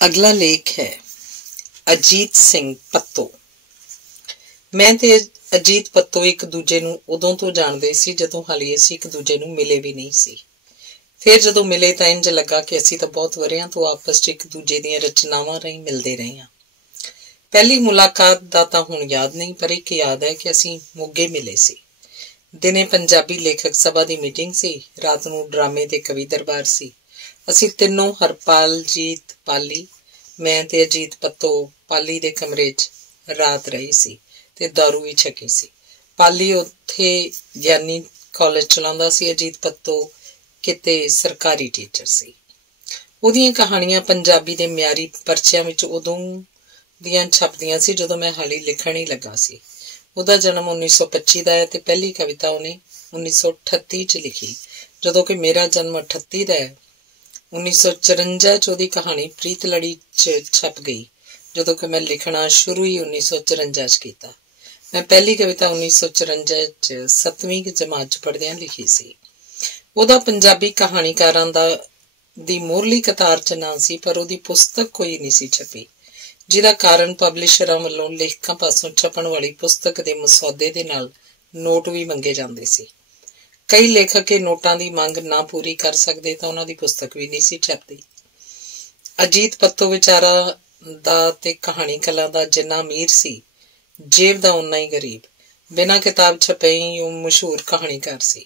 अगला लेख है अजीत सिंह पत्तो। मैं ते अजीत पत्तो एक दूजे ਨੂੰ ਉਦੋਂ ਤੋਂ ਜਾਣਦੇ ਸੀ ਜਦੋਂ ਹਾਲੇ ਅਸੀਂ ਇੱਕ ਦੂਜੇ ਨੂੰ ਮਿਲੇ ਵੀ ਨਹੀਂ ਸੀ। ਫਿਰ ਜਦੋਂ ਮਿਲੇ ਤਾਂ ਇੰਜ ਲੱਗਾ ਕਿ ਅਸੀਂ ਤਾਂ ਬਹੁਤ ਵਰਿਆਂ ਤੋਂ ਆਪਸ 'ਚ ਇੱਕ ਦੂਜੇ ਦੀਆਂ ਰਚਨਾਵਾਂ ਰਾਹੀਂ ਮਿਲਦੇ ਰਹੇ ਹਾਂ। ਪਹਿਲੀ ਮੁਲਾਕਾਤ ਦਾ ਤਾਂ ਹੁਣ ਯਾਦ ਨਹੀਂ, ਪਰ ਇੱਕ ਯਾਦ ਹੈ ਕਿ ਅਸੀਂ ਮੋਗੇ ਮਿਲੇ ਸੀ। ਦਿਨੇ ਪੰਜਾਬੀ ਲੇਖਕ ਸਭਾ ਦੀ ਮੀਟਿੰਗ ਸੀ, ਰਾਤ ਨੂੰ ਡਰਾਮੇ ਤੇ ਕਵੀ ਦਰਬਾਰ ਸੀ। ਅਸੀਂ ਤਿੰਨੋਂ ਹਰਪਾਲਜੀਤ ਪਾਲੀ, ਮੈਂ ਤੇ ਅਜੀਤ ਪੱਤੋ ਪਾਲੀ ਦੇ ਕਮਰੇ 'ਚ ਰਾਤ ਰਹੀ ਸੀ ਤੇ ਦਾਰੂ ਵੀ ਛਕੀ ਸੀ। ਪਾਲੀ ਉੱਥੇ ਗਿਆਨੀ ਕਾਲਜ ਚਲਾਉਂਦਾ ਸੀ, ਅਜੀਤ ਪੱਤੋ ਕਿਤੇ ਸਰਕਾਰੀ ਟੀਚਰ ਸੀ। ਉਹਦੀਆਂ ਕਹਾਣੀਆਂ ਪੰਜਾਬੀ ਦੇ ਮਿਆਰੀ ਪਰਚਿਆਂ ਵਿੱਚ ਉਦੋਂ ਦੀਆਂ ਛਪਦੀਆਂ ਸੀ ਜਦੋਂ ਮੈਂ ਹਾਲੇ ਲਿਖਣ ਹੀ ਲੱਗਾ ਸੀ। ਉਹਦਾ ਜਨਮ 1925 ਦਾ ਹੈ ਤੇ ਪਹਿਲੀ ਕਵਿਤਾ ਉਹਨੇ 1938 'ਚ ਲਿਖੀ, ਜਦੋਂ ਕਿ ਮੇਰਾ ਜਨਮ 38 ਦਾ ਹੈ। 1954 'ਚ ਉਹਦੀ ਕਹਾਣੀ ਪ੍ਰੀਤ ਲੜੀ 'ਚ ਛਪ ਗਈ, ਜਦੋਂ ਕਿ ਮੈਂ ਲਿਖਣਾ ਸ਼ੁਰੂ ਹੀ 1954 'ਚ ਕੀਤਾ। ਮੈਂ ਪਹਿਲੀ ਕਵਿਤਾ 1954 'ਚ 7ਵੀਂ ਜਮਾਤ 'ਚ ਪੜ੍ਹਦਿਆਂ ਲਿਖੀ ਸੀ। ਉਹਦਾ ਪੰਜਾਬੀ ਕਹਾਣੀਕਾਰਾਂ ਦੀ ਮੋਹਰਲੀ ਕਤਾਰ 'ਚ ਨਾਂ ਸੀ, ਪਰ ਉਹਦੀ ਪੁਸਤਕ ਕੋਈ ਨਹੀਂ ਸੀ ਛਪੀ, ਜਿਹਦਾ ਕਾਰਨ ਪਬਲਿਸ਼ਰਾਂ ਵੱਲੋਂ ਲੇਖਕਾਂ ਪਾਸੋਂ ਛਪਣ ਵਾਲੀ ਪੁਸਤਕ ਦੇ ਮਸੌਦੇ ਦੇ ਨਾਲ ਨੋਟ ਵੀ ਮੰਗੇ ਜਾਂਦੇ ਸੀ। ਕਈ ਲੇਖਕ ਇਹ ਨੋਟਾਂ ਦੀ ਮੰਗ ਨਾ ਪੂਰੀ ਕਰ ਸਕਦੇ ਤਾਂ ਉਹਨਾਂ ਦੀ ਪੁਸਤਕ ਵੀ ਨਹੀਂ ਸੀ ਛਪਦੀ। ਅਜੀਤ ਪੱਤੋ ਵਿਚਾਰਾ ਦਾ ਤੇ ਕਹਾਣੀ ਕਲਾ ਦਾ ਜਿੰਨਾ ਅਮੀਰ ਸੀ, ਜੇਬ ਦਾ ਓਨਾ ਹੀ ਗਰੀਬ। ਬਿਨਾਂ ਕਿਤਾਬ ਛਪੇ ਹੀ ਉਹ ਮਸ਼ਹੂਰ ਕਹਾਣੀਕਾਰ ਸੀ।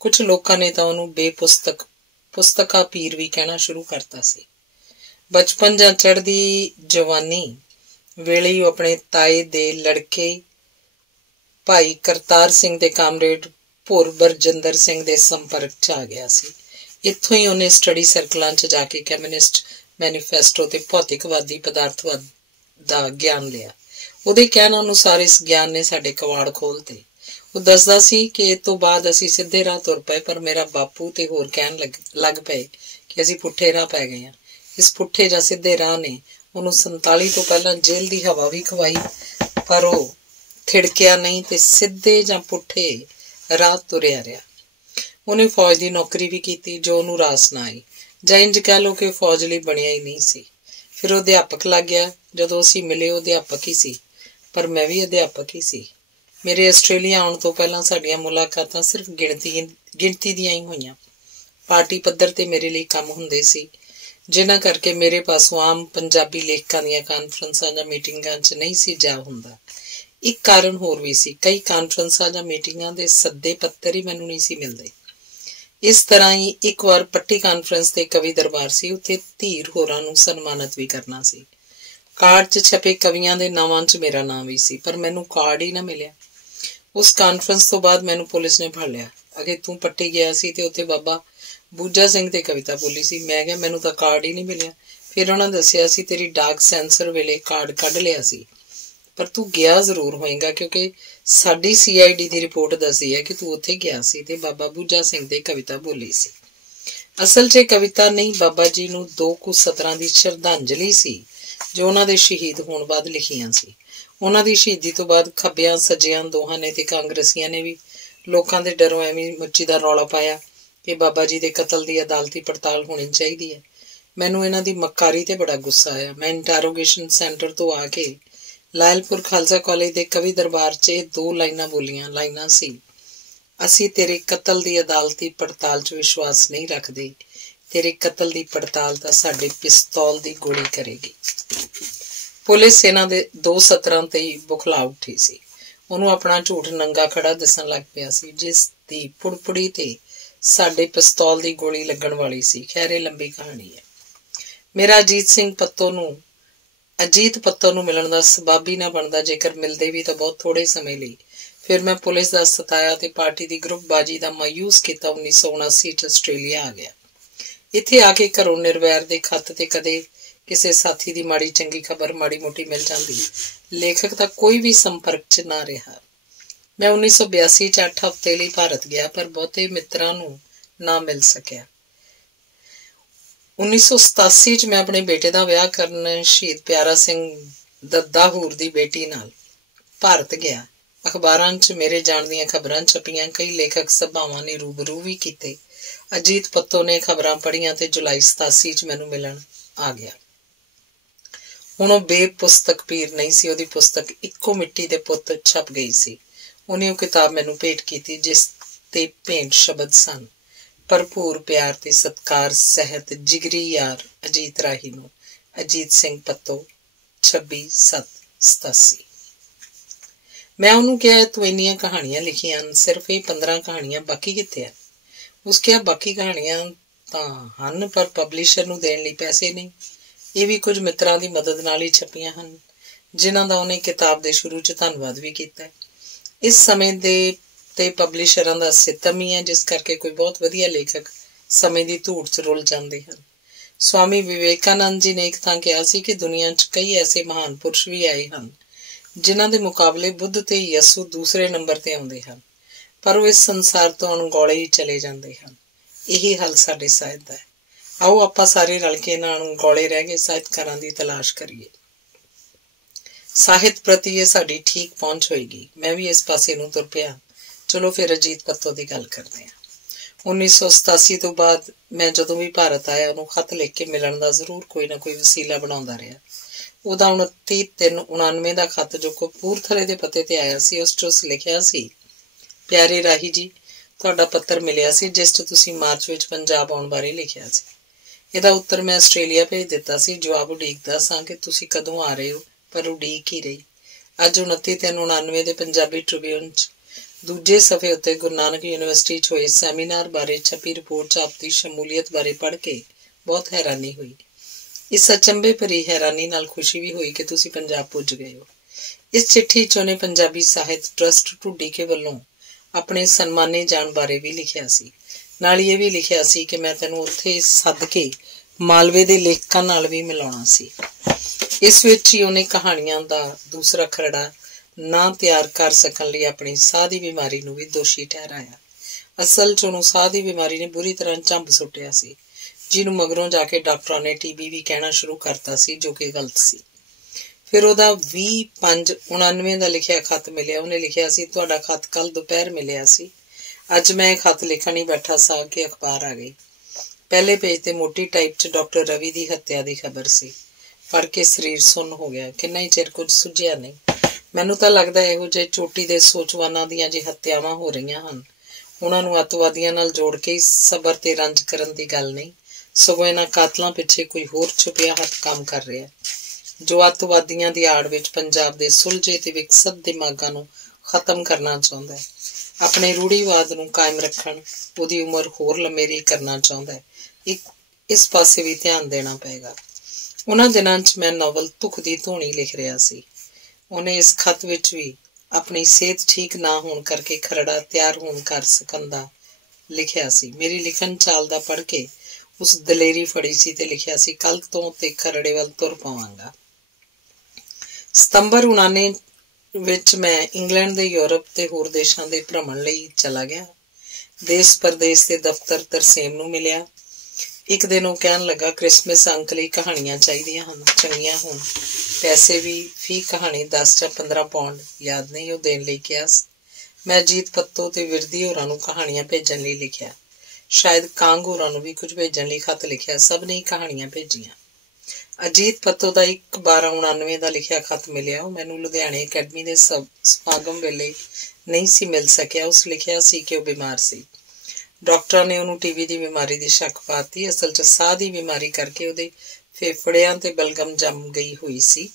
ਕੁਝ ਲੋਕਾਂ ਨੇ ਤਾਂ ਉਹਨੂੰ ਪੁਸਤਕਾ ਪੀਰ ਵੀ ਕਹਿਣਾ ਸ਼ੁਰੂ ਕਰਤਾ ਸੀ। ਬਚਪਨ ਜਾਂ ਚੜ੍ਹਦੀ ਜਵਾਨੀ ਵੇਲੇ ਹੀ ਉਹ ਆਪਣੇ ਤਾਏ ਦੇ ਲੜਕੇ ਭਾਈ ਕਰਤਾਰ ਸਿੰਘ ਦੇ ਕਾਮਰੇਡ ਭੁਰ ਬਰਜਿੰਦਰ ਸਿੰਘ ਦੇ ਸੰਪਰਕ 'ਚ ਆ ਗਿਆ ਸੀ। ਇੱਥੋਂ ਹੀ ਉਹਨੇ ਸਟੱਡੀ ਸਰਕਲਾਂ 'ਚ ਜਾ ਕੇ ਕਮਿਊਨਿਸਟ ਮੈਨੀਫੈਸਟੋ ਤੇ ਭੌਤਿਕਵਾਦੀ ਪਦਾਰਥਵਾਦ ਦਾ ਗਿਆਨ ਲਿਆ। ਉਹਦੇ ਕਹਿਣ ਅਨੁਸਾਰ ਇਸ ਗਿਆਨ ਨੇ ਸਾਡੇ ਕਵਾੜ ਖੋਲ੍ਹਤੇ। ਉਹ ਦੱਸਦਾ ਸੀ ਕਿ ਇਹ ਤੋਂ ਬਾਅਦ ਅਸੀਂ ਸਿੱਧੇ ਰਾਹ ਤੁਰ ਪਏ, ਪਰ ਮੇਰਾ ਬਾਪੂ ਤੇ ਹੋਰ ਕਹਿਣ ਲੱਗ ਪਏ ਕਿ ਅਸੀਂ ਪੁੱਠੇ ਰਾਹ ਪੈ ਗਏ ਹਾਂ। ਇਸ ਪੁੱਠੇ ਜਾਂ ਸਿੱਧੇ ਰਾਹ ਨੇ ਉਹਨੂੰ 47 ਤੋਂ ਪਹਿਲਾਂ ਜੇਲ੍ਹ ਦੀ ਹਵਾ ਵੀ ਖਵਾਈ, ਪਰ ਉਹ ਥਿੜਕਿਆ ਨਹੀਂ ਤੇ ਸਿੱਧੇ ਜਾਂ ਪੁੱਠੇ ਰਾਹ ਤੁਰਿਆ ਰਿਹਾ। ਉਹਨੇ ਫੌਜ ਦੀ ਨੌਕਰੀ ਵੀ ਕੀਤੀ, ਜੋ ਉਹਨੂੰ ਰਾਸ ਨਾ ਆਈ, ਜਾਂ ਇੰਝ ਕਹਿ ਲਓ ਕਿ ਫੌਜ ਲਈ ਬਣਿਆ ਹੀ ਨਹੀਂ ਸੀ। ਫਿਰ ਉਹ ਅਧਿਆਪਕ ਲੱਗ ਗਿਆ। ਜਦੋਂ ਅਸੀਂ ਮਿਲੇ ਉਹ ਅਧਿਆਪਕ ਹੀ ਸੀ, ਪਰ ਮੈਂ ਵੀ ਅਧਿਆਪਕ ਹੀ ਸੀ। ਮੇਰੇ ਆਸਟ੍ਰੇਲੀਆ ਆਉਣ ਤੋਂ ਪਹਿਲਾਂ ਸਾਡੀਆਂ ਮੁਲਾਕਾਤਾਂ ਸਿਰਫ ਗਿਣਤੀ ਦੀਆਂ ਹੀ ਹੋਈਆਂ। ਪਾਰਟੀ ਪੱਧਰ ਤੇ ਮੇਰੇ ਲਈ ਕੰਮ ਹੁੰਦੇ ਸੀ, ਜਿਨ੍ਹਾਂ ਕਰਕੇ ਮੇਰੇ ਪਾਸੋਂ ਆਮ ਪੰਜਾਬੀ ਲੇਖਕਾਂ ਦੀਆਂ ਕਾਨਫਰੰਸਾਂ ਜਾਂ ਮੀਟਿੰਗਾਂ 'ਚ ਨਹੀਂ ਸੀ ਜਾ ਹੁੰਦਾ। ਇੱਕ ਕਾਰਨ ਹੋਰ ਵੀ ਸੀ, ਕਈ ਕਾਨਫਰੰਸਾਂ ਜਾਂ ਮੀਟਿੰਗਾਂ ਦੇ ਸੱਦੇ ਪੱਤਰ ਹੀ ਮੈਨੂੰ ਨਹੀਂ ਸੀ ਮਿਲਦੇ। ਇਸ ਤਰ੍ਹਾਂ ਹੀ ਇੱਕ ਵਾਰ ਪੱਟੀ ਕਾਨਫਰੰਸ ਤੇ ਕਵੀ ਦਰਬਾਰ ਸੀ, ਉੱਥੇ ਧੀਰ ਹੋਰਾਂ ਨੂੰ ਸਨਮਾਨਿਤ ਵੀ ਕਰਨਾ ਸੀ। ਕਾਰਡ 'ਚ ਛਪੇ ਕਵੀਆਂ ਦੇ ਨਾਵਾਂ 'ਚ ਮੇਰਾ ਨਾਮ ਵੀ ਸੀ, ਪਰ ਮੈਨੂੰ ਕਾਰਡ ਹੀ ਨਾ ਮਿਲਿਆ। ਉਸ ਕਾਨਫਰੰਸ ਤੋਂ ਬਾਅਦ ਮੈਨੂੰ ਪੁਲਿਸ ਨੇ ਫੜ ਲਿਆ। ਅਗੇ ਤੂੰ ਪੱਟੀ ਗਿਆ ਸੀ ਤੇ ਉੱਥੇ ਬਾਬਾ ਬੂਜਾ ਸਿੰਘ ਤੇ ਕਵਿਤਾ ਬੋਲੀ ਸੀ। ਮੈਂ ਕਿਹਾ ਮੈਨੂੰ ਤਾਂ ਕਾਰਡ ਹੀ ਨਹੀਂ ਮਿਲਿਆ। ਫਿਰ ਉਹਨਾਂ ਦੱਸਿਆ ਸੀ ਤੇਰੀ ਡਾਕ ਸੈਂਸਰ ਵੇਲੇ ਕਾਰਡ ਕੱਢ ਲਿਆ ਸੀ, ਪਰ ਤੂੰ ਗਿਆ ਜ਼ਰੂਰ ਹੋਏਗਾ, ਕਿਉਂਕਿ ਸਾਡੀ CID ਦੀ ਰਿਪੋਰਟ ਦੱਸਦੀ ਹੈ ਕਿ ਤੂੰ ਉੱਥੇ ਗਿਆ ਸੀ ਤੇ ਬਾਬਾ ਬੂਜਾ ਸਿੰਘ ਤੇ ਕਵਿਤਾ ਬੋਲੀ ਸੀ। ਅਸਲ 'ਚ ਕਵਿਤਾ ਨਹੀਂ, ਬਾਬਾ ਜੀ ਨੂੰ 2 ਕੁ ਸਤਰਾਂ ਦੀ ਸ਼ਰਧਾਂਜਲੀ ਸੀ ਜੋ ਉਹਨਾਂ ਦੇ ਸ਼ਹੀਦ ਹੋਣ ਬਾਅਦ ਲਿਖੀਆਂ ਸੀ। ਉਹਨਾਂ ਦੀ ਸ਼ਹੀਦੀ ਤੋਂ ਬਾਅਦ ਖੱਬਿਆਂ ਸੱਜਿਆਂ ਦੋਹਾਂ ਨੇ ਤੇ ਕਾਂਗਰਸੀਆਂ ਨੇ ਵੀ ਲੋਕਾਂ ਦੇ ਡਰੋਂ ਐਵੇਂ ਮੁੱਚੀ ਦਾ ਰੌਲਾ ਪਾਇਆ ਕਿ ਬਾਬਾ ਜੀ ਦੇ ਕਤਲ ਦੀ ਅਦਾਲਤੀ ਪੜਤਾਲ ਹੋਣੀ ਚਾਹੀਦੀ ਹੈ। ਮੈਨੂੰ ਇਹਨਾਂ ਦੀ ਮੱਕਾਰੀ ਤੇ ਬੜਾ ਗੁੱਸਾ ਆਇਆ। ਮੈਂ ਇੰਟਰੋਗੇਸ਼ਨ ਸੈਂਟਰ ਤੋਂ ਆ ਕੇ ਲਾਇਲਪੁਰ ਖਾਲਸਾ ਕਾਲਜ ਦੇ ਕਵੀ ਦਰਬਾਰ 'ਚ 2 ਲਾਈਨਾਂ ਬੋਲੀਆਂ। ਲਾਈਨਾਂ ਸੀ, ਅਸੀਂ ਤੇਰੇ ਕਤਲ ਦੀ ਅਦਾਲਤੀ ਪੜਤਾਲ 'ਚ ਵਿਸ਼ਵਾਸ ਨਹੀਂ ਰੱਖਦੇ, ਤੇਰੇ ਕਤਲ ਦੀ ਪੜਤਾਲ ਤਾਂ ਸਾਡੇ ਪਿਸਤੌਲ ਦੀ ਗੋਲੀ ਕਰੇਗੀ। ਪੁਲਿਸ ਇਹਨਾਂ ਦੇ 2 ਸਤਰਾਂ ਤੇ ਹੀ ਬੁਖਲਾ ਉੱਠੀ ਸੀ। ਉਹਨੂੰ ਆਪਣਾ ਝੂਠ ਨੰਗਾ ਖੜਾ ਦਿਸਣ ਲੱਗ ਪਿਆ ਸੀ, ਜਿਸ ਦੀ ਪੁੜਪੁੜੀ ਤੇ ਸਾਡੇ ਪਿਸਤੌਲ ਦੀ ਗੋਲੀ ਲੱਗਣ ਵਾਲੀ ਸੀ। ਖੈਰ ਇਹ ਲੰਬੀ ਕਹਾਣੀ ਹੈ। ਮੇਰਾ ਅਜੀਤ ਪੱਤੋ ਨੂੰ ਮਿਲਣ ਦਾ ਸਬੱਬ ਹੀ ਨਾ ਬਣਦਾ, ਜੇਕਰ ਮਿਲਦੇ ਵੀ ਤਾਂ ਬਹੁਤ ਥੋੜੇ ਸਮੇਂ ਲਈ। ਫਿਰ ਮੈਂ ਪੁਲਿਸ ਦਾ ਸਤਾਇਆ ਤੇ ਪਾਰਟੀ ਦੀ ਗਰੁੱਪਬਾਜੀ ਦਾ ਮਾਯੂਸ ਕੀਤਾ 1979 'ਚ ਆਸਟ੍ਰੇਲੀਆ ਆ ਗਿਆ। ਇੱਥੇ ਆ ਕੇ ਘਰੋਂ ਨਿਰਵੈਰ ਦੇ ਖੱਤ ਤੇ ਕਦੇ ਕਿਸੇ ਸਾਥੀ ਦੀ ਮਾੜੀ ਚੰਗੀ ਖਬਰ ਮਾੜੀ ਮੋਟੀ ਮਿਲ ਜਾਂਦੀ। ਲੇਖਕ ਦਾ ਕੋਈ ਵੀ ਸੰਪਰਕ 'ਚ ਨਾ ਰਿਹਾ। ਮੈਂ 1982 'ਚ 8 ਹਫ਼ਤੇ ਲਈ ਭਾਰਤ ਗਿਆ, ਪਰ ਬਹੁਤੇ ਮਿੱਤਰਾਂ ਨੂੰ ਨਾ ਮਿਲ ਸਕਿਆ। 1987 'ਚ ਮੈਂ ਆਪਣੇ ਬੇਟੇ ਦਾ ਵਿਆਹ ਕਰਨ ਸ਼ਹੀਦ ਪਿਆਰਾ ਸਿੰਘ ਦੱਦਾਹੂਰ ਦੀ ਬੇਟੀ ਨਾਲ ਭਾਰਤ ਗਿਆ। ਅਖਬਾਰਾਂ 'ਚ ਮੇਰੇ ਜਾਣ ਦੀਆਂ ਖਬਰਾਂ ਛਪੀਆਂ। ਕਈ ਲੇਖਕ ਸਭਾਵਾਂ ਨੇ ਰੂਬਰੂ ਵੀ ਕੀਤੇ। ਅਜੀਤ ਪੱਤੋ ਨੇ ਖਬਰਾਂ ਪੜ੍ਹੀਆਂ ਤੇ ਜੁਲਾਈ 87 'ਚ ਮੈਨੂੰ ਮਿਲਣ ਆ ਗਿਆ। ਹੁਣ ਉਹ ਬੇਪੁਸਤਕ ਪੀਰ ਨਹੀਂ ਸੀ। ਉਹਦੀ ਪੁਸਤਕ ਇੱਕੋ ਮਿੱਟੀ ਦੇ ਪੁੱਤ ਛਪ ਗਈ ਸੀ। ਉਹਨੇ ਉਹ ਕਿਤਾਬ ਮੈਨੂੰ ਭੇਟ ਕੀਤੀ ਜਿਸ ਤੇ ਭੇਂਟ ਸ਼ਬਦ ਸਨ, ਭਰਪੂਰ ਪਿਆਰ ਤੇ ਸਤਿਕਾਰ ਸਹਿਤ ਜਿਗਰੀ ਯਾਰ ਅਜੀਤ ਰਾਹੀ ਨੂੰ, ਅਜੀਤ ਸਿੰਘ ਪੱਤੋ, 26/7/87। ਮੈਂ ਉਹਨੂੰ ਕਿਹਾ, ਤੂੰ ਇੰਨੀਆਂ ਕਹਾਣੀਆਂ ਲਿਖੀਆਂ ਹਨ, ਸਿਰਫ ਇਹ 15 ਕਹਾਣੀਆਂ, ਬਾਕੀ ਕਿੱਥੇ ਆ? ਉਸ ਕਿਹਾ, ਬਾਕੀ ਕਹਾਣੀਆਂ ਤਾਂ ਹਨ ਪਰ ਪਬਲਿਸ਼ਰ ਨੂੰ ਦੇਣ ਲਈ ਪੈਸੇ ਨਹੀਂ। ਇਹ ਵੀ ਕੁਝ ਮਿੱਤਰਾਂ ਦੀ ਮਦਦ ਨਾਲ ਹੀ ਛਪੀਆਂ ਹਨ, ਜਿਨ੍ਹਾਂ ਦਾ ਉਹਨੇ ਕਿਤਾਬ ਦੇ ਸ਼ੁਰੂ 'ਚ ਧੰਨਵਾਦ ਵੀ ਕੀਤਾ। ਇਸ ਸਮੇਂ ਦੇ ਤੇ ਪਬਲਿਸ਼ਰਾਂ ਦਾ ਸਿੱਤਮ ਹੀ ਹੈ, ਜਿਸ ਕਰਕੇ ਕੋਈ ਬਹੁਤ ਵਧੀਆ ਲੇਖਕ ਸਮੇਂ ਦੀ ਧੂੜ 'ਚ ਰੁੱਲ ਜਾਂਦੇ ਹਨ। ਸਵਾਮੀ ਵਿਵੇਕਾਨੰਦ ਜੀ ਨੇ ਇੱਕ ਥਾਂ ਕਿਹਾ ਸੀ ਕਿ ਦੁਨੀਆ 'ਚ ਕਈ ਐਸੇ ਮਹਾਨ ਪੁਰਸ਼ ਵੀ ਆਏ ਹਨ ਜਿਨ੍ਹਾਂ ਦੇ ਮੁਕਾਬਲੇ ਬੁੱਧ ਤੇ ਯਸੂ ਦੂਸਰੇ ਨੰਬਰ ਤੇ ਆਉਂਦੇ ਹਨ, ਪਰ ਉਹ ਇਸ ਸੰਸਾਰ ਤੋਂ ਅਣਗੌਲੇ ਹੀ ਚਲੇ ਜਾਂਦੇ ਹਨ। ਇਹੀ ਹੱਲ ਸਾਡੇ ਸਾਹਿਤ ਦਾ ਹੈ। ਆਓ ਆਪਾਂ ਸਾਰੇ ਰਲ ਕੇ ਇਹਨਾਂ ਅਣਗੌਲੇ ਰਹਿ ਗਏ ਸਾਹਿਤਕਾਰਾਂ ਦੀ ਤਲਾਸ਼ ਕਰੀਏ। ਸਾਹਿਤ ਪ੍ਰਤੀ ਇਹ ਸਾਡੀ ਠੀਕ ਪਹੁੰਚ ਹੋਏਗੀ। ਮੈਂ ਵੀ ਇਸ ਪਾਸੇ ਨੂੰ ਤੁਰ ਪਿਆ। ਚਲੋ ਫਿਰ ਅਜੀਤ ਪੱਤੋ ਦੀ ਗੱਲ ਕਰਦੇ ਹਾਂ। 1987 ਤੋਂ ਬਾਅਦ ਮੈਂ ਜਦੋਂ ਵੀ ਭਾਰਤ ਆਇਆ ਉਹਨੂੰ ਖੱਤ ਲਿਖ ਕੇ ਮਿਲਣ ਦਾ ਜ਼ਰੂਰ ਕੋਈ ਨਾ ਕੋਈ ਵਸੀਲਾ ਬਣਾਉਂਦਾ ਰਿਹਾ। ਉਹਦਾ 29/3/99 ਦਾ ਖੱਤ ਜੋ ਕਪੂਰਥਲੇ ਦੇ ਪਤੇ ਤੇ ਆਇਆ ਸੀ, ਉਸ 'ਚ ਉਸ ਲਿਖਿਆ ਸੀ, ਪਿਆਰੇ ਰਾਹੀ ਜੀ, ਤੁਹਾਡਾ ਪੱਤਰ ਮਿਲਿਆ ਸੀ ਜਿਸ 'ਚ ਤੁਸੀਂ ਮਾਰਚ ਵਿੱਚ ਪੰਜਾਬ ਆਉਣ ਬਾਰੇ ਲਿਖਿਆ ਸੀ। ਇਹਦਾ ਉੱਤਰ ਮੈਂ ਆਸਟ੍ਰੇਲੀਆ ਭੇਜ ਦਿੱਤਾ ਸੀ। ਜਵਾਬ ਉਡੀਕਦਾ ਸਾਂ ਕਿ ਤੁਸੀਂ ਕਦੋਂ ਆ ਰਹੇ ਹੋ, ਪਰ ਉਡੀਕ ਹੀ ਰਹੀ। ਅੱਜ 29/3/99 ਦੇ ਪੰਜਾਬੀ ਟ੍ਰਿਬਿਊਨ 'ਚ ਦੂਜੇ ਸਫ਼ੇ ਉੱਤੇ ਗੁਰੂ ਨਾਨਕ ਯੂਨੀਵਰਸਿਟੀ 'ਚ ਹੋਏ ਸੈਮੀਨਾਰ ਬਾਰੇ ਛਪੀ ਰਿਪੋਰਟ 'ਚ ਆਪਦੀ ਸ਼ਮੂਲੀਅਤ ਬਾਰੇ ਪੜ੍ਹ ਕੇ ਬਹੁਤ ਹੈਰਾਨੀ ਹੋਈ। ਇਸ ਅਚੰਭੇ ਭਰੀ ਹੈਰਾਨੀ ਨਾਲ ਖੁਸ਼ੀ ਵੀ ਹੋਈ ਕਿ ਤੁਸੀਂ ਪੰਜਾਬ ਪੁੱਜ ਗਏ ਹੋ। ਇਸ ਚਿੱਠੀ 'ਚ ਉਹਨੇ ਪੰਜਾਬੀ ਸਾਹਿਤ ਟਰੱਸਟ ਢੁੱਡੀਕੇ ਵੱਲੋਂ ਆਪਣੇ ਸਨਮਾਨੇ ਜਾਣ ਬਾਰੇ ਵੀ ਲਿਖਿਆ ਸੀ। ਨਾਲ ਇਹ ਵੀ ਲਿਖਿਆ ਸੀ ਕਿ ਮੈਂ ਤੈਨੂੰ ਉੱਥੇ ਸੱਦ ਕੇ ਮਾਲਵੇ ਦੇ ਲੇਖਕਾਂ ਨਾਲ ਵੀ ਮਿਲਾਉਣਾ ਸੀ। ਇਸ ਵਿੱਚ ਹੀ ਉਹਨੇ ਕਹਾਣੀਆਂ ਦਾ ਦੂਸਰਾ ਖਰੜਾ ਨਾ ਤਿਆਰ ਕਰ ਸਕਣ ਲਈ ਆਪਣੀ ਸਾਹ ਦੀ ਬਿਮਾਰੀ ਨੂੰ ਵੀ ਦੋਸ਼ੀ ਠਹਿਰਾਇਆ। ਅਸਲ 'ਚ ਉਹਨੂੰ ਸਾਹ ਦੀ ਬਿਮਾਰੀ ਨੇ ਬੁਰੀ ਤਰ੍ਹਾਂ ਝੰਬ ਸੁੱਟਿਆ ਸੀ, ਜਿਹਨੂੰ ਮਗਰੋਂ ਜਾ ਕੇ ਡਾਕਟਰਾਂ ਨੇ TB ਵੀ ਕਹਿਣਾ ਸ਼ੁਰੂ ਕਰਤਾ ਸੀ, ਜੋ ਕਿ ਗਲਤ ਸੀ। ਫਿਰ ਉਹਦਾ 20/5/99 ਦਾ ਲਿਖਿਆ ਖੱਤ ਮਿਲਿਆ। ਉਹਨੇ ਲਿਖਿਆ ਸੀ, ਤੁਹਾਡਾ ਖੱਤ ਕੱਲ ਦੁਪਹਿਰ ਮਿਲਿਆ ਸੀ। ਅੱਜ ਮੈਂ ਇਹ ਖੱਤ ਲਿਖਣ ਹੀ ਬੈਠਾ ਸਾਂ ਕਿ ਅਖਬਾਰ ਆ ਗਈ। ਪਹਿਲੇ ਪੇਜ ਤੇ ਮੋਟੀ ਟਾਈਪ 'ਚ ਡਾਕਟਰ ਰਵੀ ਦੀ ਹੱਤਿਆ ਦੀ ਖਬਰ ਸੀ। ਪੜ੍ਹ ਕੇ ਸਰੀਰ ਸੁੰਨ ਹੋ ਗਿਆ। ਕਿੰਨਾ ਹੀ ਚਿਰ ਕੁਝ ਸੁੱਝਿਆ ਨਹੀਂ। ਮੈਨੂੰ ਤਾਂ ਲੱਗਦਾ ਇਹੋ ਜਿਹੇ ਚੋਟੀ ਦੇ ਸੋਚਵਾਨਾਂ ਦੀਆਂ ਜੇ ਹੱਤਿਆਵਾਂ ਹੋ ਰਹੀਆਂ ਹਨ, ਉਹਨਾਂ ਨੂੰ ਅੱਤਵਾਦੀਆਂ ਨਾਲ ਜੋੜ ਕੇ ਸਬਰ ਤੇ ਰੰਜ ਕਰਨ ਦੀ ਗੱਲ ਨਹੀਂ, ਸਗੋਂ ਇਹਨਾਂ ਕਾਤਲਾਂ ਪਿੱਛੇ ਕੋਈ ਹੋਰ ਛੁਪਿਆ ਹੱਥ ਕੰਮ ਕਰ ਰਿਹਾ, ਜੋ ਅੱਤਵਾਦੀਆਂ ਦੀ ਆੜ ਵਿੱਚ ਪੰਜਾਬ ਦੇ ਸੁਲਝੇ ਤੇ ਵਿਕਸਤ ਦਿਮਾਗਾਂ ਨੂੰ ਖਤਮ ਕਰਨਾ ਚਾਹੁੰਦਾ ਹੈ, ਆਪਣੇ ਰੂੜੀਵਾਦ ਨੂੰ ਕਾਇਮ ਰੱਖਣ, ਉਹਦੀ ਉਮਰ ਹੋਰ ਲੰਮੇਰੀ ਕਰਨਾ ਚਾਹੁੰਦਾ ਹੈ। ਇਸ ਪਾਸੇ ਵੀ ਧਿਆਨ ਦੇਣਾ ਪਏਗਾ। ਉਹਨਾਂ ਦਿਨਾਂ 'ਚ ਮੈਂ ਨਾਵਲ ਧੁੱਖ ਦੀ ਧੂਣੀ ਲਿਖ ਰਿਹਾ ਸੀ। ਉਹਨੇ ਇਸ ਖੱਤ ਵਿੱਚ ਵੀ ਆਪਣੀ ਸਿਹਤ ਠੀਕ ਨਾ ਹੋਣ ਕਰਕੇ ਖਰੜਾ ਤਿਆਰ ਹੋਣ ਕਰ ਸਕਣ ਦਾ ਲਿਖਿਆ ਸੀ। ਮੇਰੀ ਲਿਖਣ ਚਾਲ ਦਾ ਪੜ੍ਹ ਕੇ ਉਸ ਦਲੇਰੀ ਫੜੀ ਸੀ ਤੇ ਲਿਖਿਆ ਸੀ, ਕੱਲ ਤੋਂ ਤੇ ਖਰੜੇ ਵੱਲ ਤੁਰ ਪਾਵਾਂਗਾ। ਸਤੰਬਰ 1999 ਵਿੱਚ ਮੈਂ ਇੰਗਲੈਂਡ ਦੇ ਯੂਰਪ ਤੇ ਹੋਰ ਦੇਸ਼ਾਂ ਦੇ ਭ੍ਰਮਣ ਲਈ ਚਲਾ ਗਿਆ। ਦੇਸ਼ ਪਰਦੇਸ ਦੇ ਦਫ਼ਤਰ ਤਰਸੇਮ ਨੂੰ ਮਿਲਿਆ। ਇੱਕ ਦਿਨ ਉਹ ਕਹਿਣ ਲੱਗਾ, ਕ੍ਰਿਸਮਸ ਅੰਕ ਲਈ ਕਹਾਣੀਆਂ ਚਾਹੀਦੀਆਂ ਹਨ, ਚੰਗੀਆਂ ਹੋਣ। ਪੈਸੇ ਵੀ ਫੀ ਕਹਾਣੀ 10 ਜਾਂ 15 ਪਾਉਂਡ ਯਾਦ ਨਹੀਂ, ਉਹ ਦੇਣ ਲਈ ਕਿਹਾ। ਮੈਂ ਅਜੀਤ ਪੱਤੋ ਤੇ ਵਿਰਦੀ ਹੋਰਾਂ ਨੂੰ ਕਹਾਣੀਆਂ ਭੇਜਣ ਲਈ ਲਿਖਿਆ। ਸ਼ਾਇਦ ਕਾਂਗ ਹੋਰਾਂ ਨੂੰ ਵੀ ਕੁਝ ਭੇਜਣ ਲਈ ਖੱਤ ਲਿਖਿਆ। ਸਭ ਨੇ ਕਹਾਣੀਆਂ ਭੇਜੀਆਂ। ਅਜੀਤ ਪੱਤੋ ਦਾ 1/12/99 ਦਾ ਲਿਖਿਆ ਖੱਤ ਮਿਲਿਆ। ਉਹ ਮੈਨੂੰ ਲੁਧਿਆਣੇ ਅਕੈਡਮੀ ਦੇ ਸਮਾਗਮ ਵੇਲੇ ਨਹੀਂ ਸੀ ਮਿਲ ਸਕਿਆ। ਉਸ ਲਿਖਿਆ ਸੀ ਕਿ ਉਹ ਬਿਮਾਰ ਸੀ। ਡਾਕਟਰਾਂ ਨੇ ਉਹਨੂੰ TB ਦੀ ਬਿਮਾਰੀ ਦੀ ਸ਼ੱਕ ਪਾਤੀ। ਅਸਲ 'ਚ ਸਾਹ ਦੀ ਬਿਮਾਰੀ ਕਰਕੇ ਉਹਦੇ ਫੇਫੜਿਆਂ ਤੇ ਬਲਗਮ ਜੰਮ ਗਈ ਹੋਈ ਸੀ।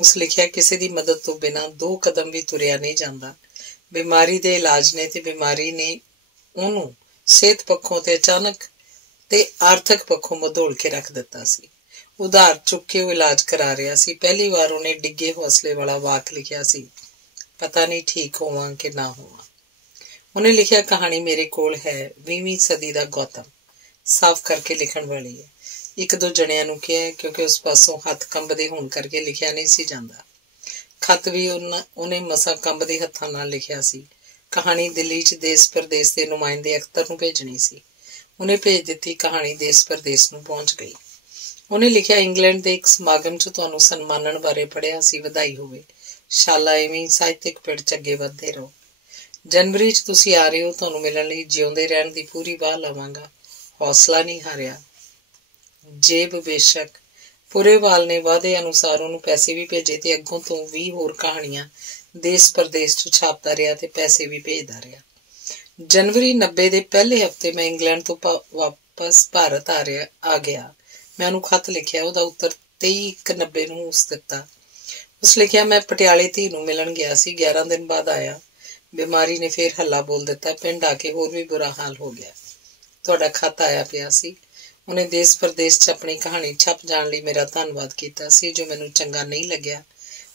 ਉਸ ਲਿਖਿਆ, ਕਿਸੇ ਦੀ ਮਦਦ ਤੋਂ ਬਿਨਾਂ 2 ਕਦਮ ਵੀ ਤੁਰਿਆ ਨਹੀਂ ਜਾਂਦਾ। ਬਿਮਾਰੀ ਦੇ ਇਲਾਜ ਨੇ ਤੇ ਬਿਮਾਰੀ ਨੇ ਉਹਨੂੰ ਸਿਹਤ ਪੱਖੋਂ ਤੇ ਅਚਾਨਕ ਤੇ ਆਰਥਿਕ ਪੱਖੋਂ ਮਧੋਲ ਕੇ ਰੱਖ ਦਿੱਤਾ ਸੀ। ਉਧਾਰ ਚੁੱਕ ਕੇ ਉਹ ਇਲਾਜ ਕਰਾ ਰਿਹਾ ਸੀ। ਪਹਿਲੀ ਵਾਰ ਉਹਨੇ ਡਿੱਗੇ ਹੌਸਲੇ ਵਾਲਾ ਵਾਕ ਲਿਖਿਆ ਸੀ, ਪਤਾ ਨਹੀਂ ਠੀਕ ਹੋਵਾਂ ਕਿ ਨਾ ਹੋਵਾਂ। ਉਹਨੇ ਲਿਖਿਆ, ਕਹਾਣੀ ਮੇਰੇ ਕੋਲ ਹੈ, 20ਵੀਂ ਸਦੀ ਦਾ ਗੌਤਮ। ਸਾਫ਼ ਕਰਕੇ ਲਿਖਣ ਵਾਲੀ ਹੈ। 1-2 ਜਣਿਆਂ ਨੂੰ ਕਿਹਾ, ਕਿਉਂਕਿ ਉਸ ਪਾਸੋਂ ਹੱਥ ਕੰਬਦੇ ਹੋਣ ਕਰਕੇ ਲਿਖਿਆ ਨਹੀਂ ਸੀ ਜਾਂਦਾ। ਖੱਤ ਵੀ ਉਹਨੇ ਮਸਾਂ ਕੰਬਦੇ ਹੱਥਾਂ ਨਾਲ ਲਿਖਿਆ ਸੀ। ਕਹਾਣੀ ਦਿੱਲੀ 'ਚ ਦੇਸ ਪਰਦੇਸ ਦੇ ਨੁਮਾਇੰਦੇ ਅਖਤਰ ਨੂੰ ਭੇਜਣੀ ਸੀ। ਉਹਨੇ ਭੇਜ ਦਿੱਤੀ। ਕਹਾਣੀ ਦੇਸ ਪਰਦੇਸ ਨੂੰ ਪਹੁੰਚ ਗਈ। ਉਹਨੇ ਲਿਖਿਆ, ਇੰਗਲੈਂਡ ਦੇ ਇੱਕ ਸਮਾਗਮ 'ਚ ਤੁਹਾਨੂੰ ਸਨਮਾਨਣ ਬਾਰੇ ਪੜ੍ਹਿਆ ਸੀ, ਵਧਾਈ ਹੋਵੇ। ਸ਼ਾਲਾ ਐਵੇਂ ਸਾਹਿਤਕ ਪਿੜ 'ਚ ਅੱਗੇ ਵੱਧਦੇ ਰਹੋ। ਜਨਵਰੀ 'ਚ ਤੁਸੀਂ ਆ ਰਹੇ ਹੋ, ਤੁਹਾਨੂੰ ਮਿਲਣ ਲਈ ਜਿਉਂਦੇ ਰਹਿਣ ਦੀ ਪੂਰੀ ਵਾਹ ਲਵਾਂਗਾ। ਹੌਸਲਾ ਨਹੀਂ ਹਾਰਿਆ। ਜੇਬ ਬੇਸ਼ੱਕ, ਪੁਰੇਵਾਲ ਨੇ ਵਾਅਦੇ ਅਨੁਸਾਰ ਉਹਨੂੰ ਪੈਸੇ ਵੀ ਭੇਜੇ ਤੇ ਅੱਗੋਂ ਤੋਂ 20 ਹੋਰ ਕਹਾਣੀਆਂ ਦੇਸ਼ ਪ੍ਰਦੇਸ਼ 'ਚ ਛਾਪਦਾ ਰਿਹਾ ਤੇ ਪੈਸੇ ਵੀ ਭੇਜਦਾ ਰਿਹਾ। ਜਨਵਰੀ 90 ਦੇ ਪਹਿਲੇ ਹਫ਼ਤੇ ਮੈਂ ਇੰਗਲੈਂਡ ਤੋਂ ਵਾਪਸ ਭਾਰਤ ਆ ਗਿਆ। ਮੈਂ ਉਹਨੂੰ ਖੱਤ ਲਿਖਿਆ। ਉਹਦਾ ਉੱਤਰ 23/1/90 ਨੂੰ ਉਸ ਦਿੱਤਾ। ਉਸ ਲਿਖਿਆ, ਮੈਂ ਪਟਿਆਲੇ ਧੀ ਨੂੰ ਮਿਲਣ ਗਿਆ ਸੀ, 11 ਦਿਨ ਬਾਅਦ ਆਇਆ। ਬਿਮਾਰੀ ਨੇ ਫੇਰ ਹੱਲਾ ਬੋਲ ਦਿੱਤਾ। ਪਿੰਡ ਆ ਕੇ ਹੋਰ ਵੀ ਬੁਰਾ ਹਾਲ ਹੋ ਗਿਆ। ਤੁਹਾਡਾ ਖੱਤ ਆਇਆ ਪਿਆ ਸੀ। ਉਹਨੇ ਦੇਸ਼ ਪ੍ਰਦੇਸ਼ 'ਚ ਆਪਣੀ ਕਹਾਣੀ ਛਪ ਜਾਣ ਲਈ ਮੇਰਾ ਧੰਨਵਾਦ ਕੀਤਾ ਸੀ, ਜੋ ਮੈਨੂੰ ਚੰਗਾ ਨਹੀਂ ਲੱਗਿਆ।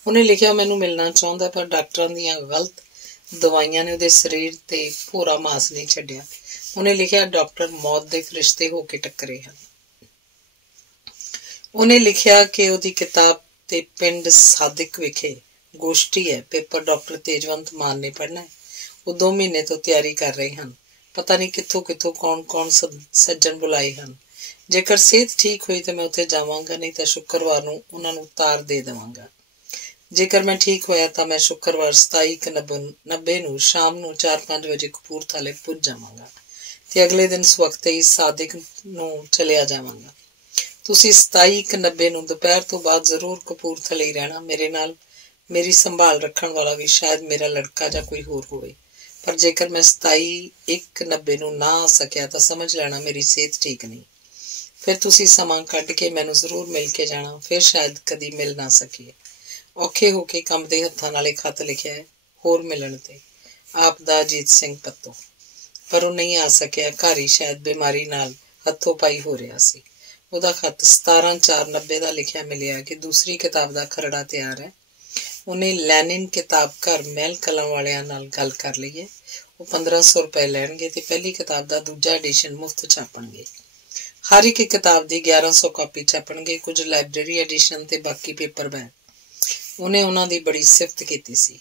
ਉਹਨੇ ਲਿਖਿਆ, ਮੈਨੂੰ ਮਿਲਣਾ ਚਾਹੁੰਦਾ, ਪਰ ਡਾਕਟਰਾਂ ਦੀਆਂ ਗਲਤ ਦਵਾਈਆਂ ਨੇ ਉਹਦੇ ਸਰੀਰ ਤੇ ਭੋਰਾ ਮਾਸ ਨਹੀਂ ਛੱਡਿਆ। ਉਹਨੇ ਲਿਖਿਆ, ਡਾਕਟਰ ਮੌਤ ਦੇ ਫਰਿਸ਼ਤੇ ਹੋ ਕੇ ਟੱਕਰੇ ਹਨ। ਉਹਨੇ ਲਿਖਿਆ ਕਿ ਉਹਦੀ ਕਿਤਾਬ ਤੇ ਪਿੰਡ ਸਾਦਿਕ ਵਿਖੇ ਗੋਸ਼ਟੀ ਹੈ। ਪੇਪਰ ਡਾਕਟਰ ਤੇਜਵੰਤ ਮਾਨ ਨੇ ਪੜ੍ਹਨਾ ਹੈ। ਉਹ 2 ਮਹੀਨੇ ਤੋਂ ਤਿਆਰੀ ਕਰ ਰਹੇ ਹਨ। ਪਤਾ ਨਹੀਂ ਕਿੱਥੋਂ ਕਿੱਥੋਂ ਕੌਣ ਸੱਜਣ ਬੁਲਾਏ ਹਨ। ਜੇਕਰ ਸਿਹਤ ਠੀਕ ਹੋਈ ਤਾਂ ਮੈਂ ਉੱਥੇ ਜਾਵਾਂਗਾ, ਨਹੀਂ ਤਾਂ ਸ਼ੁੱਕਰਵਾਰ ਨੂੰ ਉਹਨਾਂ ਨੂੰ ਉਤਾਰ ਦੇ ਦੇਵਾਂਗਾ। ਜੇਕਰ ਮੈਂ ਠੀਕ ਹੋਇਆ ਤਾਂ ਮੈਂ ਸ਼ੁੱਕਰਵਾਰ 27/90 ਨੂੰ ਸ਼ਾਮ ਨੂੰ 4-5 ਵਜੇ ਕਪੂਰਥਲੇ ਪੁੱਜ ਜਾਵਾਂਗਾ ਤੇ ਅਗਲੇ ਦਿਨ ਸਵਖਤੇ ਹੀ ਸਾਦਿਕ ਨੂੰ ਚਲਿਆ ਜਾਵਾਂਗਾ। ਤੁਸੀਂ 27/90 ਨੂੰ ਦੁਪਹਿਰ ਤੋਂ ਬਾਅਦ ਜ਼ਰੂਰ ਕਪੂਰਥਲੇ ਹੀ ਰਹਿਣਾ। ਮੇਰੇ ਨਾਲ ਮੇਰੀ ਸੰਭਾਲ ਰੱਖਣ ਵਾਲਾ ਵੀ ਸ਼ਾਇਦ ਮੇਰਾ ਲੜਕਾ ਜਾਂ ਕੋਈ ਹੋਰ ਹੋਵੇ, ਪਰ ਜੇਕਰ ਮੈਂ 27/1/90 ਨੂੰ ਨਾ ਆ ਸਕਿਆ ਤਾਂ ਸਮਝ ਲੈਣਾ ਮੇਰੀ ਸਿਹਤ ਠੀਕ ਨਹੀਂ। ਫਿਰ ਤੁਸੀਂ ਸਮਾਂ ਕੱਢ ਕੇ ਮੈਨੂੰ ਜ਼ਰੂਰ ਮਿਲ ਕੇ ਜਾਣਾ। ਫਿਰ ਸ਼ਾਇਦ ਕਦੀ ਮਿਲ ਨਾ ਸਕੀਏ। ਔਖੇ ਹੋ ਕੇ ਕੰਬਦੇ ਹੱਥਾਂ ਨਾਲ ਖੱਤ ਲਿਖਿਆ ਹੈ, ਹੋਰ ਮਿਲਣ ਤੇ। ਆਪ ਦਾ ਅਜੀਤ ਸਿੰਘ ਪੱਤੋ। ਪਰ ਉਹ ਨਹੀਂ ਆ ਸਕਿਆ। ਘਰ ਹੀ ਸ਼ਾਇਦ ਬਿਮਾਰੀ ਨਾਲ ਹੱਥੋਂ ਪਾਈ ਹੋ ਰਿਹਾ ਸੀ। ਉਹਦਾ ਖੱਤ 17/4/90 ਦਾ ਲਿਖਿਆ ਮਿਲਿਆ ਕਿ ਦੂਸਰੀ ਕਿਤਾਬ ਦਾ ਖਰੜਾ ਤਿਆਰ ਹੈ। ਉਹਨੇ ਲੈਨਿਨ ਕਿਤਾਬ ਘਰ ਮਹਿਲ ਕਲਾਂ ਵਾਲਿਆਂ ਨਾਲ ਗੱਲ ਕਰ ਲਈ ਹੈ। ਉਹ 1500 ਰੁਪਏ ਲੈਣਗੇ ਤੇ ਪਹਿਲੀ ਕਿਤਾਬ ਦਾ ਦੂਜਾ ਐਡੀਸ਼ਨ ਮੁਫਤ ਛਾਪਣਗੇ। ਹਰ ਇੱਕ ਕਿਤਾਬ ਦੀ 1100 ਕਾਪੀ ਛਾਪਣਗੇ, ਕੁਝ ਲਾਇਬ੍ਰੇਰੀ ਐਡੀਸ਼ਨ ਤੇ ਬਾਕੀ ਪੇਪਰ ਬੈਕ। ਉਹਨੇ ਉਹਨਾਂ ਦੀ ਬੜੀ ਸਿਫਤ ਕੀਤੀ ਸੀ।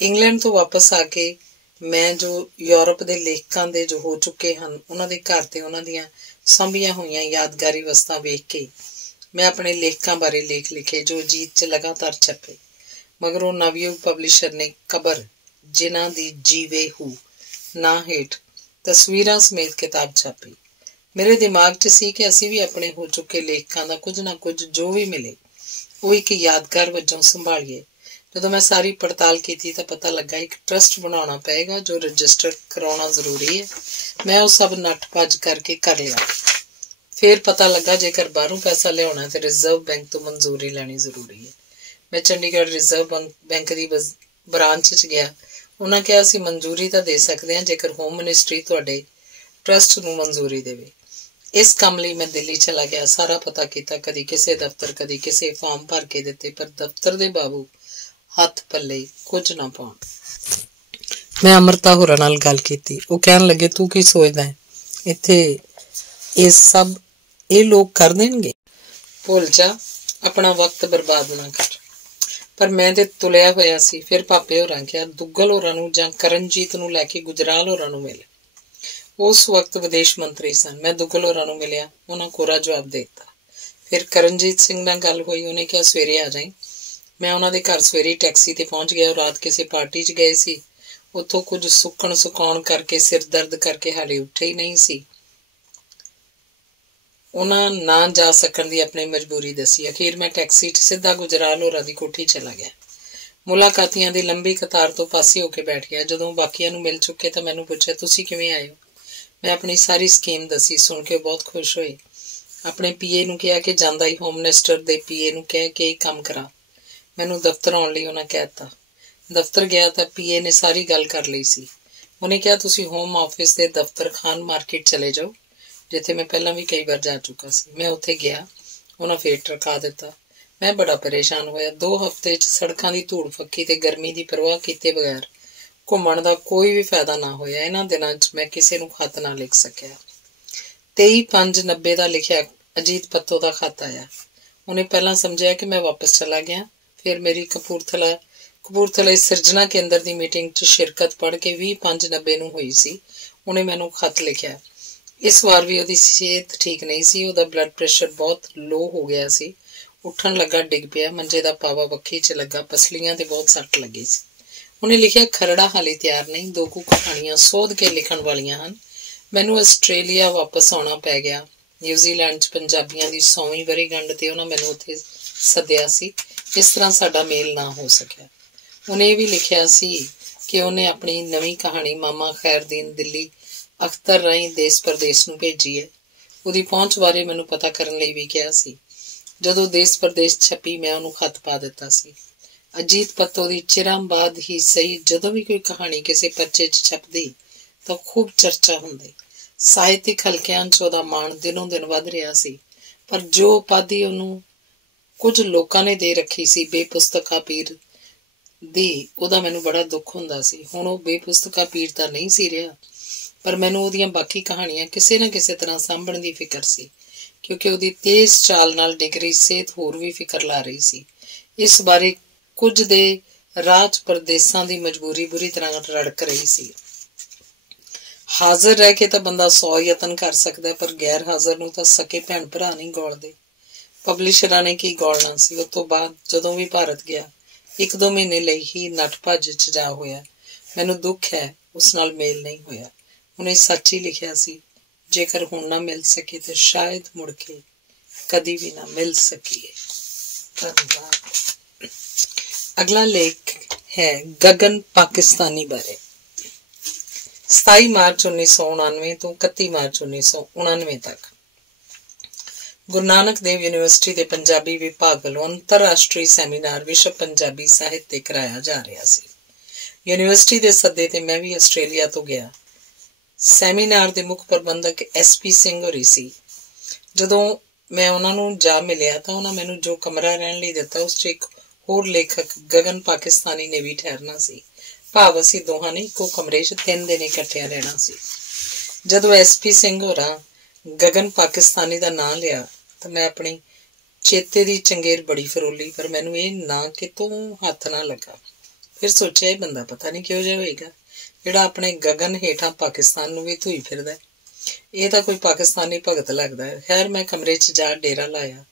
ਇੰਗਲੈਂਡ ਤੋਂ ਵਾਪਸ ਆ ਕੇ ਮੈਂ ਜੋ ਯੂਰਪ ਦੇ ਲੇਖਕਾਂ ਦੇ ਜੋ ਹੋ ਚੁੱਕੇ ਹਨ, ਉਹਨਾਂ ਦੇ ਘਰ ਤੇ ਉਹਨਾਂ ਦੀਆਂ ਸਾਂਭੀਆਂ ਹੋਈਆਂ ਯਾਦਗਾਰੀ ਵਸਤਾਂ ਵੇਖ ਕੇ ਮੈਂ ਆਪਣੇ ਲੇਖਕਾਂ ਬਾਰੇ ਲੇਖ ਲਿਖੇ, ਜੋ ਅਜੀਤ 'ਚ ਲਗਾਤਾਰ ਛਪੇ। ਮਗਰ ਉਹ ਨਵਯੁਗ ਪਬਲਿਸ਼ਰ ਨੇ ਕਬਰ, ਜਿਨ੍ਹਾਂ ਦੀ ਜੀਵੇ ਹੂ ਨਾਂ ਹੇਠ ਤਸਵੀਰਾਂ ਸਮੇਤ ਕਿਤਾਬ ਛਾਪੀ। ਮੇਰੇ ਦਿਮਾਗ 'ਚ ਸੀ ਕਿ ਅਸੀਂ ਵੀ ਆਪਣੇ ਹੋ ਚੁੱਕੇ ਲੇਖਕਾਂ ਦਾ ਕੁਝ ਨਾ ਕੁਝ ਜੋ ਵੀ ਮਿਲੇ ਉਹ ਇੱਕ ਯਾਦਗਾਰ ਵਜੋਂ ਸੰਭਾਲੀਏ। ਜਦੋਂ ਮੈਂ ਸਾਰੀ ਪੜਤਾਲ ਕੀਤੀ ਤਾਂ ਪਤਾ ਲੱਗਾ ਇੱਕ ਟਰਸਟ ਬਣਾਉਣਾ ਪਏਗਾ, ਜੋ ਰਜਿਸਟਰ ਕਰਾਉਣਾ ਜ਼ਰੂਰੀ ਹੈ। ਮੈਂ ਉਹ ਸਭ ਨੱਠ ਭੱਜ ਕਰਕੇ ਕਰ ਲਿਆ। ਫਿਰ ਪਤਾ ਲੱਗਾ ਜੇਕਰ ਬਾਹਰੋਂ ਪੈਸਾ ਲਿਆਉਣਾ ਤੇ ਰਿਜ਼ਰਵ ਬੈਂਕ ਤੋਂ ਮਨਜ਼ੂਰੀ ਲੈਣੀ ਜ਼ਰੂਰੀ ਹੈ। ਮੈਂ ਚੰਡੀਗੜ੍ਹ ਰਿਜ਼ਰਵ ਬੈਂਕ ਦੀ ਬ੍ਰਾਂਚ 'ਚ ਗਿਆ। ਉਹਨਾਂ ਕਿਹਾ, ਅਸੀਂ ਮਨਜ਼ੂਰੀ ਤਾਂ ਦੇ ਸਕਦੇ ਹਾਂ ਜੇਕਰ ਹੋਮ ਮਿਨਿਸਟਰੀ ਤੁਹਾਡੇ ਟਰਸਟ ਨੂੰ ਮਨਜ਼ੂਰੀ ਦੇਵੇ। ਇਸ ਕੰਮ ਲਈ ਮੈਂ ਦਿੱਲੀ ਚਲਾ ਗਿਆ। ਸਾਰਾ ਪਤਾ ਕੀਤਾ, ਕਦੀ ਕਿਸੇ ਦਫ਼ਤਰ ਕਦੀ ਕਿਸੇ, ਫਾਰਮ ਭਰ ਕੇ ਦਿੱਤੇ, ਪਰ ਦਫ਼ਤਰ ਦੇ ਬਾਬੂ ਹੱਥ ਪੱਲੇ ਕੁਝ ਨਾ ਪਾਉਣ। ਮੈਂ ਅਮਰਤਾ ਹੋਰਾਂ ਨਾਲ ਗੱਲ ਕੀਤੀ। ਉਹ ਕਹਿਣ ਲੱਗੇ, ਤੂੰ ਕੀ ਸੋਚਦਾ ਹੈ, ਇੱਥੇ ਇਹ ਸਭ ਇਹ ਲੋਕ ਕਰ ਦੇਣਗੇ? ਭੁੱਲ ਜਾ, ਆਪਣਾ ਵਕਤ ਬਰਬਾਦ ਨਾ ਕਰ। ਪਰ ਮੈਂ ਤੇ ਤੁਲਿਆ ਹੋਇਆ ਸੀ। ਫਿਰ ਪਾਪੇ ਹੋਰਾਂ ਕਿਹਾ, ਦੁੱਗਲ ਹੋਰਾਂ ਨੂੰ ਜਾਂ ਕਰਨਜੀਤ ਨੂੰ ਲੈ ਕੇ ਗੁਜਰਾਲ ਹੋਰਾਂ ਨੂੰ ਮਿਲ। ਉਸ ਵਕਤ ਵਿਦੇਸ਼ ਮੰਤਰੀ ਸਨ। ਮੈਂ ਦੁੱਗਲ ਹੋਰਾਂ ਨੂੰ ਮਿਲਿਆ। ਉਹਨਾਂ ਕੋਰਾ ਜਵਾਬ ਦੇ ਦਿੱਤਾ। ਫਿਰ ਕਰਨਜੀਤ ਸਿੰਘ ਨਾਲ ਗੱਲ ਹੋਈ। ਉਹਨੇ ਕਿਹਾ, ਸਵੇਰੇ ਆ ਜਾਈਂ। ਮੈਂ ਉਹਨਾਂ ਦੇ ਘਰ ਸਵੇਰੇ ਟੈਕਸੀ ਤੇ ਪਹੁੰਚ ਗਿਆ। ਉਹ ਰਾਤ ਕਿਸੇ ਪਾਰਟੀ 'ਚ ਗਏ ਸੀ। ਉੱਥੋਂ ਕੁਝ ਸੁਕਾਉਣ ਕਰਕੇ ਸਿਰ ਦਰਦ ਕਰਕੇ ਹਾਲੇ ਉੱਠੇ ਹੀ ਨਹੀਂ ਸੀ। ਉਹਨਾਂ ਨਾ ਜਾ ਸਕਣ ਦੀ ਆਪਣੀ ਮਜਬੂਰੀ ਦੱਸੀ। ਅਖੀਰ ਮੈਂ ਟੈਕਸੀ 'ਚ ਸਿੱਧਾ ਗੁਜਰਾਲ ਹੋਰਾਂ ਦੀ ਕੋਠੀ ਚਲਾ ਗਿਆ। ਮੁਲਾਕਾਤੀਆਂ ਦੀ ਲੰਬੀ ਕਤਾਰ ਤੋਂ ਪਾਸੇ ਹੋ ਕੇ ਬੈਠ ਗਿਆ। ਜਦੋਂ ਬਾਕੀਆਂ ਨੂੰ ਮਿਲ ਚੁੱਕੇ ਤਾਂ ਮੈਨੂੰ ਪੁੱਛਿਆ, ਤੁਸੀਂ ਕਿਵੇਂ ਆਏ ਹੋ? ਮੈਂ ਆਪਣੀ ਸਾਰੀ ਸਕੀਮ ਦੱਸੀ। ਸੁਣ ਕੇ ਬਹੁਤ ਖੁਸ਼ ਹੋਏ। ਆਪਣੇ ਪੀਏ ਨੂੰ ਕਿਹਾ ਕਿ ਜਾਂਦਾ ਹੀ ਹੋਮ ਮਿਨਿਸਟਰ ਦੇ ਪੀਏ ਨੂੰ ਕਹਿ ਕੇ ਕੰਮ ਕਰਾ। ਮੈਨੂੰ ਦਫ਼ਤਰ ਆਉਣ ਲਈ ਉਹਨਾਂ ਕਹਿ ਦਿੱਤਾ। ਦਫ਼ਤਰ ਗਿਆ ਤਾਂ ਪੀਏ ਨੇ ਸਾਰੀ ਗੱਲ ਕਰ ਲਈ ਸੀ। ਉਹਨੇ ਕਿਹਾ, ਤੁਸੀਂ ਹੋਮ ਆਫਿਸ ਦੇ ਦਫ਼ਤਰ ਖਾਨ ਮਾਰਕੀਟ ਚਲੇ ਜਾਓ, ਜਿੱਥੇ ਮੈਂ ਪਹਿਲਾਂ ਵੀ ਕਈ ਵਾਰ ਜਾ ਚੁੱਕਾ ਸੀ। ਮੈਂ ਉੱਥੇ ਗਿਆ। ਉਹਨਾਂ ਫੇਰ ਟਰਕਾ ਦਿੱਤਾ। ਮੈਂ ਬੜਾ ਪਰੇਸ਼ਾਨ ਹੋਇਆ। 2 ਹਫ਼ਤੇ 'ਚ ਸੜਕਾਂ ਦੀ ਧੂੜ ਫੱਕੀ ਤੇ ਗਰਮੀ ਦੀ ਪਰਵਾਹ ਕੀਤੇ ਬਗੈਰ ਘੁੰਮਣ ਦਾ ਕੋਈ ਵੀ ਫਾਇਦਾ ਨਾ ਹੋਇਆ। ਇਹਨਾਂ ਦਿਨਾਂ 'ਚ ਮੈਂ ਕਿਸੇ ਨੂੰ ਖੱਤ ਨਾ ਲਿਖ ਸਕਿਆ। 23/5/90 ਦਾ ਲਿਖਿਆ ਅਜੀਤ ਪੱਤੋ ਦਾ ਖੱਤ ਆਇਆ। ਉਹਨੇ ਪਹਿਲਾਂ ਸਮਝਿਆ ਕਿ ਮੈਂ ਵਾਪਸ ਚਲਾ ਗਿਆ। ਫਿਰ ਮੇਰੀ ਕਪੂਰਥਲੇ ਸਿਰਜਣਾ ਕੇਂਦਰ ਦੀ ਮੀਟਿੰਗ 'ਚ ਸ਼ਿਰਕਤ ਪੜ੍ਹ ਕੇ 20/5/90 ਨੂੰ ਹੋਈ ਸੀ। ਉਹਨੇ ਮੈਨੂੰ ਖੱਤ ਲਿਖਿਆ। ਇਸ ਵਾਰ ਵੀ ਉਹਦੀ ਸਿਹਤ ਠੀਕ ਨਹੀਂ ਸੀ। ਉਹਦਾ ਬਲੱਡ ਪ੍ਰੈਸ਼ਰ ਬਹੁਤ ਲੋ ਹੋ ਗਿਆ ਸੀ। ਉੱਠਣ ਲੱਗਾ ਡਿੱਗ ਪਿਆ। ਮੰਜੇ ਦਾ ਪਾਵਾ ਵੱਖੀ 'ਚ ਲੱਗਾ। ਪਸਲੀਆਂ ਤੇ ਬਹੁਤ ਸੱਟ ਲੱਗੀ ਸੀ। ਉਹਨੇ ਲਿਖਿਆ, ਖਰੜਾ ਹਾਲੇ ਤਿਆਰ ਨਹੀਂ। 2 ਕੁ ਕਹਾਣੀਆਂ ਸੋਧ ਕੇ ਲਿਖਣ ਵਾਲੀਆਂ ਹਨ। ਮੈਨੂੰ ਆਸਟ੍ਰੇਲੀਆ ਵਾਪਸ ਆਉਣਾ ਪੈ ਗਿਆ। ਨਿਊਜ਼ੀਲੈਂਡ 'ਚ ਪੰਜਾਬੀਆਂ ਦੀ 100ਵੀਂ ਵਰ੍ਹੇਗੰਢ ਤੇ ਉਹਨਾਂ ਮੈਨੂੰ ਉੱਥੇ ਸੱਦਿਆ ਸੀ। ਇਸ ਤਰ੍ਹਾਂ ਸਾਡਾ ਮੇਲ ਨਾ ਹੋ ਸਕਿਆ। ਉਹਨੇ ਇਹ ਵੀ ਲਿਖਿਆ ਸੀ ਕਿ ਉਹਨੇ ਆਪਣੀ ਨਵੀਂ ਕਹਾਣੀ ਮਾਮਾ ਖੈਰਦੀਨ ਦਿੱਲੀ ਅਖਤਰ ਰਾਹੀਂ ਦੇਸ ਪਰਦੇਸ ਨੂੰ ਭੇਜੀ ਹੈ। ਉਹਦੀ ਪਹੁੰਚ ਬਾਰੇ ਮੈਨੂੰ ਪਤਾ ਕਰਨ ਲਈ ਵੀ ਕਿਹਾ ਸੀ। ਜਦੋਂ ਦੇਸ ਪਰਦੇਸ ਛਪੀ ਮੈਂ ਉਹਨੂੰ ਖੱਤ ਪਾ ਦਿੱਤਾ ਸੀ। ਅਜੀਤ ਪੱਤੋ ਦੀ ਚਿਰਾਂ ਬਾਅਦ ਹੀ ਸਹੀ ਜਦੋਂ ਵੀ ਕੋਈ ਕਹਾਣੀ ਕਿਸੇ ਪਰਚੇ 'ਚ ਛਪਦੀ ਤਾਂ ਖੂਬ ਚਰਚਾ ਹੁੰਦੀ। ਸਾਹਿਤਿਕ ਹਲਕਿਆਂ 'ਚ ਉਹਦਾ ਮਾਣ ਦਿਨੋਂ ਦਿਨ ਵੱਧ ਰਿਹਾ ਸੀ। ਪਰ ਜੋ ਉਪਾਧੀ ਉਹਨੂੰ ਕੁਝ ਲੋਕਾਂ ਨੇ ਦੇ ਰੱਖੀ ਸੀ ਬੇਪੁਸਤਕਾ ਪੀਰ ਦੀ, ਉਹਦਾ ਮੈਨੂੰ ਬੜਾ ਦੁੱਖ ਹੁੰਦਾ ਸੀ। ਹੁਣ ਉਹ ਬੇਪੁਸਤਕਾ ਪੀਰ ਤਾਂ ਨਹੀਂ ਸੀ ਰਿਹਾ, ਪਰ ਮੈਨੂੰ ਉਹਦੀਆਂ ਬਾਕੀ ਕਹਾਣੀਆਂ ਕਿਸੇ ਨਾ ਕਿਸੇ ਤਰ੍ਹਾਂ ਸਾਂਭਣ ਦੀ ਫਿਕਰ ਸੀ, ਕਿਉਂਕਿ ਉਹਦੀ ਤੇਜ਼ ਚਾਲ ਨਾਲ ਡਿਗਰੀ ਸਿਹਤ ਹੋਰ ਵੀ ਫਿਕਰ ਲਾ ਰਹੀ ਸੀ। ਇਸ ਬਾਰੇ ਕੁਝ ਦੇ ਰਾਜ ਪ੍ਰਦੇਸਾਂ ਦੀ ਮਜਬੂਰੀ ਬੁਰੀ ਤਰ੍ਹਾਂ ਰੜਕ ਰਹੀ ਸੀ। ਹਾਜ਼ਰ ਰਹਿ ਕੇ ਤਾਂ ਬੰਦਾ 100 ਯਤਨ ਕਰ ਸਕਦਾ, ਪਰ ਗੈਰ ਹਾਜ਼ਰ ਨੂੰ ਤਾਂ ਸਕੇ ਭੈਣ ਭਰਾ ਨਹੀਂ ਗੌਲਦੇ। ਪਬਲਿਸ਼ਰਾਂ ਨੇ ਕੀ ਗੌਲਣਾ ਸੀ। ਉਸ ਤੋਂ ਬਾਅਦ ਜਦੋਂ ਵੀ ਭਾਰਤ ਗਿਆ 1-2 ਮਹੀਨੇ ਲਈ ਹੀ ਨੱਠ ਭੱਜ 'ਚ ਜਾ ਹੋਇਆ। ਮੈਨੂੰ ਦੁੱਖ ਹੈ ਉਸ ਨਾਲ ਮੇਲ ਨਹੀਂ ਹੋਇਆ। ਉਹਨੇ ਸੱਚ ਹੀ ਲਿਖਿਆ ਸੀ, ਜੇਕਰ ਹੁਣ ਨਾ ਮਿਲ ਸਕੇ ਤੇ ਸ਼ਾਇਦ ਮੁੜ ਕੇ ਕਦੀ ਵੀ ਨਾ ਮਿਲ ਸਕੀਏ। ਧੰਨਵਾਦ। ਅਗਲਾ ਲੇਖ ਹੈ ਗਗਨ ਪਾਕਿਸਤਾਨੀ ਬਾਰੇ। 27 ਮਾਰਚ 1999 ਤੋਂ 31 ਮਾਰਚ 1999 ਤੱਕ ਗੁਰੂ ਨਾਨਕ ਦੇਵ ਯੂਨੀਵਰਸਿਟੀ ਦੇ ਪੰਜਾਬੀ ਵਿਭਾਗ ਵੱਲੋਂ ਅੰਤਰਰਾਸ਼ਟਰੀ ਸੈਮੀਨਾਰ ਵਿਸ਼ਵ ਪੰਜਾਬੀ ਸਾਹਿਤ ਤੇ ਕਰਾਇਆ ਜਾ ਰਿਹਾ ਸੀ। ਯੂਨੀਵਰਸਿਟੀ ਦੇ ਸੱਦੇ ਤੇ ਮੈਂ ਵੀ ਆਸਟ੍ਰੇਲੀਆ ਤੋਂ ਗਿਆ। ਸੈਮੀਨਾਰ ਦੇ ਮੁੱਖ ਪ੍ਰਬੰਧਕ SP ਸਿੰਘ ਹੋਰੀ ਸੀ। ਜਦੋਂ ਮੈਂ ਉਹਨਾਂ ਨੂੰ ਜਾ ਮਿਲਿਆ ਤਾਂ ਉਹਨਾਂ ਮੈਨੂੰ ਜੋ ਕਮਰਾ ਰਹਿਣ ਲਈ ਦਿੱਤਾ ਉਸ 'ਚ ਇੱਕ ਹੋਰ ਲੇਖਕ ਗਗਨ ਪਾਕਿਸਤਾਨੀ ਨੇ ਵੀ ਠਹਿਰਨਾ ਸੀ। ਭਾਵ ਅਸੀਂ ਦੋਹਾਂ ਨੇ ਇੱਕੋ ਕਮਰੇ 'ਚ 3 ਦਿਨ ਇਕੱਠਿਆਂ ਰਹਿਣਾ ਸੀ। ਜਦੋਂ SP ਸਿੰਘ ਹੋਰਾਂ ਗਗਨ ਪਾਕਿਸਤਾਨੀ ਦਾ ਨਾਂ ਲਿਆ ਤਾਂ ਮੈਂ ਆਪਣੀ ਚੇਤੇ ਦੀ ਚੰਗੇਰ ਬੜੀ ਫਰੋਲੀ, ਪਰ ਮੈਨੂੰ ਇਹ ਨਾਂ ਕਿਤੋਂ ਹੱਥ ਨਾ ਲੱਗਾ। ਫਿਰ ਸੋਚਿਆ ਇਹ ਬੰਦਾ ਪਤਾ ਨਹੀਂ ਕਿਹੋ ਜਿਹਾ ਹੋਏਗਾ ਜਿਹੜਾ ਆਪਣੇ ਗਗਨ ਹੇਠਾਂ ਪਾਕਿਸਤਾਨ ਨੂੰ ਵੀ ਧੂਈ ਫਿਰਦਾ। ਇਹ ਤਾਂ ਕੋਈ ਪਾਕਿਸਤਾਨੀ ਭਗਤ ਲੱਗਦਾ ਹੈ। ਖੈਰ ਮੈਂ ਕਮਰੇ 'ਚ ਜਾ ਡੇਰਾ ਲਾਇਆ।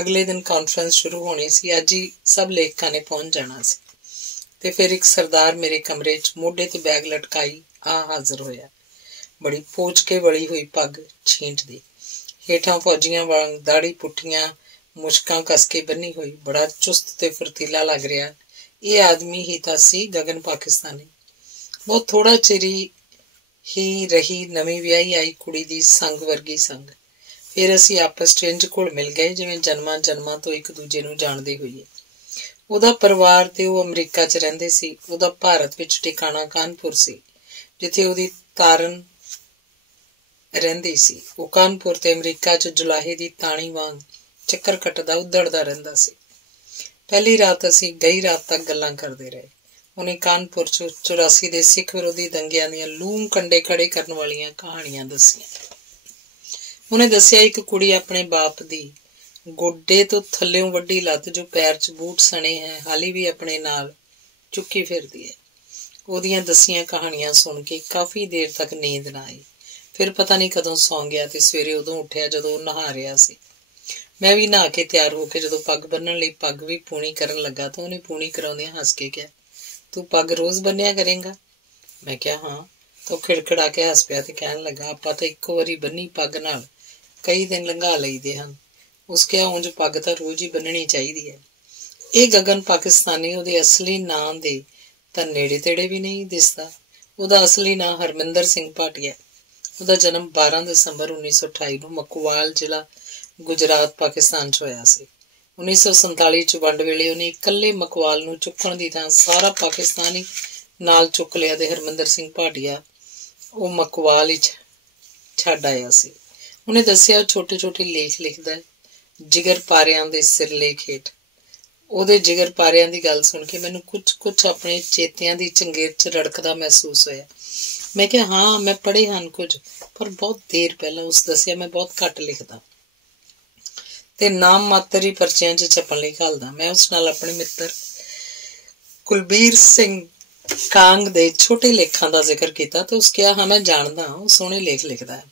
ਅਗਲੇ ਦਿਨ ਕਾਨਫਰੰਸ ਸ਼ੁਰੂ ਹੋਣੀ ਸੀ। ਅੱਜ ਹੀ ਸਭ ਲੇਖਕਾਂ ਨੇ ਪਹੁੰਚ ਜਾਣਾ ਸੀ ਤੇ ਫਿਰ ਇੱਕ ਸਰਦਾਰ ਮੇਰੇ ਕਮਰੇ 'ਚ ਮੋਢੇ ਤੇ ਬੈਗ ਲਟਕਾਈ ਹਾਜ਼ਰ ਹੋਇਆ। ਬੜੀ ਪੋਚ ਕੇ ਵਲੀ ਹੋਈ ਪੱਗ ਛੀਂਟਦੀ, ਹੇਠਾਂ ਫੌਜੀਆਂ ਵਾਂਗ ਦਾੜੀ ਪੁੱਠੀਆਂ ਮੁਸ਼ਕਾਂ ਕੱਸ ਕੇ ਬੰਨੀ ਹੋਈ, ਬੜਾ ਚੁਸਤ ਤੇ ਫੁਰਤੀਲਾ ਲੱਗ ਰਿਹਾ। ਇਹ ਆਦਮੀ ਹੀ ਤਾਂ ਸੀ ਗਗਨ ਪਾਕਿਸਤਾਨੀ। ਬਹੁਤ ਥੋੜਾ ਚਿਰ ਹੀ ਰਹੀ ਨਵੀਂ ਵਿਆਹੀ ਆਈ ਕੁੜੀ ਦੀ ਸੰਗ ਵਰਗੀ ਸੰਗ। ਫਿਰ ਅਸੀਂ ਆਪਸ 'ਚ ਇੰਝ ਘੁਲ ਮਿਲ ਗਏ ਜਿਵੇਂ ਜਨਮਾਂ ਤੋਂ ਇੱਕ ਦੂਜੇ ਨੂੰ ਜਾਣਦੇ ਹੋਈਏ। ਉਹਦਾ ਪਰਿਵਾਰ ਤੇ ਉਹ ਅਮਰੀਕਾ 'ਚ ਰਹਿੰਦੇ ਸੀ। ਉਹਦਾ ਭਾਰਤ ਵਿੱਚ ਟਿਕਾਣਾ ਕਾਨਪੁਰ ਸੀ, ਜਿੱਥੇ ਉਹਦੀ ਤਾਰਨ ਰਹਿੰਦੀ ਸੀ। ਉਹ ਕਾਨਪੁਰ ਤੇ ਅਮਰੀਕਾ 'ਚ ਜੁਲਾਹੇ ਦੀ ਤਾਣੀ ਵਾਂਗ ਚੱਕਰ ਕੱਟਦਾ ਉੱਧੜਦਾ ਰਹਿੰਦਾ ਸੀ। ਪਹਿਲੀ ਰਾਤ ਅਸੀਂ ਗਈ ਰਾਤ ਤੱਕ ਗੱਲਾਂ ਕਰਦੇ ਰਹੇ। ਉਹਨੇ ਕਾਨਪੁਰ 'ਚ 84 ਦੇ ਸਿੱਖ ਵਿਰੋਧੀ ਦੰਗਿਆਂ ਦੀਆਂ ਲੂਮ ਕੰਡੇ ਖੜੇ ਕਰਨ ਵਾਲੀਆਂ ਕਹਾਣੀਆਂ ਦੱਸੀਆਂ। ਉਹਨੇ ਦੱਸਿਆ ਇੱਕ ਕੁੜੀ ਆਪਣੇ ਬਾਪ ਦੀ ਗੋਡੇ ਤੋਂ ਥੱਲਿਓਂ ਵੱਡੀ ਲੱਤ ਜੋ ਪੈਰ 'ਚ ਬੂਟ ਸਣੇ ਹੈ ਹਾਲੀ ਵੀ ਆਪਣੇ ਨਾਲ ਚੁੱਕੀ ਫਿਰਦੀ ਹੈ। ਉਹਦੀਆਂ ਦੱਸੀਆਂ ਕਹਾਣੀਆਂ ਸੁਣ ਕੇ ਕਾਫੀ ਦੇਰ ਤੱਕ ਨੀਂਦ ਨਾ ਆਈ। ਫਿਰ ਪਤਾ ਨਹੀਂ ਕਦੋਂ ਸੌਂ ਗਿਆ ਤੇ ਸਵੇਰੇ ਉਦੋਂ ਉੱਠਿਆ ਜਦੋਂ ਉਹ ਨਹਾ ਰਿਹਾ ਸੀ। ਮੈਂ ਵੀ ਨਹਾ ਕੇ ਤਿਆਰ ਹੋ ਕੇ ਜਦੋਂ ਪੱਗ ਬੰਨਣ ਲਈ ਪੱਗ ਵੀ ਪੂਣੀ ਕਰਨ ਲੱਗਾ ਤਾਂ ਉਹਨੇ ਪੂਣੀ ਕਰਾਉਂਦਿਆਂ ਹੱਸ ਕੇ ਕਿਹਾ, ਤੂੰ ਪੱਗ ਰੋਜ਼ ਬੰਨਿਆ ਕਰੇਂਗਾ? ਮੈਂ ਕਿਹਾ ਹਾਂ। ਤਾਂ ਖਿੜਖਿੜਾ ਕੇ ਹੱਸ ਪਿਆ ਤੇ ਕਹਿਣ ਲੱਗਾ, ਆਪਾਂ ਤਾਂ ਇੱਕੋ ਵਾਰੀ ਬੰਨੀ ਪੱਗ ਨਾਲ ਕਈ ਦਿਨ ਲੰਘਾ ਲਈਦੇ ਹਨ। ਉਸ ਕਿਹਾ, ਉਂਝ ਪੱਗ ਤਾਂ ਰੋਜ਼ ਹੀ ਬੰਨਣੀ ਚਾਹੀਦੀ ਹੈ। ਇਹ ਗਗਨ ਪਾਕਿਸਤਾਨੀ ਉਹਦੇ ਅਸਲੀ ਨਾਂ ਦੇ ਤਾਂ ਨੇੜੇ ਤੇੜੇ ਵੀ ਨਹੀਂ ਦਿਸਦਾ। ਉਹਦਾ ਅਸਲੀ ਨਾਂ ਹਰਮਿੰਦਰ ਸਿੰਘ ਭਾਟੀਆ। ਉਹਦਾ ਜਨਮ 12 ਦਸੰਬਰ 1928 ਨੂੰ ਮਕਵਾਲ ਜ਼ਿਲ੍ਹਾ ਗੁਜਰਾਤ ਪਾਕਿਸਤਾਨ 'ਚ ਹੋਇਆ ਸੀ। 1947 'ਚ ਵੰਡ ਵੇਲੇ ਉਹਨੇ ਇਕੱਲੇ ਮਕਵਾਲ ਨੂੰ ਚੁੱਕਣ ਦੀ ਥਾਂ ਸਾਰਾ ਪਾਕਿਸਤਾਨ ਹੀ ਨਾਲ ਚੁੱਕ ਲਿਆ ਤੇ ਹਰਮਿੰਦਰ ਸਿੰਘ ਭਾਟੀਆ ਉਹ ਮਕਵਾਲ ਹੀ ਛੱਡ ਆਇਆ ਸੀ। ਉਹਨੇ ਦੱਸਿਆ ਉਹ ਛੋਟੇ ਛੋਟੇ ਲੇਖ ਲਿਖਦਾ, ਜਿਗਰ ਪਾਰਿਆਂ ਦੇ ਸਿਰਲੇਖ ਹੇਠ। ਉਹਦੇ ਜਿਗਰ ਪਾਰਿਆਂ ਦੀ ਗੱਲ ਸੁਣ ਕੇ ਮੈਨੂੰ ਕੁਝ ਆਪਣੇ ਚੇਤਿਆਂ ਦੀ ਚੰਗੇਰ 'ਚ ਰੜਕਦਾ ਮਹਿਸੂਸ ਹੋਇਆ। ਮੈਂ ਕਿਹਾ ਹਾਂ, ਮੈਂ ਪੜ੍ਹੇ ਹਨ ਕੁਝ, ਪਰ ਬਹੁਤ ਦੇਰ ਪਹਿਲਾਂ। ਉਸ ਦੱਸਿਆ ਮੈਂ ਬਹੁਤ ਘੱਟ ਲਿਖਦਾ ਤੇ ਨਾਮ ਮਾਤਰ ਹੀ ਪਰਚਿਆਂ 'ਚ ਛਪਣ ਲਈ ਘੱਲਦਾ। ਮੈਂ ਉਸ ਨਾਲ ਆਪਣੇ ਮਿੱਤਰ ਕੁਲਬੀਰ ਸਿੰਘ ਕਾਂਗ ਦੇ ਛੋਟੇ ਲੇਖਾਂ ਦਾ ਜ਼ਿਕਰ ਕੀਤਾ ਤਾਂ ਉਸ ਕਿਹਾ, ਹਾਂ ਮੈਂ ਜਾਣਦਾ, ਉਹ ਸੋਹਣੇ ਲੇਖ ਲਿਖਦਾ ਹੈ।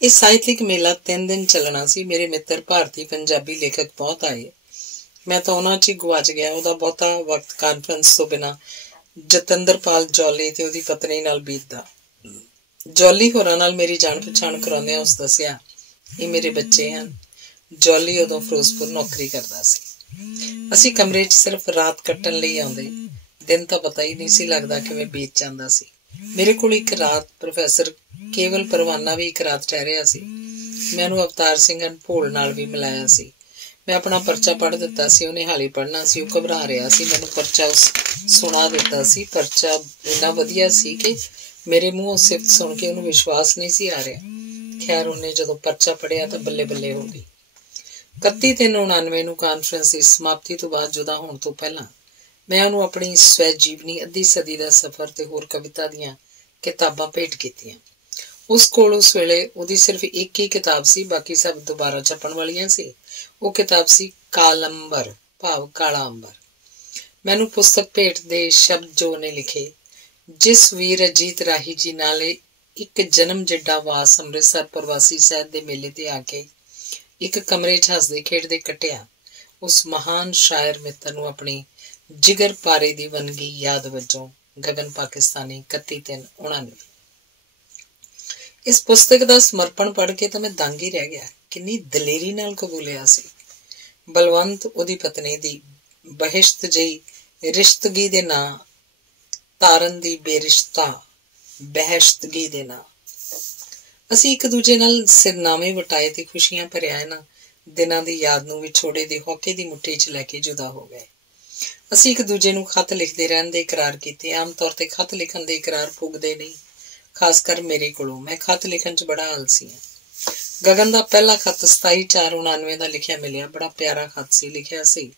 ਇਹ ਸਾਹਿਤਕ ਮੇਲਾ 3 ਦਿਨ ਚੱਲਣਾ ਸੀ। ਮੇਰੇ ਮਿੱਤਰ ਭਾਰਤੀ ਪੰਜਾਬੀ ਲੇਖਕ ਬਹੁਤ ਆਏ। ਮੈਂ ਤਾਂ ਉਹਨਾਂ 'ਚ ਹੀ ਗੁਆਚ ਗਿਆ। ਉਹਦਾ ਬਹੁਤਾ ਵਕਤ ਕਾਨਫਰੰਸ ਤੋਂ ਬਿਨਾਂ ਜਤਿੰਦਰਪਾਲ ਜੌਲੀ ਤੇ ਉਹਦੀ ਪਤਨੀ ਨਾਲ ਬੀਤਦਾ। ਜੌਲੀ ਹੋਰਾਂ ਨਾਲ ਮੇਰੀ ਜਾਣ ਪਛਾਣ ਕਰਾਉਂਦਿਆਂ ਉਸ ਦੱਸਿਆ, ਇਹ ਮੇਰੇ ਬੱਚੇ ਹਨ। ਜੌਲੀ ਉਦੋਂ ਫਿਰੋਜ਼ਪੁਰ ਨੌਕਰੀ ਕਰਦਾ ਸੀ। ਅਸੀਂ ਕਮਰੇ 'ਚ ਸਿਰਫ ਰਾਤ ਕੱਟਣ ਲਈ ਆਉਂਦੇ। ਦਿਨ ਤਾਂ ਪਤਾ ਹੀ ਨਹੀਂ ਸੀ ਲੱਗਦਾ ਕਿਵੇਂ ਬੀਤ ਜਾਂਦਾ ਸੀ। ਮੇਰੇ ਕੋਲ ਇੱਕ ਰਾਤ ਪ੍ਰੋਫੈਸਰ ਕੇਵਲ ਪਰਵਾਨਾ ਵੀ ਇੱਕ ਰਾਤ ਠਹਿਰਿਆ ਸੀ। ਮੈਂ ਉਹਨੂੰ ਅਵਤਾਰ ਸਿੰਘ ਭੋਲ ਨਾਲ ਵੀ ਮਿਲਾਇਆ ਸੀ। ਮੈਂ ਆਪਣਾ ਪਰਚਾ ਪੜ੍ਹ ਦਿੱਤਾ ਸੀ। ਉਹਨੇ ਹਾਲੇ ਪੜ੍ਹਨਾ ਸੀ। ਉਹ ਘਬਰਾ ਰਿਹਾ ਸੀ। ਮੈਨੂੰ ਪਰਚਾ ਸੁਣਾ ਦਿੱਤਾ ਸੀ। ਪਰਚਾ ਇੰਨਾ ਵਧੀਆ ਸੀ ਕਿ ਮੇਰੇ ਮੂੰਹੋਂ ਸਿਫਤ ਸੁਣ ਕੇ ਉਹਨੂੰ ਵਿਸ਼ਵਾਸ ਨਹੀਂ ਸੀ ਆ ਰਿਹਾ। ਖੈਰ, ਉਹਨੇ ਜਦੋਂ ਪਰਚਾ ਪੜ੍ਹਿਆ ਤਾਂ ਬੱਲੇ ਬੱਲੇ ਹੋ ਗਈ। 31/3/99 ਨੂੰ ਕਾਨਫਰੰਸ ਦੀ ਸਮਾਪਤੀ ਤੋਂ ਬਾਅਦ ਜੁਦਾ ਹੋਣ ਤੋਂ ਪਹਿਲਾਂ ਮੈਂ ਉਹਨੂੰ ਆਪਣੀ ਸਵੈ ਜੀਵਨੀ, ਅੱਧੀ ਸਦੀ ਦਾ ਸਫ਼ਰ ਤੇ ਹੋਰ ਕਵਿਤਾ ਦੀਆਂ ਕਿਤਾਬਾਂ ਭੇਟ ਕੀਤੀਆਂ। ਉਸ ਕੋਲ ਉਸ ਵੇਲੇ ਉਹਦੀ ਸਿਰਫ ਇੱਕ ਹੀ ਕਿਤਾਬ ਸੀ, ਬਾਕੀ ਸਭ ਦੁਬਾਰਾ ਛਪਣ ਵਾਲੀਆਂ ਸੀ। ਉਹ ਕਿਤਾਬ ਸੀ ਕਾਲੰਬਰ, ਭਾਵ ਕਾਲਾ ਅੰਬਰ। ਮੈਨੂੰ ਪੁਸਤਕ ਭੇਟ ਦੇ ਸ਼ਬਦ ਜੋ ਉਹਨੇ ਲਿਖੇ, ਜਿਸ ਵੀਰ ਅਜੀਤ ਰਾਹੀ ਜੀ ਨਾਲ ਇੱਕ ਜਨਮ ਜਿੱਡਾ ਵਾਸ ਅੰਮ੍ਰਿਤਸਰ ਪ੍ਰਵਾਸੀ ਸਾਹਿਤ ਦੇ ਮੇਲੇ ਤੇ ਆ ਕੇ ਇੱਕ ਕਮਰੇ 'ਚ ਹੱਸਦੇ ਖੇਡਦੇ ਕੱਟਿਆ, ਉਸ ਮਹਾਨ ਸ਼ਾਇਰ ਮਿੱਤਰ ਨੂੰ ਆਪਣੀ ਜਿਗਰ ਪਾਰੇ ਦੀ ਵੰਨਗੀ ਯਾਦ ਵਜੋਂ ਗਗਨ ਪਾਕਿਸਤਾਨੀ 31/3/99। ਇਸ ਪੁਸਤਕ ਦਾ ਸਮਰਪਣ ਪੜ੍ਹ ਕੇ ਤਾਂ ਮੈਂ ਦੰਗ ਹੀ ਰਹਿ ਗਿਆ। ਕਿੰਨੀ ਦਲੇਰੀ ਨਾਲ ਕਬੂਲਿਆ ਸੀ। ਬਲਵੰਤ ਉਹਦੀ ਪਤਨੀ ਦੀ ਬਹਿਸ਼ਤ ਜਿਹੀ ਰਿਸ਼ਤਗੀ ਦੇ ਨਾਂ, ਤਾਰਨ ਦੀ ਬੇਰਿਸ਼ਤਾ ਬਹਿਸ਼ਤਗੀ ਦੇ ਨਾਂ। ਅਸੀਂ ਇੱਕ ਦੂਜੇ ਨਾਲ ਸਿਰਨਾਮੇ ਵਟਾਏ ਤੇ ਖੁਸ਼ੀਆਂ ਭਰਿਆ ਇਹਨਾਂ ਦਿਨਾਂ ਦੀ ਯਾਦ ਨੂੰ ਵਿਛੋੜੇ ਦੇ ਹੋਕੇ ਦੀ ਮੁੱਠੀ 'ਚ ਲੈ ਕੇ ਜੁਦਾ ਹੋ ਗਏ। ਅਸੀਂ ਇੱਕ ਦੂਜੇ ਨੂੰ ਖੱਤ ਲਿਖਦੇ ਰਹਿਣ ਦੇ ਇਕਰਾਰ ਕੀਤੇ। ਆਮ ਤੌਰ ਤੇ ਖੱਤ ਲਿਖਣ ਦੇ ਇਕਰਾਰ ਪੁੱਗਦੇ ਨਹੀਂ, ਖਾਸ ਕਰ ਮੇਰੇ ਕੋਲੋਂ। ਮੈਂ ਖੱਤ ਲਿਖਣ 'ਚ ਬੜਾ ਆਲਸੀ ਹਾਂ। ਗਗਨ ਦਾ ਪਹਿਲਾ ਖੱਤ 27/4/99 ਦਾ ਲਿਖਿਆ ਮਿਲਿਆ। ਬੜਾ ਪਿਆਰਾ ਖੱਤ ਸੀ। ਲਿਖਿਆ ਸੀ,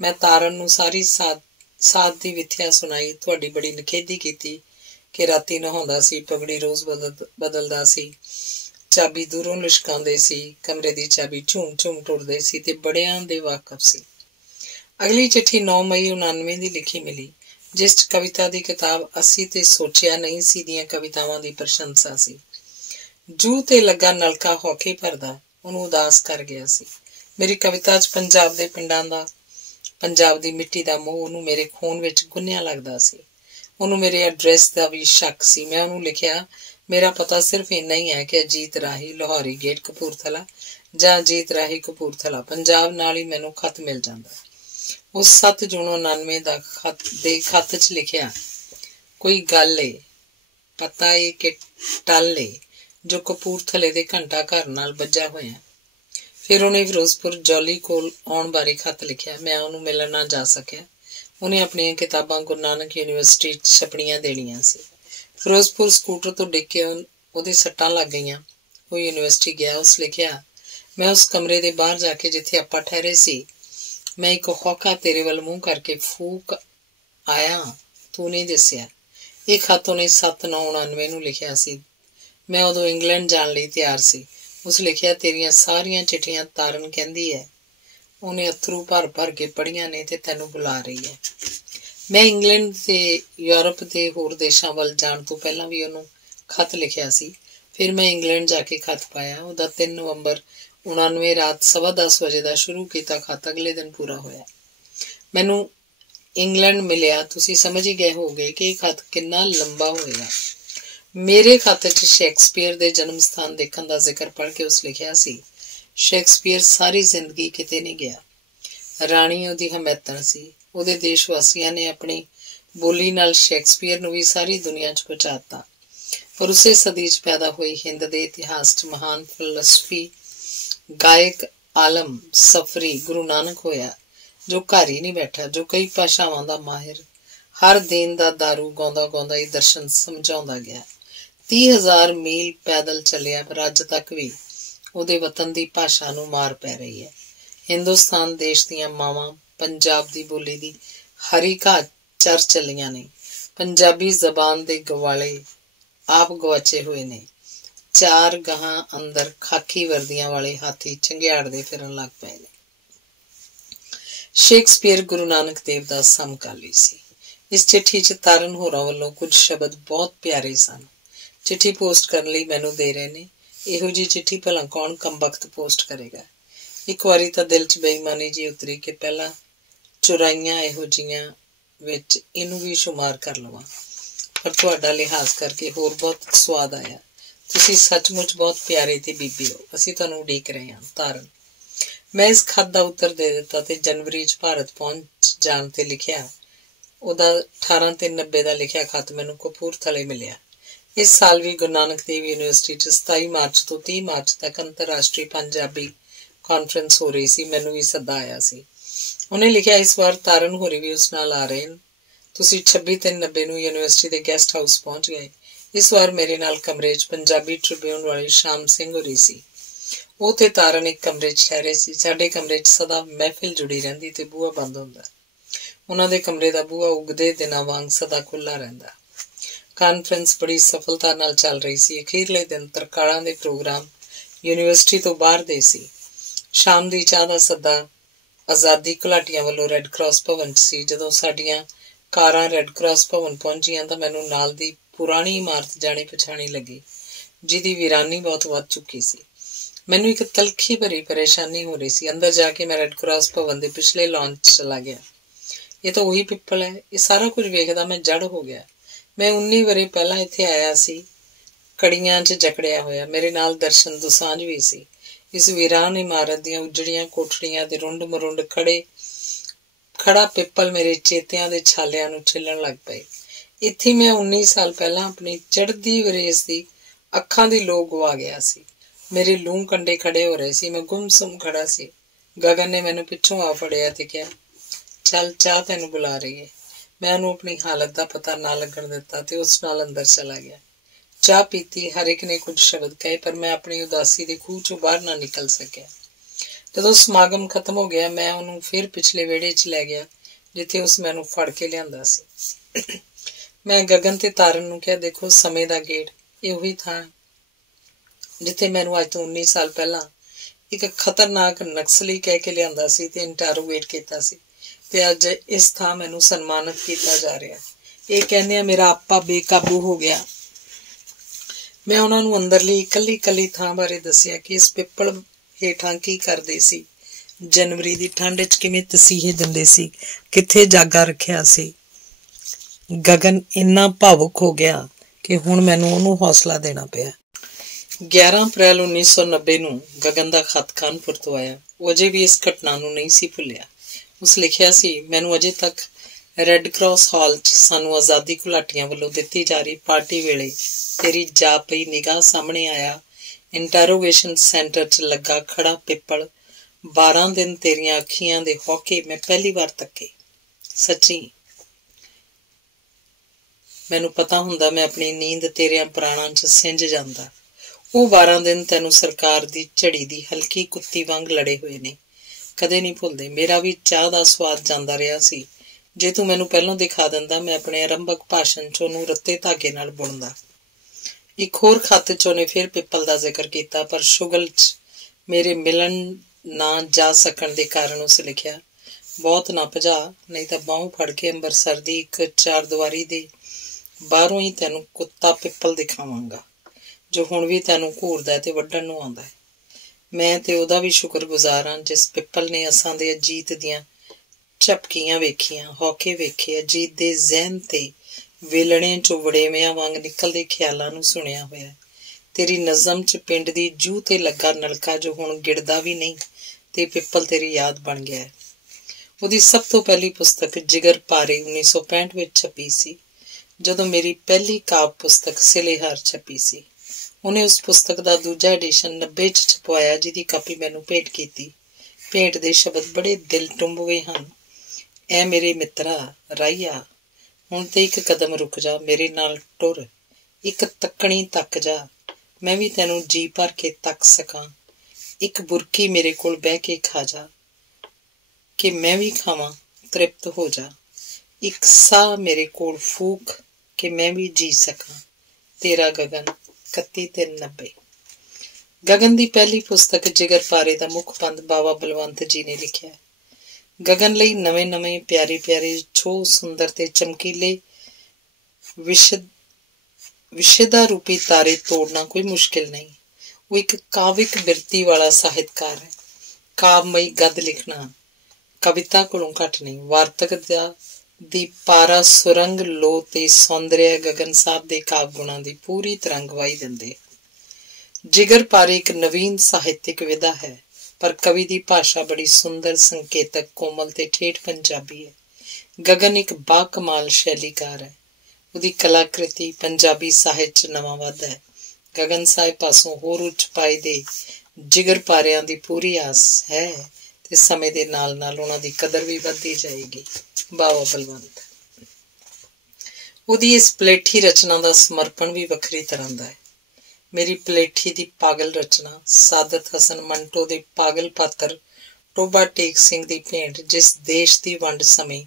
ਮੈਂ ਤਾਰਨ ਨੂੰ ਸਾਰੀ ਸਾਧ ਦੀ ਵਿਥਿਆ ਸੁਣਾਈ। ਤੁਹਾਡੀ ਬੜੀ ਨਿਖੇਧੀ ਕੀਤੀ ਕਿ ਰਾਤੀ ਨਹਾਉਂਦਾ ਸੀ, ਪਗੜੀ ਰੋਜ਼ ਬਦਲਦਾ ਸੀ, ਚਾਬੀ ਦੂਰੋਂ ਲਿਸ਼ਕਾਉਂਦੇ ਸੀ, ਕਮਰੇ ਦੀ ਚਾਬੀ ਝੂਮ ਝੂਮ ਟੁਰਦੇ ਸੀ ਤੇ ਬੜਿਆਂ ਦੇ ਵਾਕਫ ਸੀ। ਅਗਲੀ ਚਿੱਠੀ 9 ਮਈ 1999 ਦੀ ਲਿਖੀ ਮਿਲੀ, ਜਿਸ 'ਚ ਕਵਿਤਾ ਦੀ ਕਿਤਾਬ ਅਸੀਂ ਤੇ ਸੋਚਿਆ ਨਹੀਂ ਸੀ ਦੀਆਂ ਕਵਿਤਾਵਾਂ ਦੀ ਪ੍ਰਸ਼ੰਸਾ ਸੀ। ਜੂਹ ਤੇ ਲੱਗਾ ਨਲਕਾ ਹੌਕੇ ਭਰਦਾ ਉਹਨੂੰ ਉਦਾਸ ਕਰ ਗਿਆ ਸੀ। ਮੇਰੀ ਕਵਿਤਾ 'ਚ ਪੰਜਾਬ ਦੇ ਪਿੰਡਾਂ ਦਾ, ਪੰਜਾਬ ਦੀ ਮਿੱਟੀ ਦਾ ਮੋਹ ਉਹਨੂੰ ਮੇਰੇ ਖੂਨ ਵਿੱਚ ਗੁੰਨਿਆ ਲੱਗਦਾ ਸੀ। ਉਹਨੂੰ ਮੇਰੇ ਐਡਰੈਸ ਦਾ ਵੀ ਸ਼ੱਕ ਸੀ। ਮੈਂ ਉਹਨੂੰ ਲਿਖਿਆ, ਮੇਰਾ ਪਤਾ ਸਿਰਫ ਇੰਨਾ ਹੀ ਹੈ ਕਿ ਅਜੀਤ ਰਾਹੀ, ਲਾਹੌਰੀ ਗੇਟ, ਕਪੂਰਥਲਾ ਜਾਂ ਅਜੀਤ ਰਾਹੀ, ਕਪੂਰਥਲਾ, ਪੰਜਾਬ ਨਾਲ ਹੀ ਮੈਨੂੰ ਖੱਤ ਮਿਲ ਜਾਂਦਾ। ਉਸ 7 ਜੂਨ 1999 ਦਾ ਖੱਤ 'ਚ ਲਿਖਿਆ, ਕੋਈ ਗੱਲ ਏ, ਪਤਾ ਏ ਕਿ ਟੱਲ ਏ ਜੋ ਕਪੂਰਥਲੇ ਦੇ ਘੰਟਾ ਘਰ ਨਾਲ ਬੱਝਾ ਹੋਇਆ। ਫਿਰ ਉਹਨੇ ਫਿਰੋਜ਼ਪੁਰ ਜੌਲੀ ਕੋਲ ਆਉਣ ਬਾਰੇ ਖੱਤ ਲਿਖਿਆ। ਮੈਂ ਉਹਨੂੰ ਮਿਲਣ ਨਾ ਜਾ ਸਕਿਆ। ਉਹਨੇ ਆਪਣੀਆਂ ਕਿਤਾਬਾਂ ਗੁਰੂ ਨਾਨਕ ਯੂਨੀਵਰਸਿਟੀ 'ਚ ਛਪਣੀਆਂ ਦੇਣੀਆਂ ਸੀ। ਫਿਰੋਜ਼ਪੁਰ ਸਕੂਟਰ ਤੋਂ ਡਿੱਗ ਕੇ ਉਹਦੇ ਸੱਟਾਂ ਲੱਗ ਗਈਆਂ। ਉਹ ਯੂਨੀਵਰਸਿਟੀ ਗਿਆ। ਉਸ ਲਿਖਿਆ, ਮੈਂ ਉਸ ਕਮਰੇ ਦੇ ਬਾਹਰ ਜਾ ਕੇ ਜਿੱਥੇ ਆਪਾਂ ਠਹਿਰੇ ਸੀ, ਮੈਂ ਇੱਕ ਹੌਕਾ ਤੇਰੇ ਵੱਲ ਮੂੰਹ ਕਰਕੇ ਫੂਕ ਆਇਆ, ਤੂੰ ਨਹੀਂ ਦੱਸਿਆ। ਇਹ ਖੱਤ ਉਹਨੇ 7/9/99 ਨੂੰ ਲਿਖਿਆ ਸੀ। ਮੈਂ ਉਦੋਂ ਇੰਗਲੈਂਡ ਜਾਣ ਲਈ ਤਿਆਰ ਸੀ। ਉਸ ਲਿਖਿਆ, ਤੇਰੀਆਂ ਸਾਰੀਆਂ ਚਿੱਠੀਆਂ ਤਾਰਨ ਕਹਿੰਦੀ ਹੈ ਉਹਨੇ ਅਥਰੂ ਭਰ ਭਰ ਕੇ ਪੜ੍ਹੀਆਂ ਨੇ ਤੇ ਤੈਨੂੰ ਬੁਲਾ ਰਹੀ ਹੈ। ਮੈਂ ਇੰਗਲੈਂਡ ਤੇ ਯੂਰਪ ਤੇ ਹੋਰ ਦੇਸ਼ਾਂ ਵੱਲ ਜਾਣ ਤੋਂ ਪਹਿਲਾਂ ਵੀ ਉਹਨੂੰ ਖੱਤ ਲਿਖਿਆ ਸੀ। ਫਿਰ ਮੈਂ ਇੰਗਲੈਂਡ ਜਾ ਕੇ ਖੱਤ ਪਾਇਆ। ਉਹਦਾ 3 ਨਵੰਬਰ 1999 ਰਾਤ 10:15 ਵਜੇ ਦਾ ਸ਼ੁਰੂ ਕੀਤਾ ਖੱਤ ਅਗਲੇ ਦਿਨ ਪੂਰਾ ਹੋਇਆ। ਮੈਨੂੰ ਇੰਗਲੈਂਡ ਮਿਲਿਆ। ਤੁਸੀਂ ਸਮਝ ਹੀ ਗਏ ਹੋਗੇ ਕਿ ਇਹ ਖੱਤ ਕਿੰਨਾ ਲੰਬਾ ਹੋਏਗਾ। ਮੇਰੇ ਖੱਤ 'ਚ ਸ਼ੇਕਸਪੀਅਰ ਦੇ ਜਨਮ ਸਥਾਨ ਦੇਖਣ ਦਾ ਜ਼ਿਕਰ ਪੜ੍ਹ ਕੇ ਉਸ ਲਿਖਿਆ ਸੀ, ਸ਼ੇਕਸਪੀਅਰ ਸਾਰੀ ਜ਼ਿੰਦਗੀ ਕਿਤੇ ਨਹੀਂ ਗਿਆ। ਰਾਣੀ ਉਹਦੀ ਹਮੈਤਣ ਸੀ। ਉਹਦੇ ਦੇਸ਼ ਵਾਸੀਆਂ ਨੇ ਆਪਣੀ ਬੋਲੀ ਨਾਲ ਸ਼ੇਕਸਪੀਅਰ ਨੂੰ ਵੀ ਸਾਰੀ ਦੁਨੀਆ 'ਚ ਪਹੁੰਚਾਤਾ। ਪਰ ਉਸੇ ਸਦੀ 'ਚ ਪੈਦਾ ਹੋਈ ਹਿੰਦ ਦੇ ਇਤਿਹਾਸ 'ਚ ਮਹਾਨ ਫਿਲਸਫੀ, ਗਾਇਕ, ਆਲਮ, ਸਫਰੀ ਗੁਰੂ ਨਾਨਕ ਹੋਇਆ, ਜੋ ਘਰ ਹੀ ਨਹੀਂ ਬੈਠਾ, ਜੋ ਕਈ ਭਾਸ਼ਾਵਾਂ ਦਾ ਮਾਹਿਰ, ਹਰ ਦੀਨ ਦਾ ਦਾਰੂ ਗਾਉਂਦਾ ਗਾਉਂਦਾ ਇਹ ਦਰਸ਼ਨ ਸਮਝਾਉਂਦਾ ਗਿਆ। 30,000 ਮੀਲ ਪੈਦਲ ਚੱਲਿਆ, ਪਰ ਅੱਜ ਤੱਕ ਵੀ ਉਹਦੇ ਵਤਨ ਦੀ ਭਾਸ਼ਾ ਨੂੰ ਮਾਰ ਪੈ ਰਹੀ ਹੈ। ਹਿੰਦੁਸਤਾਨ ਦੇਸ਼ ਦੀਆਂ ਮਾਵਾਂ ਪੰਜਾਬ ਦੀ ਬੋਲੀ ਦੀ ਹਰੀ ਘਾਹ ਚਰ ਚੱਲੀਆਂ ਨੇ। ਪੰਜਾਬੀ ਜ਼ਬਾਨ ਦੇ ਗਵਾਲੇ ਆਪ ਗਵਾਚੇ ਹੋਏ ਨੇ। 4 ਗਾਹਾਂ ਅੰਦਰ ਖਾਕੀ ਵਰਦੀਆਂ ਵਾਲੇ ਹਾਥੀ ਝੰਗਿਆੜਦੇ ਫਿਰਨ ਲੱਗ ਪਏ ਨੇ। ਸ਼ੇਕਸਪੀਅਰ ਗੁਰੂ ਨਾਨਕ ਦੇਵ ਦਾ ਸਮਕਾਲੀ ਸੀ। ਇਸ ਚਿੱਠੀ 'ਚ ਤਾਰਨ ਹੋਰਾਂ ਵੱਲੋਂ ਕੁਝ ਸ਼ਬਦ ਬਹੁਤ ਪਿਆਰੇ ਸਨ। ਚਿੱਠੀ ਪੋਸਟ ਕਰਨ ਲਈ ਮੈਨੂੰ ਦੇ ਰਹੇ ਨੇ। ਇਹੋ ਜਿਹੀ ਚਿੱਠੀ ਭਲਾ ਕੌਣ ਕਮਬਖਤ ਪੋਸਟ ਕਰੇਗਾ। ਇੱਕ ਵਾਰੀ ਤਾਂ ਦਿਲ 'ਚ ਬੇਈਮਾਨੀ ਜੀ ਉਤਰੀ ਕਿ ਪਹਿਲਾਂ ਚੁਰਾਈਆਂ ਇਹੋ ਜਿਹੀਆਂ ਵਿੱਚ ਇਹਨੂੰ ਵੀ ਸ਼ੁਮਾਰ ਕਰ ਲਵਾਂ, ਪਰ ਤੁਹਾਡਾ ਲਿਹਾਜ਼ ਕਰਕੇ ਹੋਰ ਬਹੁਤ ਸਵਾਦ ਆਇਆ। ਤੁਸੀਂ ਸੱਚਮੁੱਚ ਬਹੁਤ ਪਿਆਰੇ ਤੇ ਬੀਬੀ ਹੋ। ਅਸੀਂ ਤੁਹਾਨੂੰ ਉਡੀਕ ਰਹੇ ਹਾਂ। ਤਾਰਨ। ਮੈਂ ਇਸ ਖਤ ਦਾ ਉੱਤਰ ਦੇ ਦਿੱਤਾ ਤੇ ਜਨਵਰੀ 'ਚ ਭਾਰਤ ਪਹੁੰਚ ਜਾਣ ਤੇ ਲਿਖਿਆ। ਉਹਦਾ 18/3/90 ਦਾ ਲਿਖਿਆ ਖਤ ਮੈਨੂੰ ਕਪੂਰਥਲੇ ਮਿਲਿਆ। ਇਸ ਸਾਲ ਵੀ ਗੁਰੂ ਨਾਨਕ ਦੇਵ ਯੂਨੀਵਰਸਿਟੀ 'ਚ 27 ਮਾਰਚ ਤੋਂ 30 ਮਾਰਚ ਤੱਕ ਅੰਤਰਰਾਸ਼ਟਰੀ ਪੰਜਾਬੀ ਕਾਨਫਰੰਸ ਹੋ ਰਹੀ ਸੀ। ਮੈਨੂੰ ਵੀ ਸੱਦਾ ਆਇਆ ਸੀ। ਉਹਨੇ ਲਿਖਿਆ, ਇਸ ਵਾਰ ਤਾਰਨ ਹੋਰੀ ਵੀ ਉਸ ਨਾਲ ਆ ਰਹੇ ਨੇ। ਤੁਸੀਂ 26/3/90 ਨੂੰ ਯੂਨੀਵਰਸਿਟੀ ਦੇ ਗੈਸਟ ਹਾਊਸ ਪਹੁੰਚ ਗਏ। ਇਸ ਵਾਰ ਮੇਰੇ ਨਾਲ ਕਮਰੇ 'ਚ ਪੰਜਾਬੀ ਟ੍ਰਿਬਿਊਨ ਵਾਲੇ ਸ਼ਾਮ ਸਿੰਘ ਹੋਰੀ ਸੀ। ਉਹ ਤੇ ਤਾਰਨ ਇੱਕ ਕਮਰੇ 'ਚ ਠਹਿਰੇ ਸੀ। ਸਾਡੇ ਕਮਰੇ 'ਚ ਸਦਾ ਮਹਿਫਿਲ ਜੁੜੀ ਰਹਿੰਦੀ ਤੇ ਬੂਹਾ ਬੰਦ ਹੁੰਦਾ। ਉਹਨਾਂ ਦੇ ਕਮਰੇ ਦਾ ਬੂਹਾ ਉਗਦੇ ਦਿਨਾਂ ਵਾਂਗ ਸਦਾ ਖੁੱਲ੍ਹਾ ਰਹਿੰਦਾ। ਕਾਨਫਰੰਸ ਬੜੀ ਸਫਲਤਾ ਨਾਲ ਚੱਲ ਰਹੀ ਸੀ। ਅਖੀਰਲੇ ਦਿਨ ਤਰਕਾਲਾਂ ਦੇ ਪ੍ਰੋਗਰਾਮ ਯੂਨੀਵਰਸਿਟੀ ਤੋਂ ਬਾਹਰ ਦੇ ਸੀ। ਸ਼ਾਮ ਦੀ ਚਾਹ ਦਾ ਸੱਦਾ ਆਜ਼ਾਦੀ ਘੁਲਾਟੀਆਂ ਵੱਲੋਂ ਰੈੱਡ ਕਰਾਸ ਭਵਨ 'ਚ ਸੀ। ਜਦੋਂ ਸਾਡੀਆਂ ਕਾਰਾਂ ਰੈੱਡ ਕਰਾਸ ਭਵਨ ਪਹੁੰਚੀਆਂ ਤਾਂ ਮੈਨੂੰ ਨਾਲ ਦੀ ਪੁਰਾਣੀ ਇਮਾਰਤ ਜਾਣੀ ਪਛਾਣੀ ਲੱਗੀ, ਜਿਹਦੀ ਵੀਰਾਨੀ ਬਹੁਤ ਵੱਧ ਚੁੱਕੀ ਸੀ। ਮੈਨੂੰ ਇੱਕ ਤਲਖੀ ਭਰੀ ਪਰੇਸ਼ਾਨੀ ਹੋ ਰਹੀ ਸੀ। ਅੰਦਰ ਜਾ ਕੇ ਮੈਂ ਰੈੱਡ ਕਰਾਸ ਭਵਨ ਦੇ ਪਿਛਲੇ ਲਾਨ 'ਚ ਚਲਾ ਗਿਆ। ਇਹ ਤਾਂ ਉਹੀ ਪਿੱਪਲ ਹੈ। ਇਹ ਸਾਰਾ ਕੁਝ ਵੇਖਦਾ ਮੈਂ ਜੜ ਹੋ ਗਿਆ। ਮੈਂ 19 ਵਰ੍ਹੇ ਪਹਿਲਾਂ ਇੱਥੇ ਆਇਆ ਸੀ, ਕੜੀਆਂ 'ਚ ਜਕੜਿਆ ਹੋਇਆ। ਮੇਰੇ ਨਾਲ ਦਰਸ਼ਨ ਦੋਸਾਂਝ ਵੀ ਸੀ। ਇਸ ਵੀਰਾਨ ਇਮਾਰਤ ਦੀਆਂ ਉਜੜੀਆਂ ਕੋਠੜੀਆਂ ਦੇ ਰੁੰਡ ਮਰੁੰਡ ਖੜਾ ਪਿੱਪਲ ਮੇਰੇ ਚੇਤਿਆਂ ਦੇ ਛਾਲਿਆਂ ਨੂੰ ਛਿੱਲਣ ਲੱਗ ਪਏ। ਇੱਥੇ ਮੈਂ 19 ਸਾਲ ਪਹਿਲਾਂ ਆਪਣੀ ਚੜ੍ਹਦੀ ਵਰੇਸ ਦੀ ਅੱਖਾਂ ਦੀ ਲੋ ਗਵਾ ਗਿਆ ਸੀ। ਮੇਰੇ ਲੂੰ ਕੰਡੇ ਖੜੇ ਹੋ ਰਹੇ ਸੀ। ਮੈਂ ਗੁੰਮਸੁੰਮ ਖੜਾ ਸੀ। ਗਗਨ ਨੇ ਮੈਨੂੰ ਪਿੱਛੋਂ ਆ ਫੜਿਆ ਤੇ ਕਿਹਾ, ਚੱਲ ਚਾਹ ਤੈਨੂੰ ਬੁਲਾ ਰਹੀ ਹੈ। ਮੈਂ ਉਹਨੂੰ ਆਪਣੀ ਹਾਲਤ ਦਾ ਪਤਾ ਨਾ ਲੱਗਣ ਦਿੱਤਾ ਤੇ ਉਸ ਨਾਲ ਅੰਦਰ ਚਲਾ ਗਿਆ। ਚਾਹ ਪੀਤੀ। ਹਰ ਇੱਕ ਨੇ ਕੁਝ ਸ਼ਬਦ ਕਹੇ, ਪਰ ਮੈਂ ਆਪਣੀ ਉਦਾਸੀ ਦੇ ਖੂਹ 'ਚੋਂ ਬਾਹਰ ਨਾ ਨਿਕਲ ਸਕਿਆ। ਜਦੋਂ ਸਮਾਗਮ ਖਤਮ ਹੋ ਗਿਆ, ਮੈਂ ਉਹਨੂੰ ਫਿਰ ਪਿਛਲੇ ਵਿਹੜੇ 'ਚ ਲੈ ਗਿਆ, ਜਿੱਥੇ ਉਸ ਮੈਨੂੰ ਫੜ ਕੇ ਲਿਆਂਦਾ ਸੀ। ਮੈਂ ਗਗਨ ਤੇ ਤਾਰਨ ਨੂੰ ਕਿਹਾ, ਦੇਖੋ ਸਮੇਂ ਦਾ ਗੇੜ, ਇਹ ਉਹੀ ਥਾਂ ਜਿੱਥੇ ਮੈਨੂੰ ਅੱਜ ਤੋਂ 19 ਸਾਲ ਪਹਿਲਾਂ ਇੱਕ ਖਤਰਨਾਕ ਨਕਸਲੀ ਕਹਿ ਕੇ ਲਿਆਂਦਾ ਸੀ ਤੇ ਇੰਟਰੋਗੇਟ ਕੀਤਾ ਸੀ, ਤੇ ਅੱਜ ਇਸ ਥਾਂ ਮੈਨੂੰ ਸਨਮਾਨਿਤ ਕੀਤਾ ਜਾ ਰਿਹਾ। ਇਹ ਕਹਿੰਦਿਆਂ ਮੇਰਾ ਆਪਾ ਬੇਕਾਬੂ ਹੋ ਗਿਆ। ਮੈਂ ਉਹਨਾਂ ਨੂੰ ਅੰਦਰਲੀ ਇਕੱਲੀ ਥਾਂ ਬਾਰੇ ਦੱਸਿਆ ਕਿ ਇਸ ਪਿੱਪਲ ਹੇਠਾਂ ਕੀ ਕਰਦੇ ਸੀ, ਜਨਵਰੀ ਦੀ ਠੰਡ 'ਚ ਕਿਵੇਂ ਤਸੀਹੇ ਦਿੰਦੇ ਸੀ, ਕਿੱਥੇ ਜਾਗਾ ਰੱਖਿਆ ਸੀ। ਗਗਨ ਇੰਨਾ ਭਾਵੁਕ ਹੋ ਗਿਆ ਕਿ ਹੁਣ ਮੈਨੂੰ ਉਹਨੂੰ ਹੌਸਲਾ ਦੇਣਾ ਪਿਆ। 11 ਅਪ੍ਰੈਲ 1990 ਨੂੰ ਗਗਨ ਦਾ ਖਤ ਕਾਨਪੁਰ ਤੋਂ ਆਇਆ। ਉਹ ਅਜੇ ਵੀ ਇਸ ਘਟਨਾ ਨੂੰ ਨਹੀਂ ਸੀ ਭੁੱਲਿਆ। ਉਸ ਲਿਖਿਆ ਸੀ, ਮੈਨੂੰ ਅਜੇ ਤੱਕ ਰੈੱਡ ਕਰਾਸ ਹਾਲ 'ਚ ਸਾਨੂੰ ਆਜ਼ਾਦੀ ਘੁਲਾਟੀਆਂ ਵੱਲੋਂ ਦਿੱਤੀ ਜਾ ਰਹੀ ਪਾਰਟੀ ਵੇਲੇ ਤੇਰੀ ਜਾ ਪਈ ਨਿਗਾਹ ਸਾਹਮਣੇ ਆਇਆ। ਇੰਟਰੋਗੇਸ਼ਨ ਸੈਂਟਰ 'ਚ ਲੱਗਾ ਖੜਾ ਪਿੱਪਲ, 12 ਦਿਨ ਤੇਰੀਆਂ ਅੱਖੀਆਂ ਦੇ ਹੌਕੇ ਮੈਂ ਪਹਿਲੀ ਵਾਰ ਤੱਕੇ। ਸੱਚੀ ਮੈਨੂੰ ਪਤਾ ਹੁੰਦਾ ਮੈਂ ਆਪਣੀ ਨੀਂਦ ਤੇਰਿਆਂ ਪ੍ਰਾਣਾਂ 'ਚ ਸਿੰਜ ਜਾਂਦਾ। ਉਹ 12 ਦਿਨ ਤੈਨੂੰ ਸਰਕਾਰ ਦੀ ਝੜੀ ਦੀ ਹਲਕੀ ਕੁੱਤੀ ਵਾਂਗ ਲੜੇ ਹੋਏ ਨੇ, ਕਦੇ ਨਹੀਂ ਭੁੱਲਦੇ। ਮੇਰਾ ਵੀ ਚਾਹ ਦਾ ਸਵਾਦ ਜਾਂਦਾ ਰਿਹਾ ਸੀ। ਜੇ ਤੂੰ ਮੈਨੂੰ ਪਹਿਲਾਂ ਦਿਖਾ ਦਿੰਦਾ, ਮੈਂ ਆਪਣੇ ਆਰੰਭਕ ਭਾਸ਼ਣ 'ਚ ਉਹਨੂੰ ਰੱਤੇ ਧਾਗੇ ਨਾਲ ਬੁਣਦਾ। ਇੱਕ ਹੋਰ ਖੱਤ 'ਚ ਉਹਨੇ ਫਿਰ ਪਿੱਪਲ ਦਾ ਜ਼ਿਕਰ ਕੀਤਾ, ਪਰ ਸ਼ੁਗਲ 'ਚ ਮੇਰੇ ਮਿਲਣ ਨਾ ਜਾ ਸਕਣ ਦੇ ਕਾਰਨ ਉਸ ਲਿਖਿਆ, ਬਹੁਤ ਨਾ ਭਜਾ, ਨਹੀਂ ਤਾਂ ਬਾਹੋਂ ਫੜ ਕੇ ਅੰਮ੍ਰਿਤਸਰ ਦੀ ਇੱਕ 4 ਦੀਵਾਰੀ ਦੇ ਬਾਹਰੋਂ ਹੀ ਤੈਨੂੰ ਕੁੱਤਾ ਪਿੱਪਲ ਦਿਖਾਵਾਂਗਾ, ਜੋ ਹੁਣ ਵੀ ਤੈਨੂੰ ਘੂਰਦਾ ਤੇ ਵੱਢਣ ਨੂੰ ਆਉਂਦਾ ਹੈ। ਮੈਂ ਤੇ ਉਹਦਾ ਵੀ ਸ਼ੁਕਰਗੁਜ਼ਾਰ ਹਾਂ ਜਿਸ ਪਿੱਪਲ ਨੇ ਅਸਾਂ ਦੇ ਅਜੀਤ ਦੀਆਂ ਝਪਕੀਆਂ ਵੇਖੀਆਂ, ਹੌਕੇ ਵੇਖੇ, ਅਜੀਤ ਦੇ ਜ਼ਹਿਨ ਤੇ ਵੇਲਣੇ 'ਚੋਂ ਵੜੇਵਿਆਂ ਵਾਂਗ ਨਿਕਲਦੇ ਖਿਆਲਾਂ ਨੂੰ ਸੁਣਿਆ ਹੋਇਆ। ਤੇਰੀ ਨਜ਼ਮ 'ਚ ਪਿੰਡ ਦੀ ਜੂਹ ਤੇ ਲੱਗਾ ਨਲਕਾ ਜੋ ਹੁਣ ਗਿੜਦਾ ਵੀ ਨਹੀਂ ਤੇ ਪਿੱਪਲ ਤੇਰੀ ਯਾਦ ਬਣ ਗਿਆ ਹੈ। ਉਹਦੀ ਸਭ ਤੋਂ ਪਹਿਲੀ ਪੁਸਤਕ ਜਿਗਰ ਪਾਰੇ 1965 ਵਿੱਚ ਛਪੀ ਸੀ, ਜਦੋਂ ਮੇਰੀ ਪਹਿਲੀ ਕਾਵਿ ਪੁਸਤਕ ਸਿਲੇਹਾਰ ਛਪੀ ਸੀ। ਉਹਨੇ ਉਸ ਪੁਸਤਕ ਦਾ ਦੂਜਾ ਐਡੀਸ਼ਨ 90 'ਚ ਛਪਵਾਇਆ, ਜਿਹਦੀ ਕਾਪੀ ਮੈਨੂੰ ਭੇਟ ਕੀਤੀ। ਭੇਟ ਦੇ ਸ਼ਬਦ ਬੜੇ ਦਿਲ ਟੁੰਬਵੇਂ ਹਨ। ਐ ਮੇਰੇ ਮਿੱਤਰਾ ਰਾਹੀਆ, ਹੁਣ ਤੇ ਇੱਕ ਕਦਮ ਰੁਕ ਜਾ, ਮੇਰੇ ਨਾਲ ਟੁਰ, ਇੱਕ ਤੱਕਣੀ ਤੱਕ ਜਾ, ਮੈਂ ਵੀ ਤੈਨੂੰ ਜੀ ਭਰ ਕੇ ਤੱਕ ਸਕਾਂ। ਇੱਕ ਬੁਰਕੀ ਮੇਰੇ ਕੋਲ ਬਹਿ ਕੇ ਖਾ ਜਾ, ਕਿ ਮੈਂ ਵੀ ਖਾਵਾਂ, ਤ੍ਰਿਪਤ ਹੋ ਜਾ। ਇੱਕ ਸਾਹ ਮੇਰੇ ਕੋਲ ਫੂਕ, ਕਿ ਮੈਂ ਵੀ ਜੀ ਸਕਾਂ। ਤੇਰਾ ਗਗਨ। 31/3/90। ਗਗਨ ਦੀ ਪਹਿਲੀ ਪੁਸਤਕ ਜਿਗਰ ਪਾਰੇ ਦਾ ਮੁੱਖ ਬੰਦ ਬਾਵਾ ਬਲਵੰਤ ਜੀ ਨੇ ਲਿਖਿਆ। ਗਗਨ ਲਈ ਨਵੇਂ ਪਿਆਰੇ ਛੋਹ ਸੁੰਦਰ ਤੇ ਚਮਕੀਲੇ ਵਿਸ਼ੇਦਾ ਰੂਪੀ ਤਾਰੇ ਤੋੜਨਾ ਕੋਈ ਮੁਸ਼ਕਿਲ ਨਹੀਂ। ਉਹ ਇੱਕ ਕਾਵਿਕ ਬਿਰਤੀ ਵਾਲਾ ਸਾਹਿਤਕਾਰ ਹੈ। ਕਾਵਮਈ ਗੱਦ ਲਿਖਣਾ ਕਵਿਤਾ ਕੋਲੋਂ ਘੱਟ ਨਹੀਂ। ਵਾਰਤਕ ਦੀ ਪਾਰਾ ਸੁਰੰਗ ਲੋ ਤੇ ਸੌਂਦਰਿਆ ਗਗਨ ਸਾਹਿਬ ਦੇ ਕਾਵ ਗੁਣਾਂ ਦੀ ਪੂਰੀ ਤਰ੍ਹਾਂ ਗਵਾਹੀ ਦਿੰਦੇ। जिगर पारी एक नवीन साहित्यिक विधा है, पर कवि दी भाषा बड़ी सुंदर, संकेतक, कोमल ते ठेठ पंजाबी है। गगन एक बाकमाल शैलीकार है। ਉਹਦੀ ਕਲਾਕ੍ਰਿਤੀ ਪੰਜਾਬੀ ਸਾਹਿਤ 'ਚ ਨਵਾਂ ਵਾਧਾ ਹੈ। ਗਗਨ ਸਾਹਿਬ ਪਾਸੋਂ ਹੋਰ ਉੱਚ ਪਾਏ ਦੇ ਜਿਗਰ ਪਾਰਿਆਂ ਦੀ ਪੂਰੀ ਆਸ ਹੈ ਤੇ ਸਮੇਂ ਦੇ ਨਾਲ ਨਾਲ ਉਹਨਾਂ ਦੀ ਕਦਰ ਵੀ ਵੱਧਦੀ ਜਾਏਗੀ। ਬਾਵਾ ਬਲਵੰਤ। ਉਹਦੀ ਇਸ ਪਲੇਠੀ ਰਚਨਾ ਦਾ ਸਮਰਪਣ ਵੀ ਵੱਖਰੀ ਤਰ੍ਹਾਂ ਦਾ ਹੈ। ਮੇਰੀ ਪਲੇਠੀ ਦੀ ਪਾਗਲ ਰਚਨਾ ਸਾਦਤ ਹਸਨ ਮੰਟੋ ਦੇ ਪਾਗਲ ਪਾਤਰ ਟੋਬਾ ਟੇਕ ਸਿੰਘ ਦੀ ਭੇਂਟ, ਜਿਸ ਦੇਸ਼ ਦੀ ਵੰਡ ਸਮੇਂ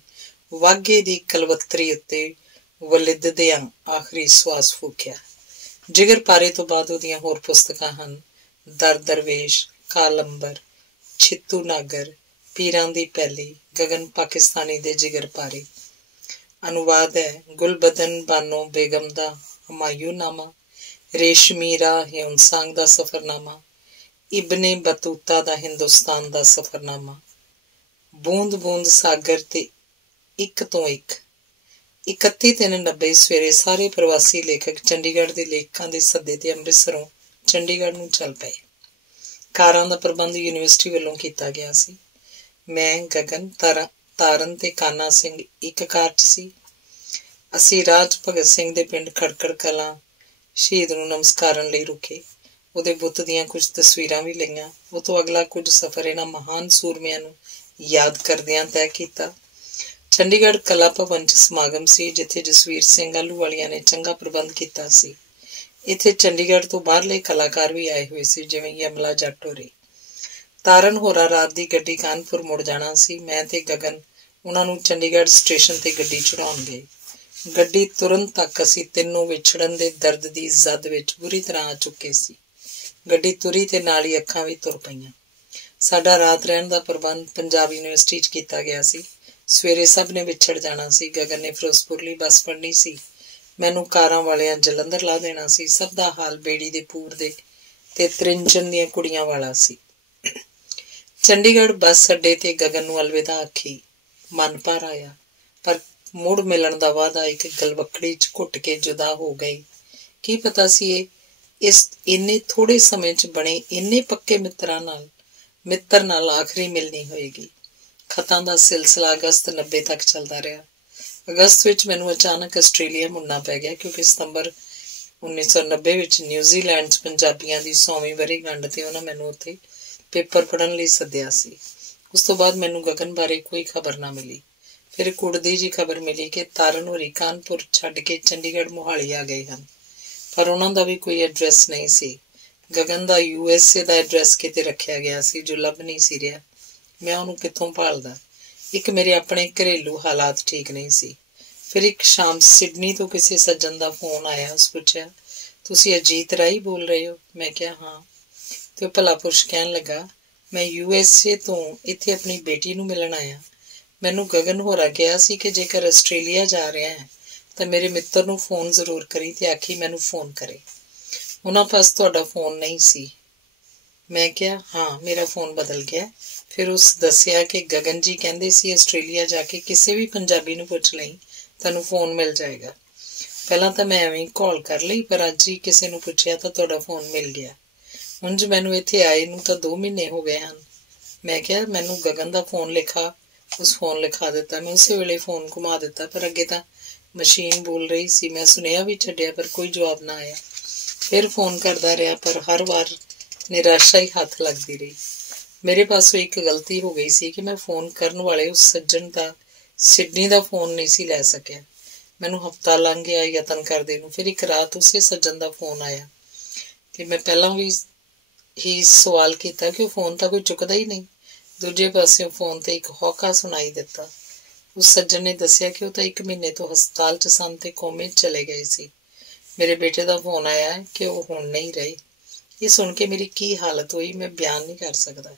ਵਾਘੇ ਦੀ ਕਲਵੱਤਰੀ ਉੱਤੇ ਵਲਿਦਦਿਆਂ ਆਖਰੀ ਸਵਾਸ ਫੂਕਿਆ। ਜਿਗਰ ਪਾਰੇ ਤੋਂ ਬਾਅਦ ਉਹਦੀਆਂ ਹੋਰ ਪੁਸਤਕਾਂ ਹਨ ਦਰ ਦਰਵੇਸ਼, ਕਾਲੰਬਰ, ਛਿੱਤੂ ਨਾਗਰ, ਪੀਰਾਂ ਦੀ ਪੈਲੀ, ਗਗਨ ਪਾਕਿਸਤਾਨੀ ਦੇ ਜਿਗਰ ਪਾਰੇ। ਅਨੁਵਾਦ ਹੈ ਗੁਲਬਦਨ ਬਾਨੋ ਬੇਗਮ ਦਾ ਹਮਾਯੂਨਾਮਾ, ਰੇਸ਼ਮੀਰਾ ਹਿਉਂਸਾਂਗ ਦਾ ਸਫ਼ਰਨਾਮਾ, ਇਬਨੇ ਬਤੂਤਾ ਦਾ ਹਿੰਦੁਸਤਾਨ ਦਾ ਸਫ਼ਰਨਾਮਾ, ਬੂੰਦ ਬੂੰਦ ਸਾਗਰ ਤੇ ਇੱਕ ਤੋਂ ਇੱਕ। 31/3/90 ਸਵੇਰੇ ਸਾਰੇ ਪ੍ਰਵਾਸੀ ਲੇਖਕ ਚੰਡੀਗੜ੍ਹ ਦੇ ਲੇਖਕਾਂ ਦੇ ਸੱਦੇ ਤੇ ਅੰਮ੍ਰਿਤਸਰੋਂ ਚੰਡੀਗੜ੍ਹ ਨੂੰ ਚੱਲ ਪਏ। ਕਾਰਾਂ ਦਾ ਪ੍ਰਬੰਧ ਯੂਨੀਵਰਸਿਟੀ ਵੱਲੋਂ ਕੀਤਾ ਗਿਆ ਸੀ। ਮੈਂ, ਗਗਨ, ਤਾਰਨ ਤੇ ਕਾਨਾ ਸਿੰਘ ਇੱਕ ਕਾਰ 'ਚ ਸੀ। ਅਸੀਂ ਰਾਜ ਭਗਤ ਸਿੰਘ ਦੇ ਪਿੰਡ ਖੜਕੜ ਕਲਾਂ ਸ਼ਹੀਦ ਨੂੰ ਨਮਸਕਾਰਨ ਲਈ ਰੁਕੇ। ਉਹਦੇ ਬੁੱਤ ਦੀਆਂ ਕੁਝ ਤਸਵੀਰਾਂ ਵੀ ਲਈਆਂ। ਉਹ ਤੋਂ ਅਗਲਾ ਕੁਝ ਸਫ਼ਰ ਇਹਨਾਂ ਮਹਾਨ ਸੂਰਮਿਆਂ ਨੂੰ ਯਾਦ ਕਰਦਿਆਂ ਤੈਅ ਕੀਤਾ। ਚੰਡੀਗੜ੍ਹ ਕਲਾ ਭਵਨ 'ਚ ਸਮਾਗਮ ਸੀ, ਜਿੱਥੇ ਜਸਵੀਰ ਸਿੰਘ ਆਹਲੂਵਾਲੀਆ ਨੇ ਚੰਗਾ ਪ੍ਰਬੰਧ ਕੀਤਾ ਸੀ। ਇੱਥੇ ਚੰਡੀਗੜ੍ਹ ਤੋਂ ਬਾਹਰਲੇ ਕਲਾਕਾਰ ਵੀ ਆਏ ਹੋਏ ਸੀ, ਜਿਵੇਂ ਯਮਲਾ ਜੱਟ ਹੋਰੀ। ਤਾਰਨ ਹੋਰਾਂ ਰਾਤ ਦੀ ਗੱਡੀ ਕਾਨਪੁਰ ਮੁੜ ਜਾਣਾ ਸੀ। ਮੈਂ ਤੇ ਗਗਨ ਉਹਨਾਂ ਨੂੰ ਚੰਡੀਗੜ੍ਹ ਸਟੇਸ਼ਨ ਤੇ ਗੱਡੀ ਚੜਾਉਣ ਗਏ। ਗੱਡੀ ਤੁਰਨ ਤੱਕ ਅਸੀਂ ਤਿੰਨੋਂ ਵਿਛੜਨ ਦੇ ਦਰਦ ਦੀ ਜ਼ਦ ਵਿੱਚ ਬੁਰੀ ਤਰ੍ਹਾਂ ਆ ਚੁੱਕੇ ਸੀ। ਗੱਡੀ ਤੁਰੀ ਤੇ ਨਾਲ ਹੀ ਅੱਖਾਂ ਵੀ ਤੁਰ ਪਈਆਂ। ਸਾਡਾ ਰਾਤ ਰਹਿਣ ਦਾ ਪ੍ਰਬੰਧ ਪੰਜਾਬ ਯੂਨੀਵਰਸਿਟੀ 'ਚ ਕੀਤਾ ਗਿਆ ਸੀ। ਸਵੇਰੇ ਸਭ ਨੇ ਵਿਛੜ ਜਾਣਾ ਸੀ। ਗਗਨ ਨੇ ਫਿਰੋਜ਼ਪੁਰ ਲਈ ਬੱਸ ਫੜਨੀ ਸੀ। ਮੈਨੂੰ ਕਾਰਾਂ ਵਾਲਿਆਂ ਜਲੰਧਰ ਲਾ ਦੇਣਾ ਸੀ। ਸਭ ਦਾ ਹਾਲ ਬੇੜੀ ਦੇ ਪੂਰ ਦੇ ਤੇ ਤ੍ਰਿੰਚਨ ਦੀਆਂ ਕੁੜੀਆਂ ਵਾਲਾ ਸੀ। ਚੰਡੀਗੜ੍ਹ ਬੱਸ ਅੱਡੇ ਤੇ ਗਗਨ ਨੂੰ ਅਲਵਿਦਾ ਆਖੀ ਮਨ ਭਰ ਆਇਆ, ਪਰ ਮੁੜ ਮਿਲਣ ਦਾ ਵਾਅਦਾ ਇੱਕ ਗਲਵੱਕੜੀ 'ਚ ਘੁੱਟ ਕੇ ਜੁਦਾ ਹੋ ਗਈ। ਕੀ ਪਤਾ ਸੀ ਇਸ ਇੰਨੇ ਥੋੜੇ ਸਮੇਂ 'ਚ ਬਣੇ ਇੰਨੇ ਪੱਕੇ ਮਿੱਤਰ ਨਾਲ ਆਖਰੀ ਮਿਲਣੀ ਹੋਏਗੀ। ਖਤਾਂ ਦਾ ਸਿਲਸਿਲਾ ਅਗਸਤ 90 ਤੱਕ ਚੱਲਦਾ ਰਿਹਾ। ਅਗਸਤ ਵਿੱਚ ਮੈਨੂੰ ਅਚਾਨਕ ਆਸਟ੍ਰੇਲੀਆ ਮੁੜਨਾ ਪੈ ਗਿਆ, ਕਿਉਂਕਿ ਸਤੰਬਰ 1990 ਵਿੱਚ ਨਿਊਜ਼ੀਲੈਂਡ 'ਚ ਪੰਜਾਬੀਆਂ ਦੀ 100ਵੀਂ ਵਰ੍ਹੇਗੰਢ ਤੇ ਉਹਨਾਂ ਮੈਨੂੰ ਉੱਥੇ ਪੇਪਰ ਪੜ੍ਹਨ ਲਈ ਸੱਦਿਆ ਸੀ। ਉਸ ਤੋਂ ਬਾਅਦ ਮੈਨੂੰ ਗਗਨ ਬਾਰੇ ਕੋਈ ਖਬਰ ਨਾ ਮਿਲੀ। ਫਿਰ ਇੱਕ ਉਡਦੀ ਜਿਹੀ ਖਬਰ ਮਿਲੀ ਕਿ ਤਾਰਨ ਹੋਰੀ ਕਾਨਪੁਰ ਛੱਡ ਕੇ ਚੰਡੀਗੜ੍ਹ ਮੋਹਾਲੀ ਆ ਗਏ ਹਨ, ਪਰ ਉਹਨਾਂ ਦਾ ਵੀ ਕੋਈ ਐਡਰੈਸ ਨਹੀਂ ਸੀ। ਗਗਨ ਦਾ USA ਦਾ ਐਡਰੈਸ ਕਿਤੇ ਰੱਖਿਆ ਗਿਆ ਸੀ, ਜੋ ਲੱਭ ਨਹੀਂ ਸੀ ਰਿਹਾ। ਮੈਂ ਉਹਨੂੰ ਕਿੱਥੋਂ ਭਾਲਦਾ? ਇੱਕ ਮੇਰੇ ਆਪਣੇ ਘਰੇਲੂ ਹਾਲਾਤ ਠੀਕ ਨਹੀਂ ਸੀ। ਫਿਰ ਇੱਕ ਸ਼ਾਮ ਸਿਡਨੀ ਤੋਂ ਕਿਸੇ ਸੱਜਣ ਦਾ ਫੋਨ ਆਇਆ। ਉਸ ਪੁੱਛਿਆ, ਤੁਸੀਂ ਅਜੀਤ ਰਾਈ ਬੋਲ ਰਹੇ ਹੋ? ਮੈਂ ਕਿਹਾ ਹਾਂ। ਤੇ ਉਹ ਭਲਾ ਪੁਰਸ਼ ਕਹਿਣ ਲੱਗਾ, ਮੈਂ USA ਤੋਂ ਇੱਥੇ ਆਪਣੀ ਬੇਟੀ ਨੂੰ ਮਿਲਣ ਆਇਆ। ਮੈਨੂੰ ਗਗਨ ਹੋਰਾਂ ਕਿਹਾ ਸੀ ਕਿ ਜੇਕਰ ਆਸਟ੍ਰੇਲੀਆ ਜਾ ਰਿਹਾ ਹੈ ਤਾਂ ਮੇਰੇ ਮਿੱਤਰ ਨੂੰ ਫੋਨ ਜ਼ਰੂਰ ਕਰੀ ਤੇ ਆਖੀ ਮੈਨੂੰ ਫੋਨ ਕਰੇ। ਉਹਨਾਂ ਪਾਸ ਤੁਹਾਡਾ ਫੋਨ ਨਹੀਂ ਸੀ। ਮੈਂ ਕਿਹਾ ਹਾਂ, ਮੇਰਾ ਫੋਨ ਬਦਲ ਗਿਆ। ਫਿਰ ਉਸ ਦੱਸਿਆ ਕਿ ਗਗਨ ਜੀ ਕਹਿੰਦੇ ਸੀ ਆਸਟ੍ਰੇਲੀਆ ਜਾ ਕੇ ਕਿਸੇ ਵੀ ਪੰਜਾਬੀ ਨੂੰ ਪੁੱਛ ਲਈ, ਤੁਹਾਨੂੰ ਫੋਨ ਮਿਲ ਜਾਏਗਾ। ਪਹਿਲਾਂ ਤਾਂ ਮੈਂ ਐਵੇਂ ਕਾਲ ਕਰ ਲਈ, ਪਰ ਅੱਜ ਹੀ ਕਿਸੇ ਨੂੰ ਪੁੱਛਿਆ ਤਾਂ ਤੁਹਾਡਾ ਫੋਨ ਮਿਲ ਗਿਆ। ਉਂਝ ਮੈਨੂੰ ਇੱਥੇ ਆਏ ਨੂੰ ਤਾਂ 2 ਮਹੀਨੇ ਹੋ ਗਏ ਹਨ। ਮੈਂ ਕਿਹਾ ਮੈਨੂੰ ਗਗਨ ਦਾ ਫੋਨ ਲਿਖਾ ਦਿੱਤਾ। ਮੈਂ ਉਸੇ ਵੇਲੇ ਫੋਨ ਘੁਮਾ ਦਿੱਤਾ, ਪਰ ਅੱਗੇ ਤਾਂ ਮਸ਼ੀਨ ਬੋਲ ਰਹੀ ਸੀ। ਮੈਂ ਸੁਨੇਹਾ ਵੀ ਛੱਡਿਆ, ਪਰ ਕੋਈ ਜਵਾਬ ਨਾ ਆਇਆ। ਫਿਰ ਫੋਨ ਕਰਦਾ ਰਿਹਾ, ਪਰ ਹਰ ਵਾਰ ਨਿਰਾਸ਼ਾ ਹੀ ਹੱਥ ਲੱਗਦੀ ਰਹੀ। ਮੇਰੇ ਪਾਸੋਂ ਇੱਕ ਗਲਤੀ ਹੋ ਗਈ ਸੀ ਕਿ ਮੈਂ ਫੋਨ ਕਰਨ ਵਾਲੇ ਉਸ ਸੱਜਣ ਦਾ ਸਿਡਨੀ ਦਾ ਫੋਨ ਨਹੀਂ ਸੀ ਲੈ ਸਕਿਆ। ਮੈਨੂੰ ਹਫ਼ਤਾ ਲੰਘ ਗਿਆ ਯਤਨ ਕਰਦੇ ਨੂੰ। ਫਿਰ ਇੱਕ ਰਾਤ ਉਸੇ ਸੱਜਣ ਦਾ ਫੋਨ ਆਇਆ ਤੇ ਮੈਂ ਪਹਿਲਾਂ ਵੀ ਹੀ ਸਵਾਲ ਕੀਤਾ ਕਿ ਉਹ ਫੋਨ ਤਾਂ ਕੋਈ ਚੁੱਕਦਾ ਹੀ ਨਹੀਂ। ਦੂਜੇ ਪਾਸਿਓਂ ਫੋਨ ਤੇ ਇੱਕ ਹੌਕਾ ਸੁਣਾਈ ਦਿੱਤਾ। ਉਸ ਸੱਜਣ ਨੇ ਦੱਸਿਆ ਕਿ ਉਹ ਤਾਂ 1 ਮਹੀਨੇ ਤੋਂ ਹਸਪਤਾਲ 'ਚ ਸਨ ਤੇ ਕੋਮੇ 'ਚ ਚਲੇ ਗਏ ਸੀ। ਮੇਰੇ ਬੇਟੇ ਦਾ ਫੋਨ ਆਇਆ ਕਿ ਉਹ ਹੁਣ ਨਹੀਂ ਰਹੇ। ਇਹ ਸੁਣ ਕੇ ਮੇਰੀ ਕੀ ਹਾਲਤ ਹੋਈ ਮੈਂ ਬਿਆਨ ਨਹੀਂ ਕਰ ਸਕਦਾ।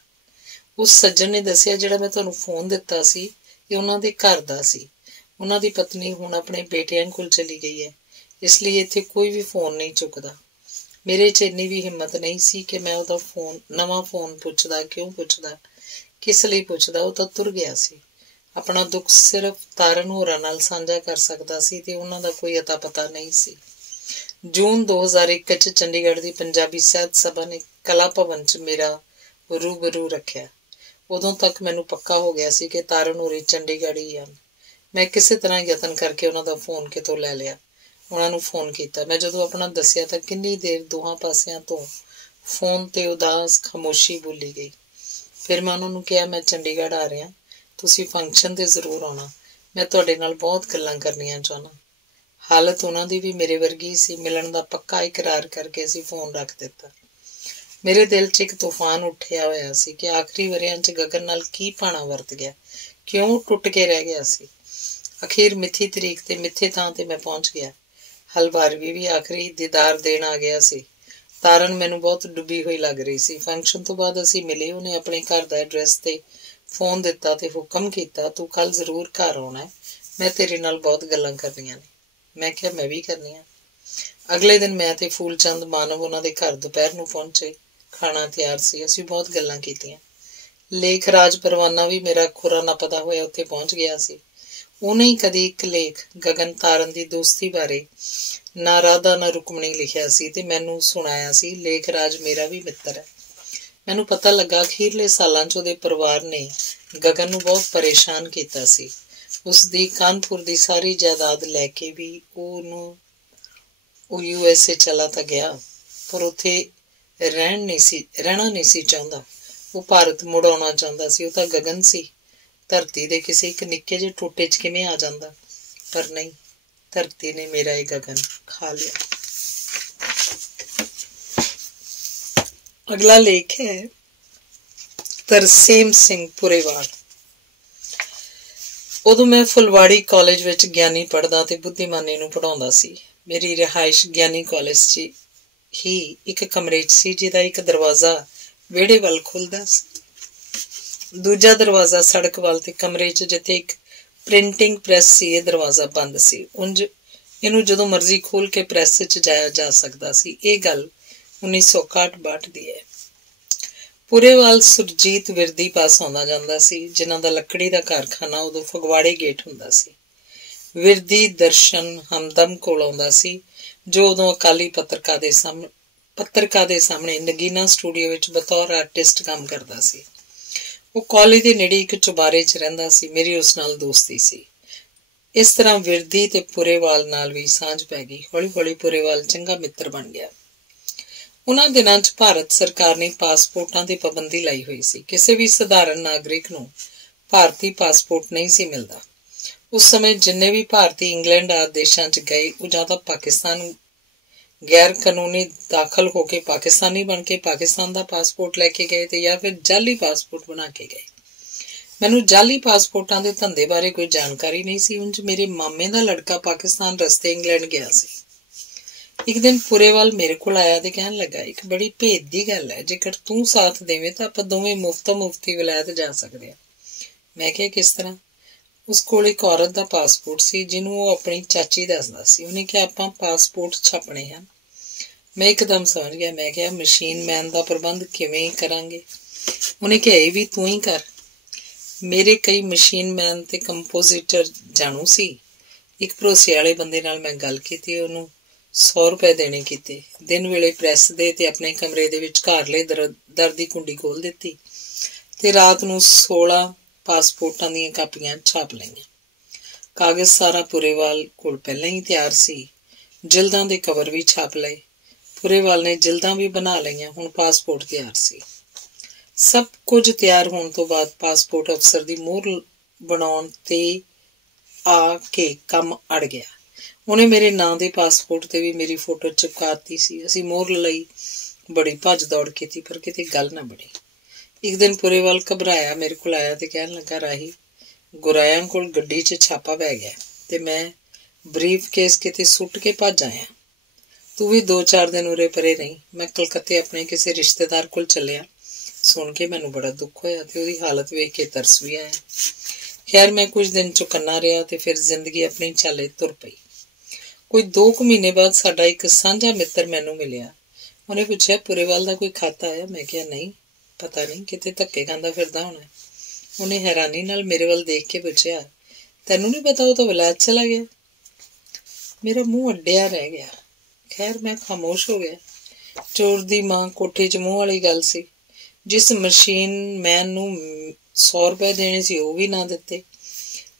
ਉਸ ਸੱਜਣ ਨੇ ਦੱਸਿਆ, ਜਿਹੜਾ ਮੈਂ ਤੁਹਾਨੂੰ ਫੋਨ ਦਿੱਤਾ ਸੀ ਇਹ ਉਹਨਾਂ ਦੇ ਘਰ ਦਾ ਸੀ। ਉਹਨਾਂ ਦੀ ਪਤਨੀ ਹੁਣ ਆਪਣੇ ਬੇਟਿਆਂ ਕੋਲ ਚਲੀ ਗਈ ਹੈ, ਇਸ ਲਈ ਇੱਥੇ ਕੋਈ ਵੀ ਫੋਨ ਨਹੀਂ ਚੁੱਕਦਾ। ਮੇਰੇ 'ਚ ਇੰਨੀ ਵੀ ਹਿੰਮਤ ਨਹੀਂ ਸੀ ਕਿ ਮੈਂ ਉਹਦਾ ਨਵਾਂ ਫੋਨ ਪੁੱਛਦਾ। ਕਿਉਂ ਪੁੱਛਦਾ? ਕਿਸ ਲਈ ਪੁੱਛਦਾ? ਉਹ ਤਾਂ ਤੁਰ ਗਿਆ ਸੀ। ਆਪਣਾ ਦੁੱਖ ਸਿਰਫ ਤਾਰਨ ਹੋਰਾਂ ਨਾਲ ਸਾਂਝਾ ਕਰ ਸਕਦਾ ਸੀ ਤੇ ਉਹਨਾਂ ਦਾ ਕੋਈ ਅਤਾ ਪਤਾ ਨਹੀਂ ਸੀ। ਜੂਨ 2001 ਚ ਚੰਡੀਗੜ੍ਹ ਦੀ ਪੰਜਾਬੀ ਸਾਹਿਤ ਸਭਾ ਨੇ ਕਲਾ ਭਵਨ ਚ ਮੇਰਾ ਰੂਬਰੂ ਰੱਖਿਆ। ਉਦੋਂ ਤੱਕ ਮੈਨੂੰ ਪੱਕਾ ਹੋ ਗਿਆ ਸੀ ਕਿ ਤਾਰਨ ਹੋਰੀ ਚੰਡੀਗੜ੍ਹ ਹੀ ਹਨ। ਮੈਂ ਕਿਸੇ ਤਰ੍ਹਾਂ ਯਤਨ ਕਰਕੇ ਉਹਨਾਂ ਦਾ ਫੋਨ ਕਿਤੋਂ ਲੈ ਲਿਆ। ਉਹਨਾਂ ਨੂੰ ਫੋਨ ਕੀਤਾ। ਮੈਂ ਜਦੋਂ ਆਪਣਾ ਦੱਸਿਆ ਤਾਂ ਕਿੰਨੀ ਦੇਰ ਦੋਹਾਂ ਪਾਸਿਆਂ ਤੋਂ ਫੋਨ ਤੇ ਉਦਾਸ ਖਾਮੋਸ਼ੀ ਬੋਲੀ ਗਈ। ਫਿਰ ਮੈਂ ਉਹਨਾਂ ਨੂੰ ਕਿਹਾ, ਮੈਂ ਚੰਡੀਗੜ੍ਹ ਆ ਰਿਹਾ, ਤੁਸੀਂ ਫੰਕਸ਼ਨ 'ਤੇ ਜ਼ਰੂਰ ਆਉਣਾ। ਮੈਂ ਤੁਹਾਡੇ ਨਾਲ ਬਹੁਤ ਗੱਲਾਂ ਕਰਨੀਆਂ ਚਾਹੁੰਦਾ। ਹਾਲਤ ਉਹਨਾਂ ਦੀ ਵੀ ਮੇਰੇ ਵਰਗੀ ਸੀ। ਮਿਲਣ ਦਾ ਪੱਕਾ ਇਕਰਾਰ ਕਰਕੇ ਅਸੀਂ ਫੋਨ ਰੱਖ ਦਿੱਤਾ। ਮੇਰੇ ਦਿਲ 'ਚ ਇੱਕ ਤੂਫਾਨ ਉੱਠਿਆ ਹੋਇਆ ਸੀ ਕਿ ਆਖਰੀ ਵਰ੍ਹਿਆਂ 'ਚ ਗਗਨ ਨਾਲ ਕੀ ਭਾਣਾ ਵਰਤ ਗਿਆ, ਕਿਉਂ ਟੁੱਟ ਕੇ ਰਹਿ ਗਿਆ ਸੀ। ਅਖੀਰ ਮਿੱਥੀ ਤਰੀਕ ਤੇ ਮਿੱਥੇ ਥਾਂ ਤੇ ਮੈਂ ਪਹੁੰਚ ਗਿਆ। ਹਲਵਾਰਵੀ ਵੀ ਆਖਰੀ ਦੀਦਾਰ ਦੇਣ ਆ ਗਿਆ ਸੀ। ਤਾਰਨ ਮੈਨੂੰ ਬਹੁਤ ਡੁੱਬੀ ਹੋਈ ਲੱਗ ਰਹੀ ਸੀ। ਫੰਕਸ਼ਨ ਤੋਂ ਬਾਅਦ ਅਸੀਂ ਮਿਲੇ। ਉਹਨੇ ਆਪਣੇ ਘਰ ਦਾ ਐਡਰੈਸ ਤੇ ਫੋਨ ਦਿੱਤਾ ਤੇ ਹੁਕਮ ਕੀਤਾ, ਤੂੰ ਕੱਲ ਜ਼ਰੂਰ ਘਰ ਆਉਣਾ, ਮੈਂ ਤੇਰੇ ਨਾਲ ਬਹੁਤ ਗੱਲਾਂ ਕਰਨੀਆਂ ਨੇ। ਮੈਂ ਕਿਹਾ, ਮੈਂ ਵੀ ਕਰਨੀਆਂ। ਅਗਲੇ ਦਿਨ ਮੈਂ ਤੇ ਫੂਲਚੰਦ ਮਾਨਵ ਉਹਨਾਂ ਦੇ ਘਰ ਦੁਪਹਿਰ ਨੂੰ ਪਹੁੰਚੇ। ਖਾਣਾ ਤਿਆਰ ਸੀ। ਅਸੀਂ ਬਹੁਤ ਗੱਲਾਂ ਕੀਤੀਆਂ। ਲੇਖ ਰਾਜ ਪਰਵਾਨਾ ਵੀ ਮੇਰਾ ਖੁਰਾ ਨੱਪਦਾ ਹੋਇਆ ਉੱਥੇ ਪਹੁੰਚ ਗਿਆ ਸੀ। ਉਹਨੇ ਹੀ ਕਦੀ ਇੱਕ ਲੇਖ ਗਗਨ ਤਾਰਨ ਦੀ ਦੋਸਤੀ ਬਾਰੇ ਨਾ ਰਾਧਾ ਨਾ ਰੁਕਮਣੀ ਲਿਖਿਆ ਸੀ ਤੇ ਮੈਨੂੰ ਸੁਣਾਇਆ ਸੀ। ਲੇਖ ਰਾਜ ਮੇਰਾ ਵੀ ਮਿੱਤਰ ਹੈ। ਮੈਨੂੰ ਪਤਾ ਲੱਗਾ ਅਖੀਰਲੇ ਸਾਲਾਂ 'ਚ ਉਹਦੇ ਪਰਿਵਾਰ ਨੇ ਗਗਨ ਨੂੰ ਬਹੁਤ ਪਰੇਸ਼ਾਨ ਕੀਤਾ ਸੀ। ਉਸਦੀ ਕਾਨਪੁਰ ਦੀ ਸਾਰੀ ਜਾਇਦਾਦ ਲੈ ਕੇ ਵੀ ਉਹ USA ਚਲਾ ਤਾਂ ਗਿਆ, ਪਰ ਉੱਥੇ ਰਹਿਣਾ ਨਹੀਂ ਸੀ ਚਾਹੁੰਦਾ। ਉਹ ਭਾਰਤ ਮੁੜ ਆਉਣਾ ਚਾਹੁੰਦਾ ਸੀ। ਉਹ ਤਾਂ ਗਗਨ ਸੀ। ਧਰਤੀ ਦੇ ਕਿਸੇ ਇੱਕ ਨਿੱਕੇ ਜਿਹੇ ਟੋਟੇ 'ਚ ਕਿਵੇਂ ਆ ਜਾਂਦਾ, ਪਰ ਨਹੀਂ, ਧਰਤੀ ਨੇ ਮੇਰਾ ਇਹ ਗਗਨ ਖਾ ਲਿਆ। ਅਗਲਾ ਲੇਖ ਹੈ ਤਰਸੇਮ ਸਿੰਘ ਪੁਰੇਵਾਲ। ਉਦੋਂ ਮੈਂ ਫੁਲਵਾੜੀ ਕਾਲਜ ਵਿੱਚ ਗਿਆਨੀ ਪੜ੍ਹਦਾ ਤੇ ਬੁੱਧੀਮਾਨੀ ਨੂੰ ਪੜ੍ਹਾਉਂਦਾ ਸੀ। ਮੇਰੀ ਰਿਹਾਇਸ਼ ਗਿਆਨੀ ਕਾਲਜ 'ਚ ਹੀ ਇੱਕ ਕਮਰੇ 'ਚ ਸੀ, ਜਿਹਦਾ ਇੱਕ ਦਰਵਾਜ਼ਾ ਵਿਹੜੇ ਵੱਲ ਖੁੱਲ੍ਹਦਾ ਸੀ। ਦੂਜਾ ਦਰਵਾਜ਼ਾ ਸੜਕ ਵੱਲ ਤੇ ਕਮਰੇ 'ਚ ਜਿੱਥੇ ਇੱਕ ਪ੍ਰਿੰਟਿੰਗ ਪ੍ਰੈਸ ਸੀ, ਇਹ ਦਰਵਾਜ਼ਾ ਬੰਦ ਸੀ। ਉਂਝ ਇਹਨੂੰ ਜਦੋਂ ਮਰਜ਼ੀ ਖੋਲ੍ਹ ਕੇ ਪ੍ਰੈਸ 'ਚ ਜਾਇਆ ਜਾ ਸਕਦਾ ਸੀ। ਇਹ ਗੱਲ 1961-62 ਦੀ ਹੈ। ਪੁਰੇਵਾਲ ਸੁਰਜੀਤ ਵਿਰਦੀ ਪਾਸ ਆਉਂਦਾ ਜਾਂਦਾ ਸੀ, ਜਿਨ੍ਹਾਂ ਦਾ ਲੱਕੜੀ ਦਾ ਕਾਰਖਾਨਾ ਉਦੋਂ ਫਗਵਾੜੇ ਗੇਟ ਹੁੰਦਾ ਸੀ। ਵਿਰਦੀ ਦਰਸ਼ਨ ਹਮਦਮ ਕੋਲ ਆਉਂਦਾ ਸੀ, ਜੋ ਉਦੋਂ ਅਕਾਲੀ ਪੱਤਰਕਾਰ ਦੇ ਸਾਹਮਣੇ ਨਗੀਨਾ ਸਟੂਡੀਓ ਵਿੱਚ ਬਤੌਰ ਆਰਟਿਸਟ ਕੰਮ ਕਰਦਾ ਸੀ। ਉਹ ਕਾਲਜ ਦੇ ਨੇੜੇ ਇੱਕ ਚੁਬਾਰੇ 'ਚ ਰਹਿੰਦਾ ਸੀ। ਮੇਰੀ ਉਸ ਨਾਲ ਦੋਸਤੀ ਸੀ। ਇਸ ਤਰ੍ਹਾਂ ਵਿਰਦੀ ਤੇ ਪੁਰੇਵਾਲ ਨਾਲ ਵੀ ਸਾਂਝ ਪੈ ਗਈ। ਹੌਲੀ ਹੌਲੀ ਪੁਰੇਵਾਲ ਚੰਗਾ ਮਿੱਤਰ ਬਣ ਗਿਆ। ਉਹਨਾਂ ਦਿਨਾਂ 'ਚ ਭਾਰਤ ਸਰਕਾਰ ਨੇ ਪਾਸਪੋਰਟਾਂ ਤੇ ਪਾਬੰਦੀ ਲਾਈ ਹੋਈ ਸੀ। ਕਿਸੇ ਵੀ ਸਧਾਰਨ ਨਾਗਰਿਕ ਨੂੰ ਭਾਰਤੀ ਪਾਸਪੋਰਟ ਨਹੀਂ ਸੀ ਮਿਲਦਾ। ਉਸ ਸਮੇਂ ਜਿੰਨੇ ਵੀ ਭਾਰਤੀ ਇੰਗਲੈਂਡ ਆਦਿ ਦੇਸ਼ਾਂ 'ਚ ਗਏ, ਉਹ ਜਾਂ ਤਾਂ ਪਾਕਿਸਤਾਨ ਗੈਰ ਕਾਨੂੰਨੀ ਦਾਖਲ ਹੋ ਕੇ ਪਾਕਿਸਤਾਨੀ ਬਣ ਕੇ ਪਾਕਿਸਤਾਨ ਦਾ ਪਾਸਪੋਰਟ ਲੈ ਕੇ ਗਏ ਤੇ ਜਾਂ ਫਿਰ ਜਾਲੀ ਪਾਸਪੋਰਟ ਬਣਾ ਕੇ ਗਏ। ਮੈਨੂੰ ਜਾਲੀ ਪਾਸਪੋਰਟਾਂ ਦੇ ਧੰਦੇ ਬਾਰੇ ਕੋਈ ਜਾਣਕਾਰੀ ਨਹੀਂ ਸੀ। ਉਂਝ ਮੇਰੇ ਮਾਮੇ ਦਾ ਲੜਕਾ ਪਾਕਿਸਤਾਨ ਰਸਤੇ ਇੰਗਲੈਂਡ ਗਿਆ ਸੀ। ਇੱਕ ਦਿਨ ਪੁਰੇਵਾਲ ਮੇਰੇ ਕੋਲ ਆਇਆ ਤੇ ਕਹਿਣ ਲੱਗਾ, ਇੱਕ ਬੜੀ ਭੇਦ ਦੀ ਗੱਲ ਹੈ, ਜੇਕਰ ਤੂੰ ਸਾਥ ਦੇਵੇਂ ਤਾਂ ਆਪਾਂ ਦੋਵੇਂ ਮੁਫਤੀ ਵਿਲਾਇਤ ਜਾ ਸਕਦੇ ਹਾਂ। ਮੈਂ ਕਿਹਾ, ਕਿਸ ਤਰ੍ਹਾਂ? ਉਸ ਕੋਲ ਇੱਕ ਔਰਤ ਦਾ ਪਾਸਪੋਰਟ ਸੀ, ਜਿਹਨੂੰ ਉਹ ਆਪਣੀ ਚਾਚੀ ਦੱਸਦਾ ਸੀ। ਉਹਨੇ ਕਿਹਾ, ਆਪਾਂ ਪਾਸਪੋਰਟ ਛਾਪਣੇ ਹਨ। ਮੈਂ ਇੱਕਦਮ ਸਮਝ ਗਿਆ। ਮੈਂ ਕਿਹਾ, ਮਸ਼ੀਨ ਮੈਨ ਦਾ ਪ੍ਰਬੰਧ ਕਿਵੇਂ ਕਰਾਂਗੇ? ਉਹਨੇ ਕਿਹਾ, ਇਹ ਵੀ ਤੂੰ ਹੀ ਕਰ। ਮੇਰੇ ਕਈ ਮਸ਼ੀਨ ਮੈਨ ਤੇ ਕੰਪੋਜ਼ਿਟਰ ਜਾਣੂ ਸੀ। ਇੱਕ ਭਰੋਸੇ ਵਾਲੇ ਬੰਦੇ ਨਾਲ ਮੈਂ ਗੱਲ ਕੀਤੀ। ਉਹਨੂੰ 100 ਰੁਪਏ ਦੇਣੇ ਕੀਤੇ। ਦਿਨ ਵੇਲੇ ਪ੍ਰੈਸ ਦੇ ਤੇ ਆਪਣੇ ਕਮਰੇ ਦੇ ਵਿਚਕਾਰਲੇ ਦਰ ਦੀ ਕੁੰਡੀ ਖੋਲ੍ਹ ਦਿੱਤੀ ਤੇ ਰਾਤ ਨੂੰ 16 ਪਾਸਪੋਰਟਾਂ ਦੀਆਂ ਕਾਪੀਆਂ ਛਾਪ ਲਈਆਂ। ਕਾਗਜ਼ ਸਾਰਾ ਪੁਰੇਵਾਲ ਕੋਲ ਪਹਿਲਾਂ ਹੀ ਤਿਆਰ ਸੀ। ਜਿਲਦਾਂ ਦੇ ਕਵਰ ਵੀ ਛਾਪ ਲਏ। ਪੁਰੇਵਾਲ ਨੇ ਜਿਲਦਾਂ ਵੀ ਬਣਾ ਲਈਆਂ। ਹੁਣ ਪਾਸਪੋਰਟ ਤਿਆਰ ਸੀ। ਸਭ ਕੁਝ ਤਿਆਰ ਹੋਣ ਤੋਂ ਬਾਅਦ ਪਾਸਪੋਰਟ ਅਫਸਰ ਦੀ ਮੋਹਰ ਬਣਾਉਣ ਤੇ ਆ ਕੇ ਕੰਮ ਅੜ ਗਿਆ। ਉਹਨੇ ਮੇਰੇ ਨਾਂ ਦੇ ਪਾਸਪੋਰਟ ਤੇ ਵੀ ਮੇਰੀ ਫੋਟੋ ਚਿਪਕਾਤੀ ਸੀ। ਅਸੀਂ ਮੋਹਰ ਲਈ ਬੜੀ ਭੱਜ ਦੌੜ ਕੀਤੀ, ਪਰ ਕਿਤੇ ਗੱਲ ਨਾ ਬਣੀ। ਇੱਕ ਦਿਨ ਪੁਰੇਵਾਲ ਘਬਰਾਇਆ ਮੇਰੇ ਕੋਲ ਆਇਆ ਤੇ ਕਹਿਣ ਲੱਗਾ, ਰਾਹੀ, ਗੁਰਾਇਆਂ ਕੋਲ ਗੱਡੀ 'ਚ ਛਾਪਾ ਪੈ ਗਿਆ ਤੇ ਮੈਂ ਬਰੀਫ ਕੇਸ ਕਿਤੇ ਸੁੱਟ ਕੇ ਭੱਜ ਆਇਆ। ਤੂੰ ਵੀ 2-4 ਦਿਨ ਉਰੇ ਪਰੇ ਨਹੀਂ। ਮੈਂ ਕਲਕੱਤੇ ਆਪਣੇ ਕਿਸੇ ਰਿਸ਼ਤੇਦਾਰ ਕੋਲ ਚੱਲਿਆ। ਸੁਣ ਕੇ ਮੈਨੂੰ ਬੜਾ ਦੁੱਖ ਹੋਇਆ ਤੇ ਉਹਦੀ ਹਾਲਤ ਵੇਖ ਕੇ ਤਰਸ ਵੀ ਆਇਆ। ਖੈਰ, ਮੈਂ ਕੁਝ ਦਿਨ ਚੁਕੰਨਾ ਰਿਹਾ ਤੇ ਫਿਰ ਜ਼ਿੰਦਗੀ ਆਪਣੀ ਚਾਲੇ ਤੁਰ ਪਈ। ਕੋਈ 2 ਮਹੀਨੇ ਬਾਅਦ ਸਾਡਾ ਇੱਕ ਸਾਂਝਾ ਮਿੱਤਰ ਮੈਨੂੰ ਮਿਲਿਆ। ਉਹਨੇ ਪੁੱਛਿਆ, ਪੁਰੇਵਾਲ ਦਾ ਕੋਈ ਖਾਤਾ ਆਇਆ? ਮੈਂ ਕਿਹਾ, ਨਹੀਂ, ਪਤਾ ਨਹੀਂ, ਕਿਤੇ ਧੱਕੇ ਖਾਂਦਾ ਫਿਰਦਾ ਹੋਣਾ। ਉਹਨੇ ਹੈਰਾਨੀ ਨਾਲ ਮੇਰੇ ਵੱਲ ਦੇਖ ਕੇ ਪੁੱਛਿਆ, ਤੈਨੂੰ ਨਹੀਂ ਪਤਾ ਉਹ ਤਾਂ ਵਿਲਾਇਤ ਚਲਾ ਗਿਆ? ਮੇਰਾ ਮੂੰਹ ਅੱਡਿਆ ਰਹਿ ਗਿਆ। खैर मैं खामोश हो गया। चोर दी मां कोठे च मूंह वाली गल सी। जिस मशीन मैन नूं 100 रुपए देने सी वो भी ना दिते।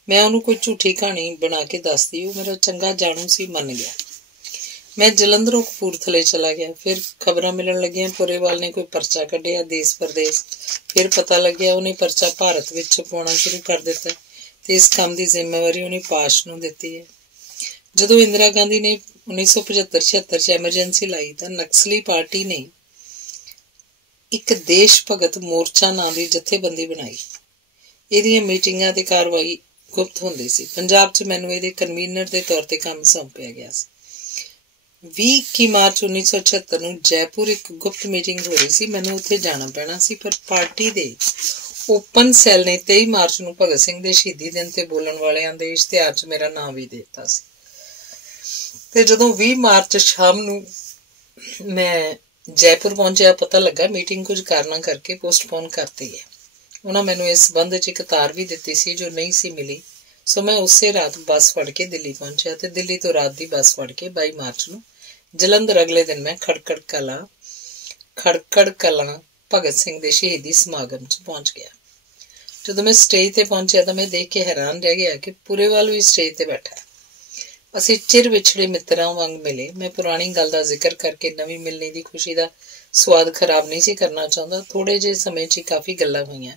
मैं उन्होंने कोई झूठी कहानी बना के दस दी। वो मेरा चंगा जाणू सी, मन गया। मैं जलंधरों कपूरथले चला गया। फिर खबरां मिलन लगियां पुरेवाल ने कोई परचा कढ़िया देश परदेस। फिर पता लग्या उन्हें परचा भारत विच छपाउणा शुरू कर दिता ते इस काम की जिम्मेवारी उन्हें पाश नूं दित्ती है। जदों इंदिरा गांधी ने 1975-76 च एमरजेंसी लाई तां नक्सली पार्टी ने एक देश भगत मोर्चा नां दी जथेबंदी बनाई। इहदियां मीटिंगां ते कार्रवाई गुप्त हुंदी सी। पंजाब च मैनूं इहदे कन्वीनर दे तौर ते काम सौंपिया गया सी। 21 मार्च 1976 ਨੂੰ जयपुर एक गुप्त मीटिंग हो रही सी। मैनूं उत्थे जाना पैना सी, पर पार्टी दे ओपन सैल ने 23 मार्च ਨੂੰ भगत सिंह ਦੇ ਸ਼ਹੀਦੀ ਦਿਨ ਤੇ ਬੋਲਣ ਵਾਲਿਆਂ ਦੇ ਇਸ਼ਤਿਹਾਰ 'ਚ ਮੇਰਾ ਨਾਮ ਵੀ ਦੇ ਦਿੱਤਾ ਸੀ। ਤੇ ਜਦੋਂ 20 ਮਾਰਚ ਸ਼ਾਮ ਨੂੰ ਮੈਂ ਜੈਪੁਰ ਪਹੁੰਚਿਆ, ਪਤਾ ਲੱਗਾ ਮੀਟਿੰਗ ਕੁਝ ਕਾਰਨਾਂ ਕਰਕੇ ਪੋਸਟਪੋਨ ਕਰਤੀ ਹੈ। ਉਹਨਾਂ ਮੈਨੂੰ ਇਸ ਸੰਬੰਧ 'ਚ ਇੱਕ ਤਾਰ ਵੀ ਦਿੱਤੀ ਸੀ ਜੋ ਨਹੀਂ ਸੀ ਮਿਲੀ। ਸੋ ਮੈਂ ਉਸੇ ਰਾਤ ਬੱਸ ਫੜ ਕੇ ਦਿੱਲੀ ਪਹੁੰਚਿਆ ਤੇ ਦਿੱਲੀ ਤੋਂ ਰਾਤ ਦੀ ਬੱਸ ਫੜ ਕੇ 22 ਮਾਰਚ ਨੂੰ ਜਲੰਧਰ। ਅਗਲੇ ਦਿਨ ਮੈਂ ਖੜਕੜ ਕਲਾਂ ਭਗਤ ਸਿੰਘ ਦੇ ਸ਼ਹੀਦੀ ਸਮਾਗਮ 'ਚ ਪਹੁੰਚ ਗਿਆ। ਜਦੋਂ ਮੈਂ ਸਟੇਜ ਤੇ ਪਹੁੰਚਿਆ ਤਾਂ ਮੈਂ ਦੇਖ ਕੇ ਹੈਰਾਨ ਰਹਿ ਗਿਆ ਕਿ ਪੁਰੇਵਾਲ ਵੀ ਸਟੇਜ ਤੇ ਬੈਠਾ। ਅਸੀਂ ਚਿਰ ਵਿਛੜੇ ਮਿੱਤਰਾਂ ਵਾਂਗ ਮਿਲੇ। ਮੈਂ ਪੁਰਾਣੀ ਗੱਲ ਦਾ ਜ਼ਿਕਰ ਕਰਕੇ ਨਵੀਂ ਮਿਲਣੀ ਦੀ ਖੁਸ਼ੀ ਦਾ ਸਵਾਦ ਖਰਾਬ ਨਹੀਂ ਸੀ ਕਰਨਾ ਚਾਹੁੰਦਾ। ਥੋੜੇ ਜਿਹੇ ਸਮੇਂ 'ਚ ਹੀ ਕਾਫੀ ਗੱਲਾਂ ਹੋਈਆਂ।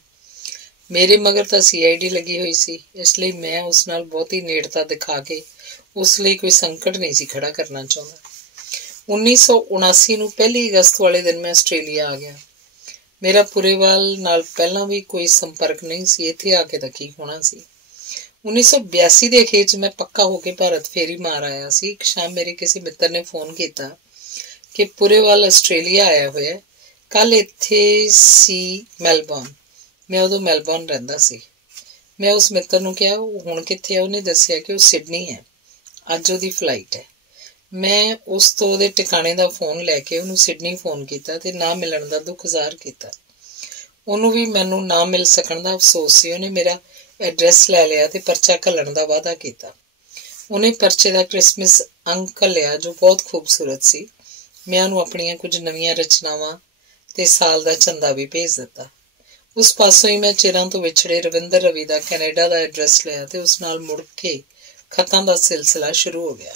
ਮੇਰੇ ਮਗਰ ਤਾਂ CID ਲੱਗੀ ਹੋਈ ਸੀ, ਇਸ ਲਈ ਮੈਂ ਉਸ ਨਾਲ ਬਹੁਤੀ ਨੇੜਤਾ ਦਿਖਾ ਕੇ ਉਸ ਲਈ ਕੋਈ ਸੰਕਟ ਨਹੀਂ ਸੀ ਖੜਾ ਕਰਨਾ ਚਾਹੁੰਦਾ। 1979 ਨੂੰ 1 ਅਗਸਤ ਵਾਲੇ ਦਿਨ ਮੈਂ ਆਸਟ੍ਰੇਲੀਆ ਆ ਗਿਆ। ਮੇਰਾ ਪੁਰੇਵਾਲ ਨਾਲ ਪਹਿਲਾਂ ਵੀ ਕੋਈ ਸੰਪਰਕ ਨਹੀਂ ਸੀ। ਇੱਥੇ ਆ ਕੇ ਤਾਂ ਕੀ ਹੋਣਾ ਸੀ। 1982 ਦੇ ਅਖੀਰ 'ਚ ਮੈਂ ਪੱਕਾ ਹੋ ਕੇ ਭਾਰਤ ਫੇਰੀ ਮਾਰ ਆਇਆ ਸੀ। ਇੱਕ ਸ਼ਾਮ ਮੇਰੇ ਕਿਸੇ ਮਿੱਤਰ ਨੇ ਫੋਨ ਕੀਤਾ ਕਿ ਪੁਰੇਵਾਲ ਆਸਟ੍ਰੇਲੀਆ ਆਇਆ ਹੋਇਆ। ਕੱਲ ਇੱਥੇ ਸੀ ਮੈਲਬੌਰਨ। ਮੈਂ ਉਦੋਂ ਮੈਲਬੌਰਨ ਰਹਿੰਦਾ ਸੀ। ਮੈਂ ਉਸ ਮਿੱਤਰ ਨੂੰ ਕਿਹਾ ਉਹ ਹੁਣ ਕਿੱਥੇ ਹੈ। ਉਹਨੇ ਦੱਸਿਆ ਕਿ ਉਹ ਸਿਡਨੀ ਹੈ, ਅੱਜ ਉਹਦੀ ਫਲਾਈਟ ਹੈ। ਮੈਂ ਉਸ ਤੋਂ ਉਹਦੇ ਟਿਕਾਣੇ ਦਾ ਫੋਨ ਲੈ ਕੇ ਉਹਨੂੰ ਸਿਡਨੀ ਫੋਨ ਕੀਤਾ ਤੇ ਨਾ ਮਿਲਣ ਦਾ ਦੁੱਖ ਜ਼ਾਹਰ ਕੀਤਾ। ਉਹਨੂੰ ਵੀ ਮੈਨੂੰ ਨਾ ਮਿਲ ਸਕਣ ਦਾ ਅਫਸੋਸ ਸੀ। ਉਹਨੇ ਮੇਰਾ ਐਡਰੈਸ ਲੈ ਲਿਆ ਤੇ ਪਰਚਾ ਘੱਲਣ ਦਾ ਵਾਅਦਾ ਕੀਤਾ। ਉਹਨੇ ਪਰਚੇ ਦਾ ਕ੍ਰਿਸਮਸ ਅੰਕ ਘੱਲਿਆ ਜੋ ਬਹੁਤ ਖੂਬਸੂਰਤ ਸੀ। ਮੈਂ ਉਹਨੂੰ ਆਪਣੀਆਂ ਕੁਝ ਨਵੀਆਂ ਰਚਨਾਵਾਂ ਤੇ ਸਾਲ ਦਾ ਚੰਦਾ ਵੀ ਭੇਜ ਦਿੱਤਾ। ਉਸ ਪਾਸੋਂ ਹੀ ਮੈਂ ਚਿਰਾਂ ਤੋਂ ਵਿਛੜੇ ਰਵਿੰਦਰ ਰਵੀ ਦਾ ਕੈਨੇਡਾ ਦਾ ਐਡਰੈਸ ਲਿਆ ਤੇ ਉਸ ਨਾਲ ਮੁੜ ਕੇ ਖਤਾਂ ਦਾ ਸਿਲਸਿਲਾ ਸ਼ੁਰੂ ਹੋ ਗਿਆ।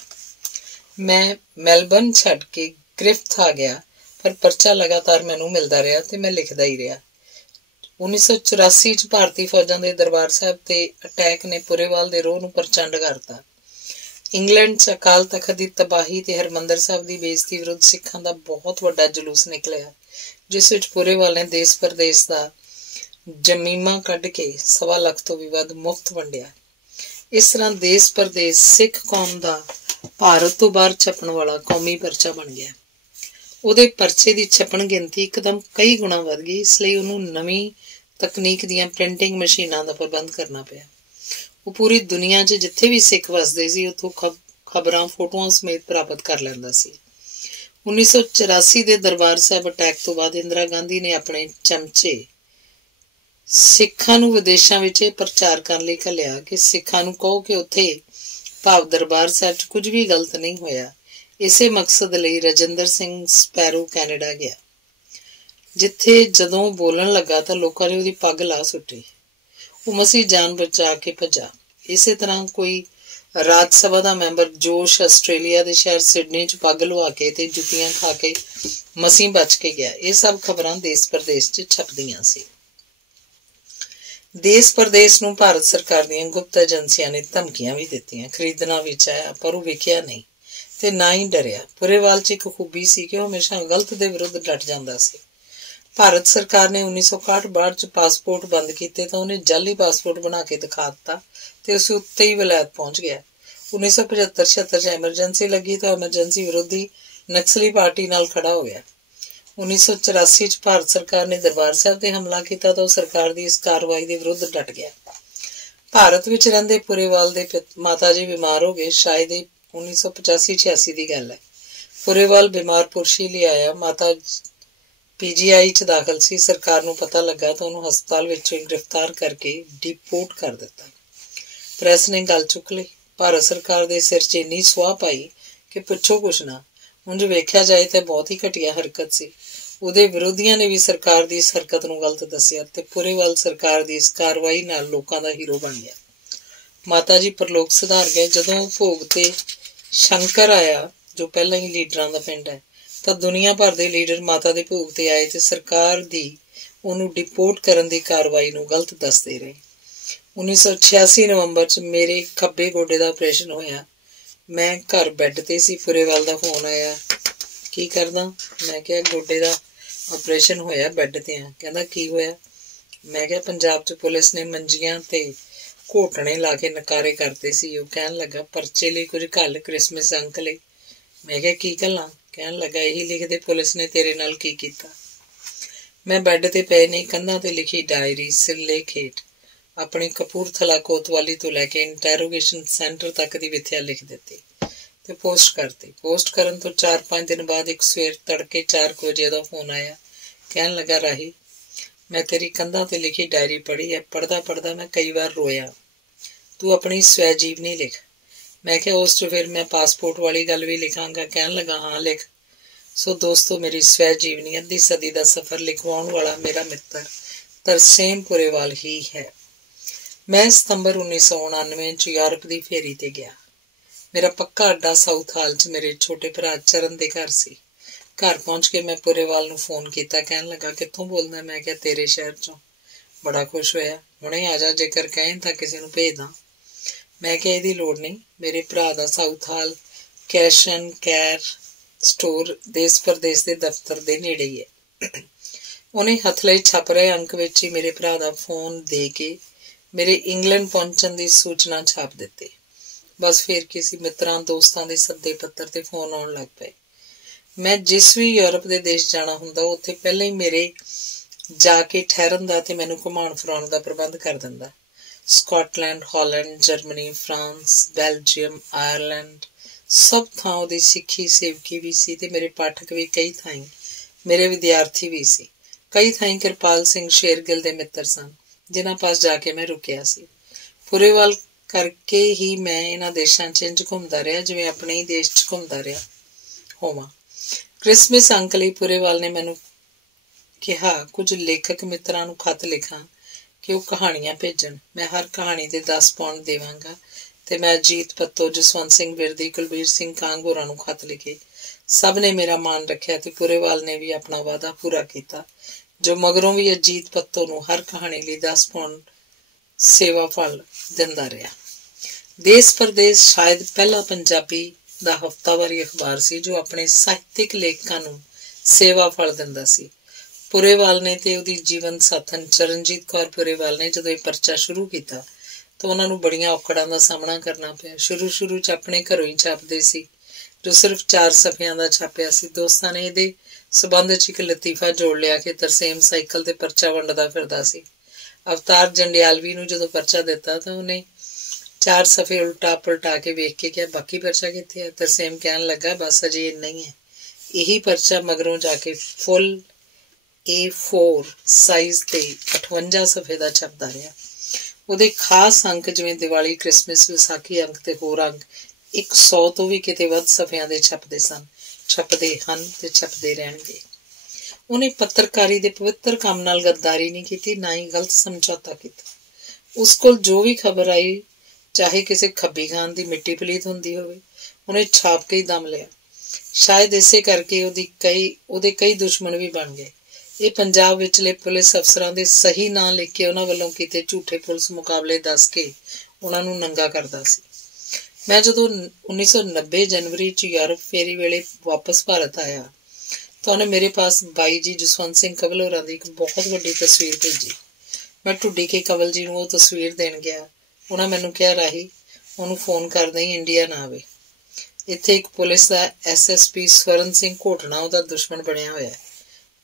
ਮੈਂ ਮੈਲਬਰਨ ਛੱਡ ਕੇ ਗ੍ਰਿਫਥ ਆ ਗਿਆ, ਪਰ ਪਰਚਾ ਲਗਾਤਾਰ ਮੈਨੂੰ ਮਿਲਦਾ ਰਿਹਾ ਤੇ ਮੈਂ ਲਿਖਦਾ ਹੀ ਰਿਹਾ। 1984 ਚ ਭਾਰਤੀ ਫੌਜਾਂ ਦੇ ਦਰਬਾਰ ਸਾਹਿਬ ਤੇ ਅਟੈਕ ਨੇ ਪੁਰੇਵਾਲ ਦੇ ਰੋਹ ਨੂੰ ਪ੍ਰਚੰਡ ਕਰਤਾ। ਇੰਗਲੈਂਡ 'ਚ ਅਕਾਲ ਤਖਤ ਦੀ ਤਬਾਹੀ ਤੇ ਹਰਿਮੰਦਰ ਸਾਹਿਬ ਦੀ ਬੇਇੱਜ਼ਤੀ ਵਿਰੁੱਧ ਸਿੱਖਾਂ ਦਾ ਬਹੁਤ ਵੱਡਾ ਜਲੂਸ ਨਿਕਲਿਆ, ਜਿਸ ਵਿੱਚ ਪੁਰੇਵਾਲ ਨੇ ਦੇਸ਼ ਪਰਦੇਸ ਦਾ ਜ਼ਮੀਮਾਂ ਕੱਢ ਕੇ 1.25 ਲੱਖ ਤੋਂ ਵੀ ਵੱਧ ਮੁਫਤ ਵੰਡਿਆ। ਇਸ ਤਰ੍ਹਾਂ ਦੇਸ਼ ਪਰਦੇਸ ਸਿੱਖ ਕੌਮ ਦਾ ਭਾਰਤ ਤੋਂ ਬਾਹਰ ਛਪਣ ਵਾਲਾ ਕੌਮੀ ਪਰਚਾ ਬਣ ਗਿਆ। ਉਹਦੇ ਪਰਚੇ ਦੀ ਛਪਣ ਗਿਣਤੀ ਇੱਕਦਮ ਕਈ ਗੁਣਾ ਵੱਧ ਗਈ। ਇਸ ਲਈ ਉਹਨੂੰ ਨਵੀਂ ਤਕਨੀਕ ਦੀਆਂ ਪ੍ਰਿੰਟਿੰਗ ਮਸ਼ੀਨਾਂ ਦਾ ਪ੍ਰਬੰਧ ਕਰਨਾ ਪਿਆ। ਉਹ ਪੂਰੀ ਦੁਨੀਆ 'ਚ ਜਿੱਥੇ ਵੀ ਸਿੱਖ ਵਸਦੇ ਸੀ ਉੱਥੋਂ ਖਬਰਾਂ ਫੋਟੋਆਂ ਸਮੇਤ ਪ੍ਰਾਪਤ ਕਰ ਲੈਂਦਾ ਸੀ। 1984 ਦੇ ਦਰਬਾਰ ਸਾਹਿਬ ਅਟੈਕ ਤੋਂ ਬਾਅਦ ਇੰਦਰਾ ਗਾਂਧੀ ਨੇ ਆਪਣੇ ਚਮਚੇ ਸਿੱਖਾਂ ਨੂੰ ਵਿਦੇਸ਼ਾਂ ਵਿੱਚ ਇਹ ਪ੍ਰਚਾਰ ਕਰਨ ਲਈ ਘੱਲਿਆ ਕਿ ਸਿੱਖਾਂ ਨੂੰ ਕਹੋ ਕਿ ਉੱਥੇ ਭਾਵ ਦਰਬਾਰ ਸਾਹਿਬ 'ਚ ਕੁਝ ਵੀ ਗਲਤ ਨਹੀਂ ਹੋਇਆ। ਇਸੇ ਮਕਸਦ ਲਈ ਰਜਿੰਦਰ ਸਿੰਘ ਸਪੈਰੋ ਕੈਨੇਡਾ ਗਿਆ, ਜਿੱਥੇ ਜਦੋਂ ਬੋਲਣ ਲੱਗਾ ਤਾਂ ਲੋਕਾਂ ਨੇ ਉਹਦੀ ਪੱਗ ਲਾ ਸੁੱਟੀ। ਉਹ ਮਸੀਂ ਜਾਨ ਬਚਾ ਕੇ ਭੱਜਾ। ਇਸੇ ਤਰ੍ਹਾਂ ਕੋਈ ਰਾਜ ਸਭਾ ਦਾ ਮੈਂਬਰ ਜੋਸ਼ ਆਸਟ੍ਰੇਲੀਆ ਦੇ ਸ਼ਹਿਰ ਸਿਡਨੀ 'ਚ ਪੱਗ ਲਵਾ ਕੇ ਤੇ ਜੁੱਤੀਆਂ ਖਾ ਕੇ ਮਸੀਂ ਬਚ ਕੇ ਗਿਆ। ਇਹ ਸਭ ਖਬਰਾਂ ਦੇਸ਼ ਪਰਦੇਸ 'ਚ ਛਪਦੀਆਂ ਸੀ। ਦੇਸ਼ ਪਰਦੇਸ ਨੂੰ ਭਾਰਤ ਸਰਕਾਰ ਦੀਆਂ ਗੁਪਤ ਏਜੰਸੀਆਂ ਨੇ ਧਮਕੀਆਂ ਵੀ ਦਿੱਤੀਆਂ, ਖਰੀਦਣਾ ਵੀ ਚਾਹਿਆ, ਪਰ ਉਹ ਵਿਕਿਆ ਨਹੀਂ ਤੇ ਨਾ ਹੀ ਡਰਿਆ। ਪੁਰੇਵਾਲ 'ਚ ਇੱਕ ਖੂਬੀ ਸੀ ਕਿ ਉਹ ਹਮੇਸ਼ਾ ਗਲਤ ਦੇ ਵਿਰੁੱਧ ਡਟ ਜਾਂਦਾ ਸੀ। ਭਾਰਤ ਸਰਕਾਰ ਨੇ 1961-62 'ਚ ਪਾਸਪੋਰਟ ਬੰਦ ਕੀਤੇ ਤਾਂ ਉਹਨੇ ਜਾਲੀ ਪਾਸਪੋਰਟ ਬਣਾ ਕੇ ਦਿਖਾ ਦਿੱਤਾ ਤੇ ਉਸ ਉੱਤੇ ਹੀ ਵਿਲਾਇਤ ਪਹੁੰਚ ਗਿਆ। 1975-76 'ਚ ਐਮਰਜੈਂਸੀ ਲੱਗੀ ਤਾਂ ਐਮਰਜੈਂਸੀ ਵਿਰੋਧੀ ਨਕਸਲੀ ਪਾਰਟੀ ਨਾਲ ਖੜਾ ਹੋ ਗਿਆ। 1984 'ਚ ਭਾਰਤ ਸਰਕਾਰ ਨੇ ਦਰਬਾਰ ਸਾਹਿਬ ਤੇ ਹਮਲਾ ਕੀਤਾ ਤਾਂ ਉਹ ਸਰਕਾਰ ਦੀ ਇਸ ਕਾਰਵਾਈ ਦੇ ਵਿਰੁੱਧ ਡਟ ਗਿਆ। ਭਾਰਤ ਵਿੱਚ ਰਹਿੰਦੇ ਪੁਰੇਵਾਲ ਦੇ ਮਾਤਾ ਜੀ ਬਿਮਾਰ ਹੋ ਗਏ। ਸ਼ਾਇਦ ਇਹ 1985-86 ਦੀ ਗੱਲ ਹੈ। ਪੁਰੇਵਾਲ ਬਿਮਾਰ ਪੁਰਸ਼ੀ ਲਈ ਆਇਆ। ਮਾਤਾ PGI 'ਚ ਦਾਖਲ ਸੀ। ਸਰਕਾਰ ਨੂੰ ਪਤਾ ਲੱਗਾ ਤਾਂ ਉਹਨੂੰ ਹਸਪਤਾਲ ਵਿੱਚੋਂ ਗ੍ਰਿਫਤਾਰ ਕਰਕੇ ਡਿਪੋਰਟ ਕਰ ਦਿੱਤਾ। ਪ੍ਰੈਸ ਨੇ ਗੱਲ ਚੁੱਕ ਲਈ। ਭਾਰਤ ਸਰਕਾਰ ਦੇ ਸਿਰ 'ਚ ਇੰਨੀ ਸੁਆਹ ਪਾਈ ਕਿ ਪੁੱਛੋ ਕੁਛ ਨਾ। ਉਂਝ ਵੇਖਿਆ ਜਾਏ ਤਾਂ ਬਹੁਤ ਹੀ ਘਟੀਆ ਹਰਕਤ ਸੀ। ਉਹਦੇ ਵਿਰੋਧੀਆਂ ਨੇ ਵੀ ਸਰਕਾਰ ਦੀ ਇਸ ਹਰਕਤ ਨੂੰ ਗਲਤ ਦੱਸਿਆ ਤੇ ਪੁਰੇਵਾਲ ਸਰਕਾਰ ਦੀ ਇਸ ਕਾਰਵਾਈ ਨਾਲ ਲੋਕਾਂ ਦਾ ਹੀਰੋ ਬਣ ਗਿਆ। ਮਾਤਾ ਜੀ ਪ੍ਰਲੋਕ ਸੁਧਾਰ ਗਏ। ਜਦੋਂ ਭੋਗ ਤੇ ਸ਼ੰਕਰ ਆਇਆ, ਜੋ ਪਹਿਲਾਂ ਹੀ ਲੀਡਰਾਂ ਦਾ ਪਿੰਡ ਹੈ, ਤਾਂ ਦੁਨੀਆ ਭਰ ਦੇ ਲੀਡਰ ਮਾਤਾ ਦੇ ਭੋਗ ਤੇ ਆਏ ਤੇ ਸਰਕਾਰ ਦੀ ਉਹਨੂੰ ਡਿਪੋਰਟ ਕਰਨ ਦੀ ਕਾਰਵਾਈ ਨੂੰ ਗਲਤ ਦੱਸਦੇ ਰਹੇ। 1986 ਨਵੰਬਰ 'ਚ ਮੇਰੇ ਖੱਬੇ ਗੋਡੇ ਦਾ ਆਪਰੇਸ਼ਨ ਹੋਇਆ। ਮੈਂ ਘਰ ਬੈੱਡ ਤੇ ਸੀ। ਪੁਰੇਵਾਲ ਦਾ ਫੋਨ ਆਇਆ, ਕੀ ਕਰਦਾ? ਮੈਂ ਕਿਹਾ ਗੋਡੇ ਦਾ ਆਪਰੇਸ਼ਨ ਹੋਇਆ, ਬੈੱਡ ਤੇ ਆ। ਕਹਿੰਦਾ ਕੀ ਹੋਇਆ? ਮੈਂ ਕਿਹਾ ਪੰਜਾਬ 'ਚ ਪੁਲਿਸ ਨੇ ਮੰਜੀਆਂ ਤੇ ਘੋਟਣੇ ਲਾ ਕੇ ਨਕਾਰੇ ਕਰਤੇ ਸੀ। ਉਹ ਕਹਿਣ ਲੱਗਾ ਪਰਚੇ ਲਈ ਕੁਝ ਘੱਲ ਕ੍ਰਿਸਮਸ ਅੰਕ ਲਈ। ਮੈਂ ਕਿਹਾ ਕੀ ਘੱਲਾਂ? ਕਹਿਣ ਲੱਗਾ ਇਹੀ ਲਿਖਦੇ ਪੁਲਿਸ ਨੇ ਤੇਰੇ ਨਾਲ ਕੀ ਕੀਤਾ। ਮੈਂ ਬੈੱਡ ਤੇ ਪਏ ਨਹੀਂ ਕੰਧਾਂ ਤੇ ਲਿਖੀ ਡਾਇਰੀ ਸਿਰਲੇਖ ਹੇਠ ਆਪਣੀ ਕਪੂਰਥਲਾ ਕੋਤਵਾਲੀ ਤੋਂ ਲੈ ਕੇ ਇੰਟੈਰੋਗੇਸ਼ਨ ਸੈਂਟਰ ਤੱਕ ਦੀ ਵਿਥਿਆ ਲਿਖ ਦਿੱਤੀ ਤੇ ਪੋਸਟ ਕਰਤੀ। ਪੋਸਟ ਕਰਨ ਤੋਂ 4-5 ਦਿਨ ਬਾਅਦ ਇੱਕ ਸਵੇਰ ਤੜਕੇ 4 ਵਜੇ ਦਾ ਫੋਨ ਆਇਆ। ਕਹਿਣ ਲੱਗਾ ਰਾਹੀ, ਮੈਂ ਤੇਰੀ ਕੰਧਾਂ ਤੇ ਲਿਖੀ ਡਾਇਰੀ ਪੜ੍ਹੀ ਹੈ। ਪੜ੍ਹਦਾ ਮੈਂ ਕਈ ਵਾਰ ਰੋਇਆ। ਤੂੰ ਆਪਣੀ ਸਵੈ ਜੀਵਨੀ ਲਿਖ। ਮੈਂ ਕਿਹਾ ਉਸ 'ਚ ਫਿਰ ਮੈਂ ਪਾਸਪੋਰਟ ਵਾਲੀ ਗੱਲ ਵੀ ਲਿਖਾਂਗਾ। ਕਹਿਣ ਲੱਗਾ ਹਾਂ ਲਿਖ। ਸੋ ਦੋਸਤੋ, ਮੇਰੀ ਸਵੈ ਜੀਵਨੀ ਅੱਧੀ ਸਦੀ ਦਾ ਸਫ਼ਰ ਲਿਖਵਾਉਣ ਵਾਲਾ ਮੇਰਾ ਮਿੱਤਰ ਤਰਸੇਮ ਪੁਰੇਵਾਲ ਹੀ ਹੈ। ਮੈਂ ਸਤੰਬਰ 1999 'ਚ ਯੂਰਪ ਦੀ ਫੇਰੀ ਤੇ ਗਿਆ। ਮੇਰਾ ਪੱਕਾ ਅੱਡਾ ਸਾਊਥ ਹਾਲ 'ਚ ਮੇਰੇ ਛੋਟੇ ਭਰਾ ਚਰਨ ਦੇ ਘਰ ਸੀ। ਘਰ ਪਹੁੰਚ ਕੇ ਮੈਂ ਪੁਰੇਵਾਲ ਨੂੰ ਫੋਨ ਕੀਤਾ। ਕਹਿਣ ਲੱਗਾ ਕਿੱਥੋਂ ਬੋਲਦਾ? ਮੈਂ ਕਿਹਾ ਤੇਰੇ ਸ਼ਹਿਰ 'ਚੋਂ। ਬੜਾ ਖੁਸ਼ ਹੋਇਆ। ਹੁਣੇ ਆ ਜਾ, ਜੇਕਰ ਕਹੇਂ ਤਾਂ ਕਿਸੇ ਨੂੰ ਭੇਜਦਾ। ਮੈਂ ਕਿਹਾ ਇਹਦੀ ਲੋੜ ਨਹੀਂ, ਮੇਰੇ ਭਰਾ ਦਾ Southall cash and carry store Des Pardes ਦੇ ਦਫ਼ਤਰ ਦੇ ਨੇੜੇ ਹੀ ਹੈ। ਉਹਨੇ ਹਥਲੇ ਛਪ ਰਹੇ ਅੰਕ ਵਿੱਚ ਹੀ ਮੇਰੇ ਭਰਾ ਦਾ ਫੋਨ ਦੇ ਕੇ ਮੇਰੇ ਇੰਗਲੈਂਡ ਪਹੁੰਚਣ ਦੀ ਸੂਚਨਾ ਛਾਪ ਦਿੱਤੀ। ਬਸ ਫਿਰ ਕਿਸੇ ਮਿੱਤਰਾਂ ਦੋਸਤਾਂ ਦੇ ਸੱਦੇ ਪੱਤਰ ਤੇ ਫੋਨ ਆਉਣ ਲੱਗ ਪਏ। ਮੈਂ ਜਿਸ ਵੀ ਯੂਰਪ ਦੇ ਦੇਸ਼ ਜਾਣਾ ਹੁੰਦਾ ਉੱਥੇ ਪਹਿਲਾਂ ਹੀ ਮੇਰੇ ਜਾ ਕੇ ਠਹਿਰਨ ਦਾ ਤੇ ਮੈਨੂੰ ਘੁਮਾਉਣ ਫਿਰਾਉਣ ਦਾ ਪ੍ਰਬੰਧ ਕਰ ਦਿੰਦਾ। Scotland, Holland, Germany, France, Belgium, Ireland ਸਭ ਥਾਂ ਉਹਦੀ ਸਿੱਖੀ ਸੇਵਕੀ ਵੀ ਸੀ ਤੇ ਮੇਰੇ ਪਾਠਕ ਵੀ ਕਈ ਥਾਈਂ ਮੇਰੇ ਵਿਦਿਆਰਥੀ ਵੀ ਸੀ। ਕਈ ਥਾਈਂ ਕਿਰਪਾਲ ਸਿੰਘ ਸ਼ੇਰਗਿੱਲ ਦੇ ਮਿੱਤਰ ਸਨ ਜਿਨ੍ਹਾਂ ਪਾਸ ਜਾ ਕੇ ਮੈਂ ਰੁਕਿਆ ਸੀ। ਪੁਰੇਵਾਲ ਕਰਕੇ ਹੀ ਮੈਂ ਇਹਨਾਂ ਦੇਸ਼ਾਂ 'ਚ ਇੰਝ ਘੁੰਮਦਾ ਰਿਹਾ ਜਿਵੇਂ ਆਪਣੇ ਹੀ ਦੇਸ਼ 'ਚ ਘੁੰਮਦਾ ਰਿਹਾ ਹੋਵਾਂ। ਕ੍ਰਿਸਮਸ ਅੰਕ ਲਈ ਪੁਰੇਵਾਲ ਨੇ ਮੈਨੂੰ ਕਿਹਾ ਕੁਝ ਲੇਖਕ ਮਿੱਤਰਾਂ ਨੂੰ ਖਤ ਲਿਖਾਂ ਕਿ ਉਹ ਕਹਾਣੀਆਂ ਭੇਜਣ। ਮੈਂ ਹਰ ਕਹਾਣੀ ਦੇ 10 ਪਾਉਂਡ ਦੇਵਾਂਗਾ ਤੇ ਮੈਂ ਅਜੀਤ ਪੱਤੋ, ਜਸਵੰਤ ਸਿੰਘ ਬਿਰਦੀ, ਕੁਲਬੀਰ ਸਿੰਘ ਕਾਂਗ ਹੋਰਾਂ ਨੂੰ ਖਤ ਲਿਖੇ। ਸਭ ਨੇ ਮੇਰਾ ਮਾਣ ਰੱਖਿਆ ਤੇ ਪੁਰੇਵਾਲ ਨੇ ਵੀ ਆਪਣਾ ਵਾਅਦਾ ਪੂਰਾ ਕੀਤਾ, ਜੋ ਮਗਰੋਂ ਵੀ ਅਜੀਤ ਪੱਤੋ ਨੂੰ ਹਰ ਕਹਾਣੀ ਲਈ 10 ਪਾਉਂਡ ਸੇਵਾ ਫਲ ਦਿੰਦਾ ਰਿਹਾ। ਦੇਸ ਪਰਦੇਸ ਸ਼ਾਇਦ ਪਹਿਲਾ ਪੰਜਾਬੀ ਦਾ ਹਫ਼ਤਾਵਾਰੀ ਅਖਬਾਰ ਸੀ ਜੋ ਆਪਣੇ ਸਾਹਿਤਿਕ ਲੇਖਕਾਂ ਨੂੰ ਸੇਵਾ ਫਲ ਦਿੰਦਾ ਸੀ। ਪੁਰੇਵਾਲ ਨੇ ਤੇ ਉਹਦੀ ਜੀਵਨ ਸਾਥਣ ਚਰਨਜੀਤ ਕੌਰ ਪੁਰੇਵਾਲ ਨੇ ਜਦੋਂ ਇਹ ਪਰਚਾ ਸ਼ੁਰੂ ਕੀਤਾ ਤਾਂ ਉਹਨਾਂ ਨੂੰ ਬੜੀਆਂ ਔਕੜਾਂ ਦਾ ਸਾਹਮਣਾ ਕਰਨਾ ਪਿਆ। ਸ਼ੁਰੂ 'ਚ ਆਪਣੇ ਘਰੋਂ ਹੀ ਛਾਪਦੇ ਸੀ, ਜੋ ਸਿਰਫ 4 ਸਫ਼ਿਆਂ ਦਾ ਛਾਪਿਆ ਸੀ। ਦੋਸਤਾਂ ਨੇ ਇਹਦੇ ਸਬੰਧ 'ਚ ਇੱਕ ਲਤੀਫਾ ਜੋੜ ਲਿਆ ਕਿ ਤਰਸੇਮ ਸਾਈਕਲ ਤੇ ਪਰਚਾ ਵੰਡਦਾ ਫਿਰਦਾ ਸੀ। ਅਵਤਾਰ ਜੰਡਿਆਲਵੀ ਨੂੰ ਜਦੋਂ ਪਰਚਾ ਦਿੱਤਾ ਤਾਂ ਉਹਨੇ 4 ਸਫ਼ੇ ਉਲਟਾ ਪਲਟਾ ਕੇ ਵੇਖ ਕੇ ਕਿਹਾ ਬਾਕੀ ਪਰਚਾ ਕਿੱਥੇ ਹੈ? ਤਰਸੇਮ ਕਹਿਣ ਲੱਗਾ ਬਸ ਅਜੇ ਇੰਨਾ ਹੀ ਹੈ। ਇਹੀ ਪਰਚਾ ਮਗਰੋਂ ਜਾ ਕੇ ਫੁੱਲ A4 ਸਾਈਜ਼ ਤੇ 58 ਸਫ਼ੇ ਦਾ ਛਪਦਾ ਰਿਹਾ। ਉਹਦੇ ਖਾਸ ਅੰਕ ਜਿਵੇਂ ਦੀਵਾਲੀ, ਕ੍ਰਿਸਮਸ, ਵਿਸਾਖੀ ਅੰਕ ਤੇ ਹੋਰ ਅੰਕ 100 ਤੋਂ ਵੀ ਕਿਤੇ ਵੱਧ ਸਫ਼ਿਆਂ ਦੇ ਛਪਦੇ ਸਨ, ਛਪਦੇ ਹਨ ਤੇ ਛਪਦੇ ਰਹਿਣਗੇ। ਉਹਨੇ ਪੱਤਰਕਾਰੀ ਦੇ ਪਵਿੱਤਰ ਕੰਮ ਨਾਲ ਗੱਦਾਰੀ ਨਹੀਂ ਕੀਤੀ, ਨਾ ਹੀ ਗਲਤ ਸਮਝੌਤਾ ਕੀਤਾ। ਉਸ ਕੋਲ ਜੋ ਵੀ ਖਬਰ ਆਈ, ਚਾਹੇ ਕਿਸੇ ਖੱਬੀ ਖਾਨ ਦੀ ਮਿੱਟੀ ਪਲੀਤ ਹੁੰਦੀ ਹੋਵੇ, ਉਹਨੇ ਛਾਪ ਕੇ ਹੀ ਦਮ ਲਿਆ। ਸ਼ਾਇਦ ਇਸੇ ਕਰਕੇ ਉਹਦੇ ਕਈ ਦੁਸ਼ਮਣ ਵੀ ਬਣ ਗਏ। ਇਹ ਪੰਜਾਬ ਵਿਚਲੇ ਪੁਲਿਸ ਅਫਸਰਾਂ ਦੇ ਸਹੀ ਨਾਂ ਲਿਖ ਕੇ ਉਹਨਾਂ ਵੱਲੋਂ ਕੀਤੇ ਝੂਠੇ ਪੁਲਿਸ ਮੁਕਾਬਲੇ ਦੱਸ ਕੇ ਉਹਨਾਂ ਨੂੰ ਨੰਗਾ ਕਰਦਾ ਸੀ। ਮੈਂ ਜਦੋਂ 1990 ਜਨਵਰੀ 'ਚ ਯੂਰਪ ਫੇਰੀ ਵੇਲੇ ਵਾਪਸ ਭਾਰਤ ਆਇਆ ਤਾਂ ਉਹਨੇ ਮੇਰੇ ਪਾਸ ਬਾਈ ਜੀ ਜਸਵੰਤ ਸਿੰਘ ਕੰਵਲ ਹੋਰਾਂ ਦੀ ਇੱਕ ਬਹੁਤ ਵੱਡੀ ਤਸਵੀਰ ਭੇਜੀ। ਮੈਂ ਢੁੱਡੀ ਕੇ ਕੰਵਲ ਜੀ ਨੂੰ ਉਹ ਤਸਵੀਰ ਦੇਣ ਗਿਆ। ਉਹਨਾਂ ਮੈਨੂੰ ਕਿਹਾ ਰਾਹੀ ਉਹਨੂੰ ਫੋਨ ਕਰ ਦੇਈਂ, ਇੰਡੀਆ ਨਾ ਆਵੇ। ਇੱਥੇ ਇੱਕ ਪੁਲਿਸ ਦਾ SSP ਸਵਰਨ ਸਿੰਘ ਘੋਟਣਾ ਉਹਦਾ ਦੁਸ਼ਮਣ ਬਣਿਆ ਹੋਇਆ,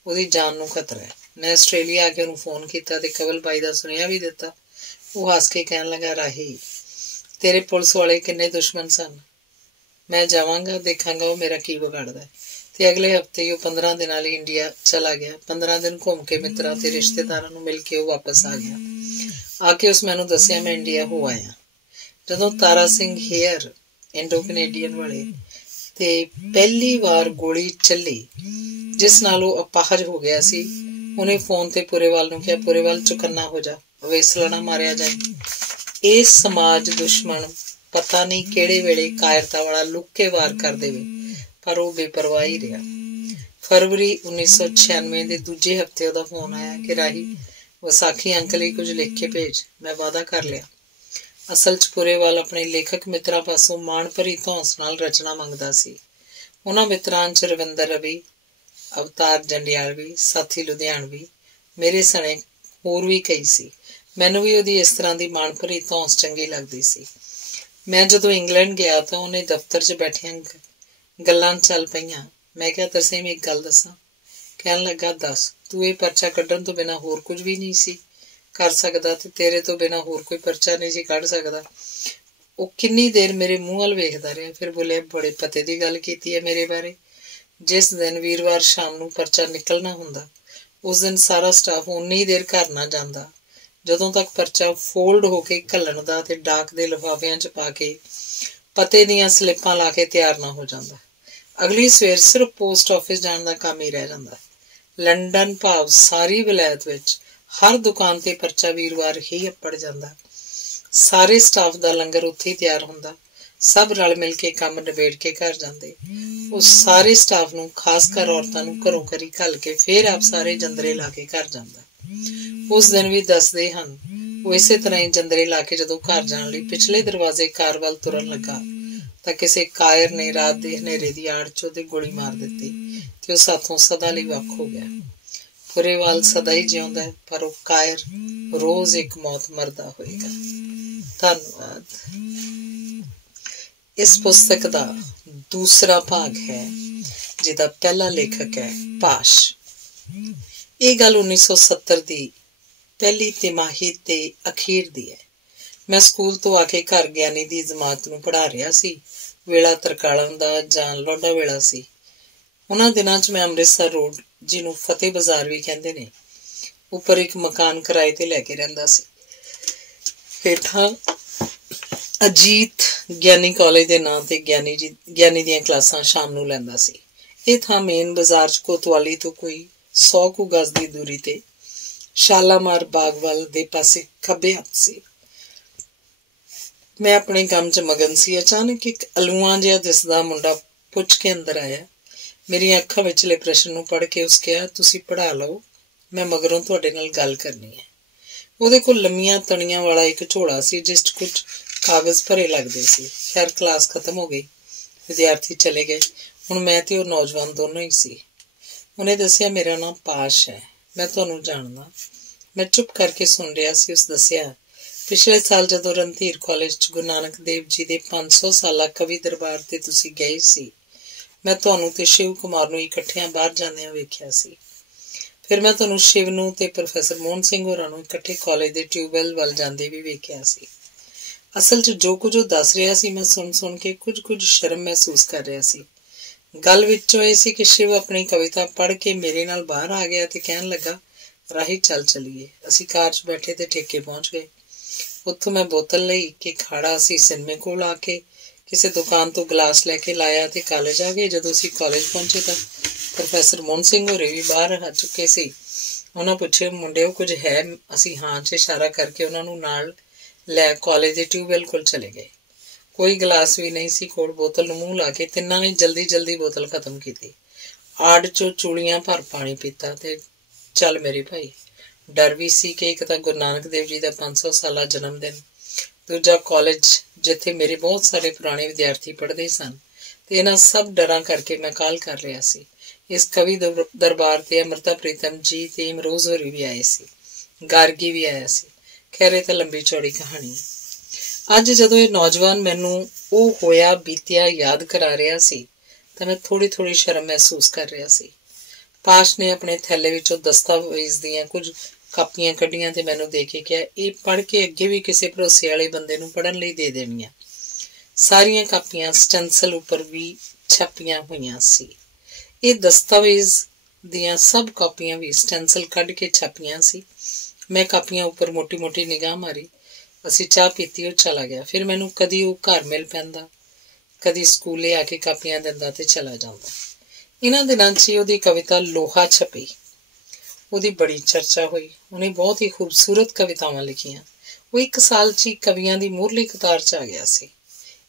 ਉਹਦੀ ਜਾਨ ਨੂੰ ਖਤਰਾ ਹੈ। ਮੈਂ ਆਸਟ੍ਰੇਲੀਆ ਆ ਕੇ ਉਹਨੂੰ ਫੋਨ ਕੀਤਾ ਤੇ ਕੰਵਲ ਬਾਈ ਦਾ ਸੁਨੇਹਾ ਵੀ ਦਿੱਤਾ। ਉਹ ਹੱਸ ਕੇ ਕਹਿਣ ਲੱਗਾ ਰਾਹੀ ਤੇਰੇ ਪੁਲਿਸ ਵਾਲੇ ਕਿੰਨੇ ਦੁਸ਼ਮਣ ਸਨ। ਮੈਂ ਜਾਵਾਂਗਾ, ਦੇਖਾਂਗਾ ਉਹ ਮੇਰਾ ਕੀ ਵਿਗਾੜਦਾ। ਤੇ ਅਗਲੇ ਹਫ਼ਤੇ ਹੀ ਉਹ 15 ਦਿਨਾਂ ਲਈ ਇੰਡੀਆ ਚਲਾ ਗਿਆ। 15 ਦਿਨ ਘੁੰਮ ਕੇ ਮਿੱਤਰਾਂ ਤੇ ਰਿਸ਼ਤੇਦਾਰਾਂ ਨੂੰ ਮਿਲ ਕੇ ਉਹ ਵਾਪਸ ਆ ਗਿਆ। ਆ ਕੇ ਉਸ ਮੈਨੂੰ ਦੱਸਿਆ ਮੈਂ ਇੰਡੀਆ ਹੋ ਆਇਆ। ਜਦੋਂ Tara Singh hair Indo Canadian ਵਾਲੇ ਤੇ ਪਹਿਲੀ ਵਾਰ ਗੋਲੀ ਚੱਲੀ ਜਿਸ ਨਾਲ ਉਹ ਅਪਾਹਜ ਹੋ ਗਿਆ ਸੀ। ਉਹਨੇ ਫੋਨ ਤੇ ਪੁਰੇਵਾਲ ਨੂੰ ਕਿਹਾ, ਪੁਰੇਵਾਲ ਚੁਕੰਨਾ ਹੋ ਜਾ, ਵੇਸਲਾ ਨਾ ਮਾਰਿਆ ਜਾਏ। ਇਹ ਸਮਾਜ ਦੁਸ਼ਮਣ ਪਤਾ ਨਹੀਂ ਕਿਹੜੇ ਵੇਲੇ ਕਾਇਰਤਾ ਵਾਲਾ ਲੁੱਕ ਕੇ ਵਾਰ ਕਰ ਦੇਵੇ, ਪਰ ਉਹ ਬੇਪਰਵਾਹ ਹੀ ਰਿਹਾ। ਫਰਵਰੀ 1996 ਦੇ ਦੂਜੇ ਹਫ਼ਤੇ ਉਹਦਾ ਫੋਨ ਆਇਆ ਕਿ ਰਾਹੀ ਵਿਸਾਖੀ ਅੰਕਲ ਲਈ ਕੁਝ ਲਿਖ ਕੇ ਭੇਜ। ਮੈਂ ਵਾਅਦਾ ਕਰ ਲਿਆ। ਅਸਲ 'ਚ ਪੁਰੇਵਾਲ ਆਪਣੇ ਲੇਖਕ ਮਿੱਤਰਾਂ ਪਾਸੋਂ ਮਾਣ ਭਰੀ ਧੌਂਸ ਨਾਲ ਰਚਨਾ ਮੰਗਦਾ ਸੀ। ਉਹਨਾਂ ਮਿੱਤਰਾਂ 'ਚ ਰਵਿੰਦਰ ਰਵੀ, ਅਵਤਾਰ ਜੰਡਿਆਲਵੀ, ਸਾਥੀ ਲੁਧਿਆਣਵੀ, ਮੇਰੇ ਸਣੇ ਹੋਰ ਵੀ ਕਈ ਸੀ। ਮੈਨੂੰ ਵੀ ਉਹਦੀ ਇਸ ਤਰ੍ਹਾਂ ਦੀ ਮਾਣ ਭਰੀ ਧੌਂਸ ਚੰਗੀ ਲੱਗਦੀ ਸੀ। ਮੈਂ ਜਦੋਂ ਇੰਗਲੈਂਡ ਗਿਆ ਤਾਂ ਉਹਨੇ ਦਫ਼ਤਰ 'ਚ ਬੈਠਿਆਂ ਗੱਲਾਂ ਚੱਲ ਪਈਆਂ। ਮੈਂ ਕਿਹਾ, ਤਰਸੇਮ ਇੱਕ ਗੱਲ ਦੱਸਾਂ? ਕਹਿਣ ਲੱਗਾ, ਦੱਸ। ਤੂੰ ਇਹ ਪਰਚਾ ਕੱਢਣ ਤੋਂ ਬਿਨਾਂ ਹੋਰ ਕੁਝ ਵੀ ਨਹੀਂ ਸੀ ਕਰ ਸਕਦਾ ਤੇ ਤੇਰੇ ਤੋਂ ਬਿਨਾਂ ਹੋਰ ਕੋਈ ਪਰਚਾ ਨਹੀਂ ਸੀ ਕੱਢ ਸਕਦਾ। ਉਹ ਕਿੰਨੀ ਦੇਰ ਮੇਰੇ ਮੂੰਹ ਵੱਲ ਵੇਖਦਾ ਰਿਹਾ, ਫਿਰ ਬੋਲਿਆ, ਬੜੇ ਪਤੇ ਦੀ ਗੱਲ ਕੀਤੀ ਹੈ ਮੇਰੇ ਬਾਰੇ। ਜਿਸ ਦਿਨ ਵੀਰਵਾਰ ਸ਼ਾਮ ਨੂੰ ਪਰਚਾ ਨਿਕਲਣਾ ਹੁੰਦਾ ਉਸ ਦਿਨ ਸਾਰਾ ਸਟਾਫ ਉਨੀ ਦੇਰ ਘਰ ਨਾ ਜਾਂਦਾ ਜਦੋਂ ਤੱਕ ਪਰਚਾ ਫੋਲਡ ਹੋ ਕੇ ਘੱਲਣ ਦਾ ਤੇ ਡਾਕ ਦੇ ਲਿਫਾਫਿਆਂ 'ਚ ਪਾ ਕੇ ਪਤੇ ਦੀਆਂ ਸਲਿੱਪਾਂ ਲਾ ਕੇ ਤਿਆਰ ਨਾ ਹੋ ਜਾਂਦਾ। ਅਗਲੀ ਸਵੇਰ ਸਿਰਫ ਪੋਸਟ ਆਫਿਸ ਜਾਣ ਦਾ ਕੰਮ ਹੀ ਰਹਿ ਜਾਂਦਾ। ਲੰਡਨ ਭਾਵ ਸਾਰੀ ਵਿਲਾਇਤ ਵਿੱਚ ਹਰ ਦੁਕਾਨ ਤੇ ਪਰਚਾ ਵੀਰਵਾਰ ਹੀ ਅੱਪੜ ਜਾਂਦਾ। ਸਾਰੇ ਸਟਾਫ ਦਾ ਲੰਗਰ ਉੱਥੇ ਹੀ ਤਿਆਰ ਹੁੰਦਾ। ਸਭ ਰਲ ਮਿਲ ਕੇ ਕੰਮ ਨਿਬੇੜ ਕੇ ਘਰ ਜਾਂਦੇ। ਉਹ ਸਾਰੇ ਸਟਾਫ ਨੂੰ, ਖਾਸ ਕਰ ਔਰਤਾਂ ਨੂੰ ਘਰੋਂ ਘਰੀ ਘੱਲ ਕੇ ਫਿਰ ਆਪ ਸਾਰੇ ਜੰਦਰੇ ਲਾ ਕੇ ਘਰ ਜਾਂਦਾ। ਉਸ ਦਿਨ ਵੀ ਦੱਸਦੇ ਹਨ ਉਹ ਇਸੇ ਤਰ੍ਹਾਂ ਹੀ ਜੰਦਰੇ ਲਾ ਕੇ ਜਦੋਂ ਘਰ ਜਾਣ ਲਈ ਪਿਛਲੇ ਦਰਵਾਜ਼ੇ ਕਾਰ ਵੱਲ ਤੁਰਨ ਲੱਗਾ ਤਾਂ ਕਿਸੇ ਕਾਇਰ ਨੇ ਰਾਤ ਦੇ ਹਨੇਰੇ ਦੀ ਆੜ 'ਚ ਉਹਦੇ ਗੋਲੀ ਮਾਰ ਦਿੱਤੀ ਤੇ ਉਹ ਸਾਥੋਂ ਸਦਾ ਲਈ ਵੱਖ ਹੋ ਗਿਆ। ਪੁਰੇਵਾਲ ਸਦਾ ਹੀ ਜਿਉਂਦਾ ਹੈ, ਪਰ ਉਹ ਕਾਇਰ ਰੋਜ਼ ਇੱਕ ਮੌਤ ਮਰਦਾ ਹੋਏਗਾ। ਧੰਨਵਾਦ। ਇਸ ਪੁਸਤਕ ਦਾ ਦੂਸਰਾ ਭਾਗ ਹੈ ਜਿਹਦਾ ਪਹਿਲਾ ਲੇਖਕ ਹੈ ਪਾਸ਼। ਇਹ ਗੱਲ 1970 ਦੀ ਪਹਿਲੀ ਤਿਮਾਹੀ ਤੇ ਅਖੀਰ ਦੀ ਹੈ। ਮੈਂ ਸਕੂਲ ਤੋਂ ਆ ਕੇ ਘਰ ਗਿਆਨੀ ਦੀ ਜਮਾਤ ਨੂੰ ਪੜ੍ਹਾ ਰਿਹਾ ਸੀ। ਵੇਲਾ ਤਰਕਾਲਨ ਦਾ ਜਾਂ ਲੋਡਾ ਵੇਲਾ ਸੀ। ਉਹਨਾਂ ਦਿਨਾਂ 'ਚ ਮੈਂ ਅੰਮ੍ਰਿਤਸਰ ਰੋਡ, ਜਿਹਨੂੰ ਫਤਿਹ ਬਾਜ਼ਾਰ ਵੀ ਕਹਿੰਦੇ ਨੇ, ਉੱਪਰ ਇੱਕ ਮਕਾਨ ਕਿਰਾਏ ਤੇ ਲੈ ਕੇ ਰਹਿੰਦਾ ਸੀ। ਹੇਠਾਂ ਅਜੀਤ ਗਿਆਨੀ ਕਾਲਜ ਦੇ ਨਾਂ ਤੇ ਗਿਆਨੀ ਦੀਆਂ ਕਲਾਸਾਂ ਸ਼ਾਮ ਨੂੰ ਲੈਂਦਾ ਸੀ। ਇਹ ਥਾਂ ਮੇਨ ਬਾਜ਼ਾਰ 'ਚ ਕੋਤਵਾਲੀ ਤੋਂ ਕੋਈ 100 ਕੁ ਗਜ਼ ਦੀ ਦੂਰੀ ਤੇ ਸ਼ਾਲਾਮਾਰ ਬਾਗ ਵੱਲ ਦੇ ਪਾਸੇ ਖੱਬੇ ਹੱਥ ਸੀ। ਮੈਂ ਆਪਣੇ ਕੰਮ 'ਚ ਮਗਨ ਸੀ। ਅਚਾਨਕ ਇੱਕ ਅਲੂਆਂ ਜਿਹਾ ਦਿਸਦਾ ਮੁੰਡਾ ਪੁੱਛ ਕੇ ਅੰਦਰ ਆਇਆ। ਮੇਰੀਆਂ ਅੱਖਾਂ ਵਿਚਲੇ ਪ੍ਰਸ਼ਨ ਨੂੰ ਪੜ੍ਹ ਕੇ ਉਸ ਕਿਹਾ, ਤੁਸੀਂ ਪੜ੍ਹਾ ਲਓ, ਮੈਂ ਮਗਰੋਂ ਤੁਹਾਡੇ ਨਾਲ ਗੱਲ ਕਰਨੀ ਹੈ। ਉਹਦੇ ਕੋਲ ਲੰਮੀਆਂ ਤਣੀਆਂ ਵਾਲਾ ਇੱਕ ਝੋਲਾ ਸੀ ਜਿਸ 'ਚ ਕੁਝ ਕਾਗਜ਼ ਭਰੇ ਲੱਗਦੇ ਸੀ। ਖੈਰ ਕਲਾਸ ਖਤਮ ਹੋ ਗਈ, ਵਿਦਿਆਰਥੀ ਚਲੇ ਗਏ। ਹੁਣ ਮੈਂ ਤੇ ਉਹ ਨੌਜਵਾਨ ਦੋਨੋਂ ਹੀ ਸੀ। ਉਹਨੇ ਦੱਸਿਆ, ਮੇਰਾ ਨਾਮ ਪਾਸ਼ ਹੈ, ਮੈਂ ਤੁਹਾਨੂੰ ਜਾਣਦਾ। ਮੈਂ ਚੁੱਪ ਕਰਕੇ ਸੁਣ ਰਿਹਾ ਸੀ। ਉਸ ਦੱਸਿਆ, ਪਿਛਲੇ ਸਾਲ ਜਦੋਂ ਰਣਧੀਰ ਕਾਲਜ 'ਚ ਗੁਰੂ ਨਾਨਕ ਦੇਵ ਜੀ ਦੇ 500 ਸਾਲਾ ਕਵੀ ਦਰਬਾਰ ਤੇ ਤੁਸੀਂ ਗਏ ਸੀ, ਮੈਂ ਤੁਹਾਨੂੰ ਤੇ ਸ਼ਿਵ ਕੁਮਾਰ ਨੂੰ ਇਕੱਠਿਆਂ ਬਾਹਰ ਜਾਂਦਿਆਂ ਵੇਖਿਆ ਸੀ। ਫਿਰ ਮੈਂ ਤੁਹਾਨੂੰ ਸ਼ਿਵ ਨੂੰ ਤੇ ਪ੍ਰੋਫੈਸਰ ਮੋਹਨ ਸਿੰਘ ਹੋਰਾਂ ਨੂੰ ਇਕੱਠੇ ਕਾਲਜ ਦੇ ਟਿਊਬਵੈੱਲ ਵੱਲ ਜਾਂਦੇ ਵੀ ਵੇਖਿਆ ਸੀ। ਅਸਲ 'ਚ ਜੋ ਕੁਝ ਉਹ ਦੱਸ ਰਿਹਾ ਸੀ ਮੈਂ ਸੁਣ ਕੇ ਕੁਝ ਸ਼ਰਮ ਮਹਿਸੂਸ ਕਰ ਰਿਹਾ ਸੀ। ਗੱਲ ਵਿੱਚੋਂ ਇਹ ਸੀ ਕਿ ਸ਼ਿਵ ਆਪਣੀ ਕਵਿਤਾ ਪੜ੍ਹ ਕੇ ਮੇਰੇ ਨਾਲ ਬਾਹਰ ਆ ਗਿਆ ਤੇ ਕਹਿਣ ਲੱਗਾ, ਰਾਹੀ ਚੱਲ ਚਲੀਏ। ਅਸੀਂ ਕਾਰ 'ਚ ਬੈਠੇ ਤੇ ਠੇਕੇ ਪਹੁੰਚ ਗਏ। ਉੱਥੋਂ ਮੈਂ ਬੋਤਲ ਲਈ ਕਿ ਖਾੜਾ ਅਸੀਂ ਸਿਨੇਮੇ ਕੋਲ ਆ ਕੇ ਕਿਸੇ ਦੁਕਾਨ ਤੋਂ ਗਲਾਸ ਲੈ ਕੇ ਲਾਇਆ ਤੇ ਕਾਲਜ ਆ ਗਏ। ਜਦੋਂ ਅਸੀਂ ਕਾਲਜ ਪਹੁੰਚੇ ਤਾਂ ਪ੍ਰੋਫੈਸਰ ਮੋਹਨ ਸਿੰਘ ਹੋਰੇ ਵੀ ਬਾਹਰ ਆ ਚੁੱਕੇ ਸੀ। ਉਹਨਾਂ ਪੁੱਛਿਆ, ਮੁੰਡਿਓ ਕੁਝ ਹੈ? ਅਸੀਂ ਹਾਂ 'ਚ ਇਸ਼ਾਰਾ ਕਰਕੇ ਉਹਨਾਂ ਨੂੰ ਨਾਲ ਲੈ ਕਾਲਜ ਦੇ ਟਿਊਬਵੈੱਲ ਕੋਲ ਚਲੇ ਗਏ। ਕੋਈ ਗਲਾਸ ਵੀ ਨਹੀਂ ਸੀ ਕੋਲ। ਬੋਤਲ ਨੂੰ ਮੂੰਹ ਲਾ ਕੇ ਤਿੰਨਾਂ ਨੇ ਜਲਦੀ ਬੋਤਲ ਖਤਮ ਕੀਤੀ। ਆੜ 'ਚੋਂ ਚੂੜੀਆਂ ਭਰ ਪਾਣੀ ਪੀਤਾ ਤੇ ਚੱਲ ਮੇਰੇ ਭਾਈ। ਡਰ ਵੀ ਸੀ ਕਿ ਇੱਕ ਤਾਂ ਗੁਰੂ ਨਾਨਕ ਦੇਵ ਜੀ ਦਾ 500 ਸਾਲਾ ਜਨਮ ਦਿਨ, ਦੂਜਾ ਕਾਲਜ ਜਿੱਥੇ ਮੇਰੇ ਬਹੁਤ ਸਾਰੇ ਪੁਰਾਣੇ ਵਿਦਿਆਰਥੀ ਪੜ੍ਹਦੇ ਸਨ, ਤੇ ਇਹਨਾਂ ਸਭ ਡਰਾਂ ਕਰਕੇ ਮੈਂ ਕਾਹਲ ਕਰ ਰਿਹਾ ਸੀ। ਇਸ ਕਵੀ ਦਰਬਾਰ ਤੇ ਅੰਮ੍ਰਿਤਾ ਪ੍ਰੀਤਮ ਜੀ ਤੇ ਇਮਰੋਜ਼ ਹੋਰੀ ਵੀ ਆਏ ਸੀ, ਗਾਰਗੀ ਵੀ ਆਇਆ ਸੀ। ਖੈਰ ਇਹ ਤਾਂ ਲੰਬੀ ਚੌੜੀ ਕਹਾਣੀ ਹੈ। ਅੱਜ ਜਦੋਂ ਇਹ ਨੌਜਵਾਨ ਮੈਨੂੰ ਉਹ ਹੋਇਆ ਬੀਤਿਆ ਯਾਦ ਕਰਾ ਰਿਹਾ ਸੀ ਤਾਂ ਮੈਂ ਥੋੜ੍ਹੀ ਸ਼ਰਮ ਮਹਿਸੂਸ ਕਰ ਰਿਹਾ ਸੀ। ਪਾਸ਼ ਨੇ ਆਪਣੇ ਥੈਲੇ ਵਿੱਚੋਂ ਦਸਤਾਵੇਜ਼ ਦੀਆਂ ਕੁਝ ਕਾਪੀਆਂ ਕੱਢੀਆਂ ਤੇ ਮੈਨੂੰ ਦੇ ਕੇ ਕਿਹਾ, ਇਹ ਪੜ੍ਹ ਕੇ ਅੱਗੇ ਵੀ ਕਿਸੇ ਭਰੋਸੇ ਵਾਲੇ ਬੰਦੇ ਨੂੰ ਪੜ੍ਹਨ ਲਈ ਦੇ ਦੇਣੀਆਂ। ਸਾਰੀਆਂ ਕਾਪੀਆਂ ਸਟੈਂਸਲ ਉੱਪਰ ਵੀ ਛਪੀਆਂ ਹੋਈਆਂ ਸੀ। ਇਹ ਦਸਤਾਵੇਜ਼ ਦੀਆਂ ਸਭ ਕਾਪੀਆਂ ਵੀ ਸਟੈਂਸਲ ਕੱਢ ਕੇ ਛਪੀਆਂ ਸੀ। ਮੈਂ ਕਾਪੀਆਂ ਉੱਪਰ ਮੋਟੀ ਨਿਗਾਹ ਮਾਰੀ। ਅਸੀਂ ਚਾਹ ਪੀਤੀ, ਉਹ ਚਲਾ ਗਿਆ। ਫਿਰ ਮੈਨੂੰ ਕਦੀ ਉਹ ਘਰ ਮਿਲ ਪੈਂਦਾ, कदी स्कूले आके कापियां दिंदा ते चला जांदा। इन्हां दिनां 'ਚ ਉਹਦੀ कविता लोहा छपी, ਉਹਦੀ बड़ी चर्चा हुई। ਉਹਨੇ बहुत ही खूबसूरत कवितावां लिखियां। ਉਹ 1 साल 'ਚ ਹੀ कवियां ਦੀ ਮੂਹਰਲੀ ਕਤਾਰ 'ਚ आ गया ਸੀ।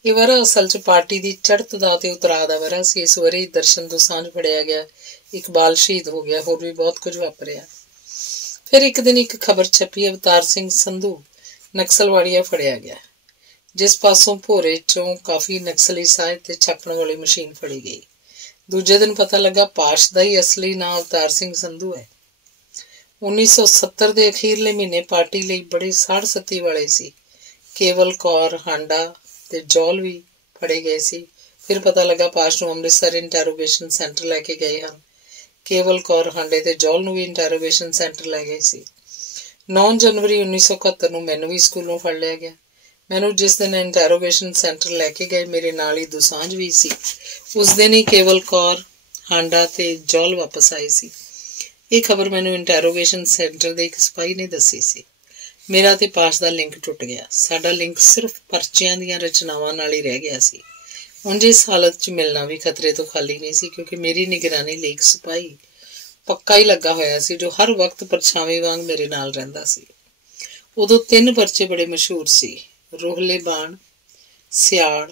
ਇਹ ਵਰ੍ਹਾ ਅਸਲ 'ਚ ਪਾਰਟੀ ਦੀ ਚੜ੍ਹਤ ਦਾ ਤੇ ਉਤਰਾਅ ਦਾ ਵਰ੍ਹਾ ਸੀ। ਇਸ ਵਰ੍ਹੇ ਦਰਸ਼ਨ ਦੋਸਾਂਝ ਫੜਿਆ ਗਿਆ, इकबाल शहीद हो गया, होर भी बहुत कुछ वापरिया। फिर एक दिन एक खबर छपी, अवतार सिंह संधू नक्सलवाड़िया फड़िया गया। जिस पासों भोरे चों काफी नक्सली साहित्य ते छापण वाली मशीन फड़ी गई। दूजे दिन पता लगा पाश दा ही असली नाम अवतार सिंह संधू है। 1970 ਦੇ ਅਖੀਰਲੇ ਮਹੀਨੇ ਪਾਰਟੀ ਲਈ ਬੜੇ ਸਾੜ ਸੱਤੀ ਵਾਲੇ ਸੀ। ਕੇਵਲ ਕੌਰ, ਹਾਂਡਾ ਤੇ ਜੌਲ ਵੀ ਫੜੇ ਗਏ ਸੀ। ਫਿਰ ਪਤਾ ਲੱਗਾ ਪਾਸ਼ ਨੂੰ ਅੰਮ੍ਰਿਤਸਰ ਇੰਟਰੋਗੇਸ਼ਨ ਸੈਂਟਰ ਲੈ ਕੇ ਗਏ ਹਨ। ਕੇਵਲ ਕੌਰ, ਹਾਂਡੇ ਤੇ ਜੌਲ ਨੂੰ ਵੀ ਇੰਟਰੋਗੇਸ਼ਨ ਸੈਂਟਰ ਲੈ ਗਏ ਸੀ। 9 ਜਨਵਰੀ 1971 ਨੂੰ ਮੈਨੂੰ ਵੀ ਸਕੂਲੋਂ ਫੜ ਲਿਆ ਗਿਆ। ਮੈਨੂੰ ਜਿਸ ਦਿਨ ਇੰਟਰੋਗੇਸ਼ਨ ਸੈਂਟਰ ਲੈ ਕੇ ਗਏ ਮੇਰੇ ਨਾਲ ਹੀ ਦੋਸਾਂਝ ਵੀ ਸੀ। ਉਸ ਦਿਨ ਹੀ ਕੇਵਲ ਕੌਰ, ਹਾਂਡਾ ਤੇ ਜੌਲ ਵਾਪਸ ਆਏ ਸੀ। ਇਹ ਖਬਰ ਮੈਨੂੰ ਇੰਟਰੋਗੇਸ਼ਨ ਸੈਂਟਰ ਦੇ ਇੱਕ ਸਿਪਾਹੀ ਨੇ ਦੱਸੀ ਸੀ। ਮੇਰਾ ਤੇ ਪਾਸ਼ ਦਾ ਲਿੰਕ ਟੁੱਟ ਗਿਆ। ਸਾਡਾ ਲਿੰਕ ਸਿਰਫ ਪਰਚਿਆਂ ਦੀਆਂ ਰਚਨਾਵਾਂ ਨਾਲ ਹੀ ਰਹਿ ਗਿਆ ਸੀ। ਉਂਝ ਇਸ ਹਾਲਤ 'ਚ ਮਿਲਣਾ ਵੀ ਖਤਰੇ ਤੋਂ ਖਾਲੀ ਨਹੀਂ ਸੀ, ਕਿਉਂਕਿ ਮੇਰੀ ਨਿਗਰਾਨੀ ਲਈ ਇੱਕ ਸਿਪਾਹੀ ਪੱਕਾ ਹੀ ਲੱਗਾ ਹੋਇਆ ਸੀ ਜੋ ਹਰ ਵਕਤ ਪਰਛਾਵੇਂ ਵਾਂਗ ਮੇਰੇ ਨਾਲ ਰਹਿੰਦਾ ਸੀ। ਉਦੋਂ 3 ਪਰਚੇ ਬੜੇ ਮਸ਼ਹੂਰ ਸੀ, ਰੋਹਲੇ ਬਾਣ, ਸਿਆੜ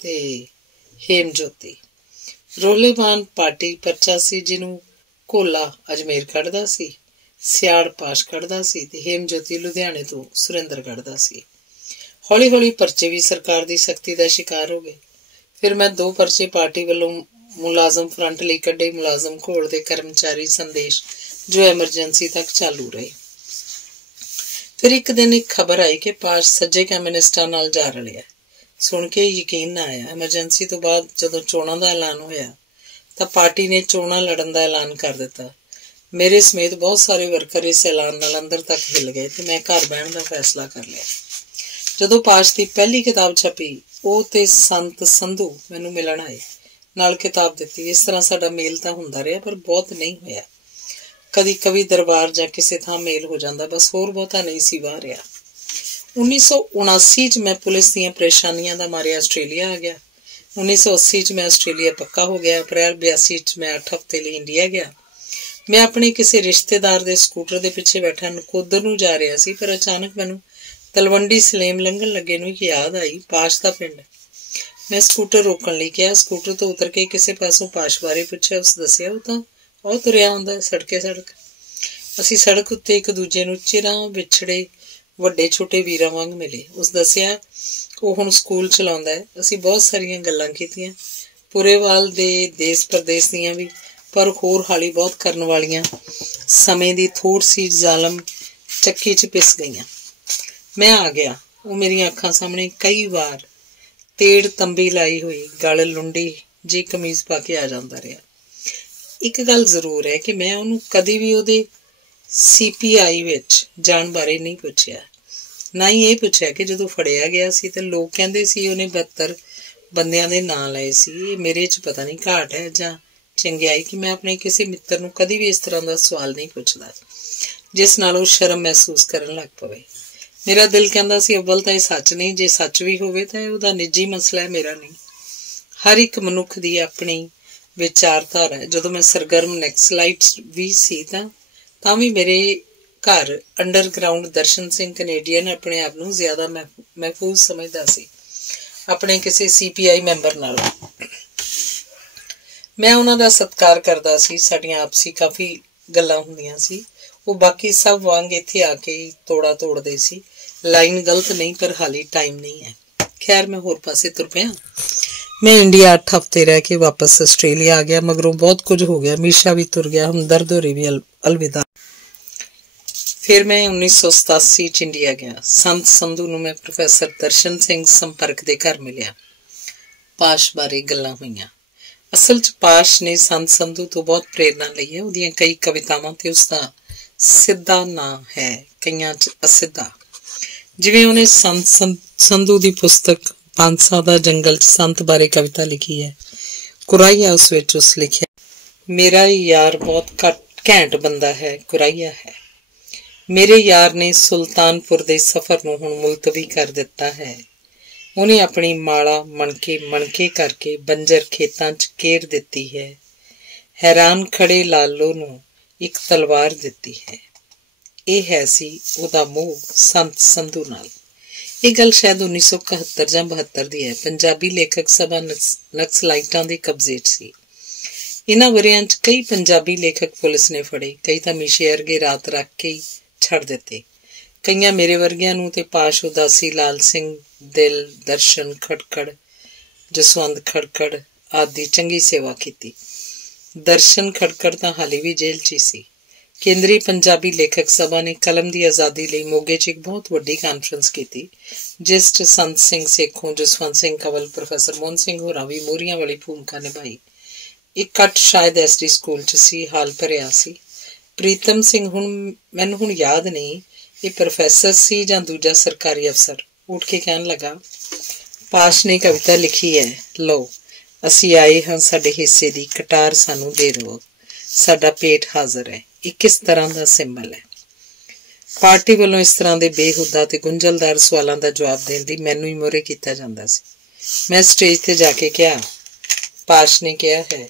ਤੇ ਹੇਮਜੋਤੀ। ਰੋਹਲੇ ਬਾਣ ਪਾਰਟੀ ਪਰਚਾ ਸੀ ਜਿਹਨੂੰ ਕੋਲਾ ਅਜਮੇਰ ਕੱਢਦਾ ਸੀ, ਸਿਆੜ ਪਾਸ਼ ਕੱਢਦਾ ਸੀ ਤੇ ਹੇਮਜੋਤੀ ਲੁਧਿਆਣੇ ਤੋਂ ਸੁਰਿੰਦਰ ਕੱਢਦਾ ਸੀ। ਹੌਲੀ ਹੌਲੀ ਪਰਚੇ ਵੀ ਸਰਕਾਰ ਦੀ ਸਖਤੀ ਦਾ ਸ਼ਿਕਾਰ ਹੋ ਗਏ। ਫਿਰ ਮੈਂ 2 ਪਰਚੇ ਪਾਰਟੀ ਵੱਲੋਂ ਮੁਲਾਜ਼ਮ ਫਰੰਟ ਲਈ ਕੱਢੇ, ਮੁਲਾਜ਼ਮ ਘੋਲ ਦੇ ਕਰਮਚਾਰੀ ਸੰਦੇਸ਼ ਜੋ ਐਮਰਜੈਂਸੀ ਤੱਕ ਚਾਲੂ ਰਹੇ। ਫਿਰ ਇੱਕ ਦਿਨ ਇੱਕ ਖਬਰ ਆਈ ਕਿ ਪਾਸ਼ ਸੱਜੇ ਕਮਿਊਨਿਸਟਾਂ ਨਾਲ ਜਾ ਰਲਿਆ। ਸੁਣ ਕੇ ਯਕੀਨ ਨਾ ਆਇਆ। ਐਮਰਜੈਂਸੀ ਤੋਂ ਬਾਅਦ ਜਦੋਂ ਚੋਣਾਂ ਦਾ ਐਲਾਨ ਹੋਇਆ ਤਾਂ ਪਾਰਟੀ ਨੇ ਚੋਣਾਂ ਲੜਨ ਦਾ ਐਲਾਨ ਕਰ ਦਿੱਤਾ। ਮੇਰੇ ਸਮੇਤ ਬਹੁਤ ਸਾਰੇ ਵਰਕਰ ਇਸ ਐਲਾਨ ਨਾਲ ਅੰਦਰ ਤੱਕ ਹਿੱਲ ਗਏ ਤੇ ਮੈਂ ਘਰ ਬਹਿਣ ਦਾ ਫੈਸਲਾ ਕਰ ਲਿਆ। ਜਦੋਂ ਪਾਸ਼ ਦੀ ਪਹਿਲੀ ਕਿਤਾਬ ਛਪੀ, ਉਹ ਤੇ ਸੰਤ ਸੰਧੂ ਮੈਨੂੰ ਮਿਲਣ ਆਏ, ਨਾਲ ਕਿਤਾਬ ਦਿੱਤੀ। ਇਸ ਤਰ੍ਹਾਂ ਸਾਡਾ ਮੇਲ ਤਾਂ ਹੁੰਦਾ ਰਿਹਾ, ਪਰ ਬਹੁਤ ਨਹੀਂ ਹੋਇਆ। ਕਦੀ ਕਵੀ ਦਰਬਾਰ ਜਾਂ ਕਿਸੇ ਥਾਂ ਮੇਲ ਹੋ ਜਾਂਦਾ, ਬਸ ਹੋਰ ਬਹੁਤਾ ਨਹੀਂ ਸੀ ਵਾਹ ਰਿਹਾ। 1979 'ਚ ਮੈਂ ਪੁਲਿਸ ਦੀਆਂ ਪਰੇਸ਼ਾਨੀਆਂ ਦਾ ਮਾਰਿਆ ਆਸਟ੍ਰੇਲੀਆ ਆ ਗਿਆ। 1980 'ਚ ਮੈਂ ਆਸਟ੍ਰੇਲੀਆ ਪੱਕਾ ਹੋ ਗਿਆ। ਅਪ੍ਰੈਲ 82 'ਚ ਮੈਂ 8 ਹਫ਼ਤੇ ਲਈ ਇੰਡੀਆ ਗਿਆ। ਮੈਂ ਆਪਣੇ ਕਿਸੇ ਰਿਸ਼ਤੇਦਾਰ ਦੇ ਸਕੂਟਰ ਦੇ ਪਿੱਛੇ ਬੈਠਾ ਨਕੋਦਰ ਨੂੰ ਜਾ ਰਿਹਾ ਸੀ, ਪਰ ਅਚਾਨਕ ਮੈਨੂੰ ਤਲਵੰਡੀ ਸਲੇਮ ਲੰਘਣ ਲੱਗੇ ਨੂੰ ਇੱਕ ਯਾਦ ਆਈ, ਪਾਸ਼ ਦਾ ਪਿੰਡ। ਮੈਂ ਸਕੂਟਰ ਰੋਕਣ ਲਈ ਕਿਹਾ। ਸਕੂਟਰ ਤੋਂ ਉਤਰ ਕੇ ਕਿਸੇ ਪਾਸੋਂ ਪਾਸ਼ ਬਾਰੇ ਪੁੱਛਿਆ। ਉਸ ਦੱਸਿਆ ਉਹ ਤਾਂ ਉਹ ਤੁਰਿਆ ਹੁੰਦਾ ਸੜਕੇ ਸੜਕ। ਅਸੀਂ ਸੜਕ ਉੱਤੇ ਇੱਕ ਦੂਜੇ ਨੂੰ ਚਿਰਾਂ ਵਿਛੜੇ ਵੱਡੇ ਛੋਟੇ ਵੀਰਾਂ ਵਾਂਗ ਮਿਲੇ। ਉਸ ਦੱਸਿਆ ਉਹ ਹੁਣ ਸਕੂਲ ਚਲਾਉਂਦਾ ਹੈ। ਅਸੀਂ ਬਹੁਤ ਸਾਰੀਆਂ ਗੱਲਾਂ ਕੀਤੀਆਂ, ਪੁਰੇਵਾਲ ਦੇ ਦੇਸ਼ ਪ੍ਰਦੇਸ਼ ਦੀਆਂ ਵੀ, ਪਰ ਹੋਰ ਹਾਲੀ ਬਹੁਤ ਕਰਨ ਵਾਲੀਆਂ ਸਮੇਂ ਦੀ ਥੋੜ ਸੀ ਜ਼ਾਲਮ ਚੱਕੀ 'ਚ ਪਿਸ ਗਈਆਂ। ਮੈਂ ਆ ਗਿਆ। ਉਹ ਮੇਰੀਆਂ ਅੱਖਾਂ ਸਾਹਮਣੇ ਕਈ ਵਾਰ ਤੇੜ ਤੰਬੀ ਲਾਈ ਹੋਈ ਗਲ ਲੁੰਡੀ ਜੀ ਕਮੀਜ਼ ਪਾ ਕੇ ਆ ਜਾਂਦਾ ਰਿਹਾ। ਇੱਕ ਗੱਲ ਜ਼ਰੂਰ ਹੈ ਕਿ ਮੈਂ ਉਹਨੂੰ ਕਦੀ ਵੀ ਉਹਦੇ CPI ਵਿੱਚ ਜਾਣ ਬਾਰੇ ਨਹੀਂ ਪੁੱਛਿਆ, ਨਾ ਹੀ ਇਹ ਪੁੱਛਿਆ ਕਿ ਜਦੋਂ ਫੜਿਆ ਗਿਆ ਸੀ ਤੇ ਲੋਕ ਕਹਿੰਦੇ ਸੀ ਉਹਨੇ 72 ਬੰਦਿਆਂ ਦੇ ਨਾਂ ਲਏ ਸੀ। ਇਹ ਮੇਰੇ 'ਚ ਪਤਾ ਨਹੀਂ ਘਾਟ ਹੈ ਜਾਂ ਚੰਗਿਆਈ ਕਿ ਮੈਂ ਆਪਣੇ ਕਿਸੇ ਮਿੱਤਰ ਨੂੰ ਕਦੀ ਵੀ ਇਸ ਤਰ੍ਹਾਂ ਦਾ ਸਵਾਲ ਨਹੀਂ ਪੁੱਛਦਾ ਜਿਸ ਨਾਲ ਉਹ ਸ਼ਰਮ ਮਹਿਸੂਸ ਕਰਨ ਲੱਗ ਪਵੇ। ਮੇਰਾ ਦਿਲ ਕਹਿੰਦਾ ਸੀ ਅਵਲ ਤਾਂ ਇਹ ਸੱਚ ਨਹੀਂ, ਜੇ ਸੱਚ ਵੀ ਹੋਵੇ ਤਾਂ ਇਹ ਉਹਦਾ ਨਿੱਜੀ ਮਸਲਾ ਹੈ, ਮੇਰਾ ਨਹੀਂ। ਹਰ ਇੱਕ ਮਨੁੱਖ ਦੀ ਆਪਣੀ ਵਿਚਾਰਧਾਰਾ ਹੈ। ਜਦੋਂ ਮੈਂ ਸਰਗਰਮ ਨੈਕਸਲਾਈਟ ਵੀ ਸੀ ਤਾਂ ਵੀ ਮੇਰੇ ਘਰ ਅੰਡਰਗਰਾਊਂਡ ਦਰਸ਼ਨ ਸਿੰਘ ਕੈਨੇਡੀਅਨ ਆਪਣੇ ਆਪ ਨੂੰ ਜ਼ਿਆਦਾ ਮਹਿਫੂਜ਼ ਸਮਝਦਾ ਸੀ ਆਪਣੇ ਕਿਸੇ CPI ਮੈਂਬਰ ਨਾਲ। ਮੈਂ ਉਹਨਾਂ ਦਾ ਸਤਿਕਾਰ ਕਰਦਾ ਸੀ। ਸਾਡੀਆਂ ਆਪਸੀ ਕਾਫੀ ਗੱਲਾਂ ਹੁੰਦੀਆਂ ਸੀ। ਉਹ ਬਾਕੀ ਸਭ ਵਾਂਗ ਇੱਥੇ ਆ ਕੇ ਤੋੜਾ ਤੋੜਦੇ ਸੀ। ਲਾਈਨ ਗਲਤ ਨਹੀਂ, ਪਰ ਹਾਲੀ ਟਾਈਮ ਨਹੀਂ ਹੈ। ਖੈਰ ਮੈਂ ਹੋਰ ਪਾਸੇ ਤੁਰ ਪਿਆ। ਮੈਂ ਇੰਡੀਆ 8 ਹਫ਼ਤੇ ਰਹਿ ਕੇ ਵਾਪਸ ਆਸਟ੍ਰੇਲੀਆ ਆ ਗਿਆ। ਮਗਰੋਂ ਬਹੁਤ ਕੁਝ ਹੋ ਗਿਆ। ਮੀਸ਼ਾ ਵੀ ਤੁਰ ਗਿਆ, ਹਮਦਰਦ ਹੋਰੀ ਵੀ ਅਲਵਿਦਾ। ਫਿਰ ਮੈਂ 1987 'ਚ ਇੰਡੀਆ ਗਿਆ। ਸੰਤ ਸੰਧੂ ਨੂੰ ਮੈਂ ਪ੍ਰੋਫੈਸਰ ਦਰਸ਼ਨ ਸਿੰਘ ਸੰਪਰਕ ਦੇ ਘਰ ਮਿਲਿਆ। ਪਾਸ਼ ਬਾਰੇ ਗੱਲਾਂ ਹੋਈਆਂ। ਅਸਲ 'ਚ ਪਾਸ਼ ਨੇ ਸੰਤ ਸੰਧੂ ਤੋਂ ਬਹੁਤ ਪ੍ਰੇਰਨਾ ਲਈ ਹੈ। ਉਹਦੀਆਂ ਕਈ ਕਵਿਤਾਵਾਂ ਤੇ ਉਸਦਾ ਸਿੱਧਾ ਨਾਂ ਹੈ, ਕਈਆਂ 'ਚ ਅਸਿੱਧਾ। ਜਿਵੇਂ ਉਹਨੇ ਸੰਤ ਸੰਧੂ ਦੀ ਪੁਸਤਕ ਬਾਂਸਾ ਦਾ ਜੰਗਲ 'ਚ ਸੰਤ ਬਾਰੇ ਕਵਿਤਾ ਲਿਖੀ ਹੈ। ਕੁਰਾਈਆ ਉਸ ਵਿੱਚ ਉਸ ਲਿਖਿਆ, ਮੇਰਾ ਯਾਰ ਬਹੁਤ ਘੈਂਟ ਬੰਦਾ ਹੈ, ਕੁਰਾਈਆ ਹੈ। ਮੇਰੇ ਯਾਰ ਨੇ ਸੁਲਤਾਨਪੁਰ ਦੇ ਸਫ਼ਰ ਨੂੰ ਹੁਣ ਮੁਲਤਵੀ ਕਰ ਦਿੱਤਾ ਹੈ। ਉਹਨੇ ਆਪਣੀ ਮਾਲਾ ਮਣਕੇ ਕਰਕੇ ਬੰਜਰ ਖੇਤਾਂ 'ਚ ਘੇਰ ਦਿੱਤੀ ਹੈ। ਹੈਰਾਨ ਖੜੇ ਲਾਲੋ ਨੂੰ ਇੱਕ ਤਲਵਾਰ ਦਿੱਤੀ ਹੈ। ਇਹ ਹੈ ਸੀ ਉਹਦਾ ਮੋਹ ਸੰਤ ਸੰਧੂ ਨਾਲ। ਇਹ ਗੱਲ ਸ਼ਾਇਦ 1971 ਜਾਂ 72 ਦੀ ਹੈ। ਪੰਜਾਬੀ ਲੇਖਕ ਸਭਾ ਨਕਸਲਾਈਟਾਂ ਦੇ ਕਬਜ਼ੇ 'ਚ ਸੀ। ਇਹਨਾਂ ਵਰ੍ਹਿਆਂ 'ਚ ਕਈ ਪੰਜਾਬੀ ਲੇਖਕ ਪੁਲਿਸ ਨੇ ਫੜੇ, ਕਈ ਤਾਂ ਮੀਸ਼ੇ ਵਰਗੇ ਰਾਤ ਰੱਖ ਕੇ ਹੀ ਛੱਡ ਦਿੱਤੇ। ਕਈਆਂ ਮੇਰੇ ਵਰਗਿਆਂ ਨੂੰ ਤੇ ਪਾਸ਼ ਉਦਾਸੀ, ਲਾਲ ਸਿੰਘ ਦਿਲ, ਦਰਸ਼ਨ ਖੜਕੜ, ਜਸਵੰਤ ਖੜਕੜ ਆਦਿ ਚੰਗੀ ਸੇਵਾ ਕੀਤੀ। ਦਰਸ਼ਨ ਖੜਕੜ ਤਾਂ ਹਾਲੇ ਵੀ ਜੇਲ੍ਹ 'ਚ ਹੀ ਸੀ। ਕੇਂਦਰੀ ਪੰਜਾਬੀ ਲੇਖਕ ਸਭਾ ਨੇ ਕਲਮ ਦੀ ਆਜ਼ਾਦੀ ਲਈ ਮੋਗੇ 'ਚ ਇੱਕ ਬਹੁਤ ਵੱਡੀ ਕਾਨਫਰੰਸ ਕੀਤੀ, ਜਿਸ 'ਚ ਸੰਤ ਸਿੰਘ ਸੇਖੋਂ, ਜਸਵੰਤ ਸਿੰਘ ਕੰਵਲ, ਪ੍ਰੋਫੈਸਰ ਮੋਹਨ ਸਿੰਘ ਹੋਰਾਂ ਵੀ ਮੋਹਰੀਆਂ ਵਾਲੀ ਭੂਮਿਕਾ ਨਿਭਾਈ। ਇਕੱਠ ਸ਼ਾਇਦ SD ਸਕੂਲ 'ਚ ਸੀ। ਹਾਲ ਭਰਿਆ ਸੀ। ਪ੍ਰੀਤਮ ਸਿੰਘ ਮੈਨੂੰ ਹੁਣ ਯਾਦ ਨਹੀਂ ਇਹ ਪ੍ਰੋਫੈਸਰ ਸੀ ਜਾਂ ਦੂਜਾ ਸਰਕਾਰੀ ਅਫਸਰ, ਉੱਠ ਕੇ ਕਹਿਣ ਲੱਗਾ, ਪਾਸ਼ ਨੇ ਕਵਿਤਾ ਲਿਖੀ ਹੈ, ਲਓ ਅਸੀਂ ਆਏ ਹਾਂ, ਸਾਡੇ ਹਿੱਸੇ ਦੀ ਕਟਾਰ ਸਾਨੂੰ ਦੇ ਦਿਓ, ਸਾਡਾ ਪੇਟ ਹਾਜ਼ਰ ਹੈ। ਇਹ ਕਿਸ ਤਰ੍ਹਾਂ ਦਾ ਸਿੰਬਲ ਹੈ? ਪਾਰਟੀ ਵੱਲੋਂ ਇਸ ਤਰ੍ਹਾਂ ਦੇ ਬੇਹੁਦਾ ਤੇ ਗੁੰਝਲਦਾਰ ਸਵਾਲਾਂ ਦਾ ਜਵਾਬ ਦੇਣ ਲਈ ਮੈਨੂੰ ਹੀ ਮੋਹਰੇ ਕੀਤਾ ਜਾਂਦਾ ਸੀ। ਮੈਂ ਸਟੇਜ ਤੇ ਜਾ ਕੇ ਕਿਹਾ, ਪਾਸ਼ ਨੇ ਕਿਹਾ ਹੈ,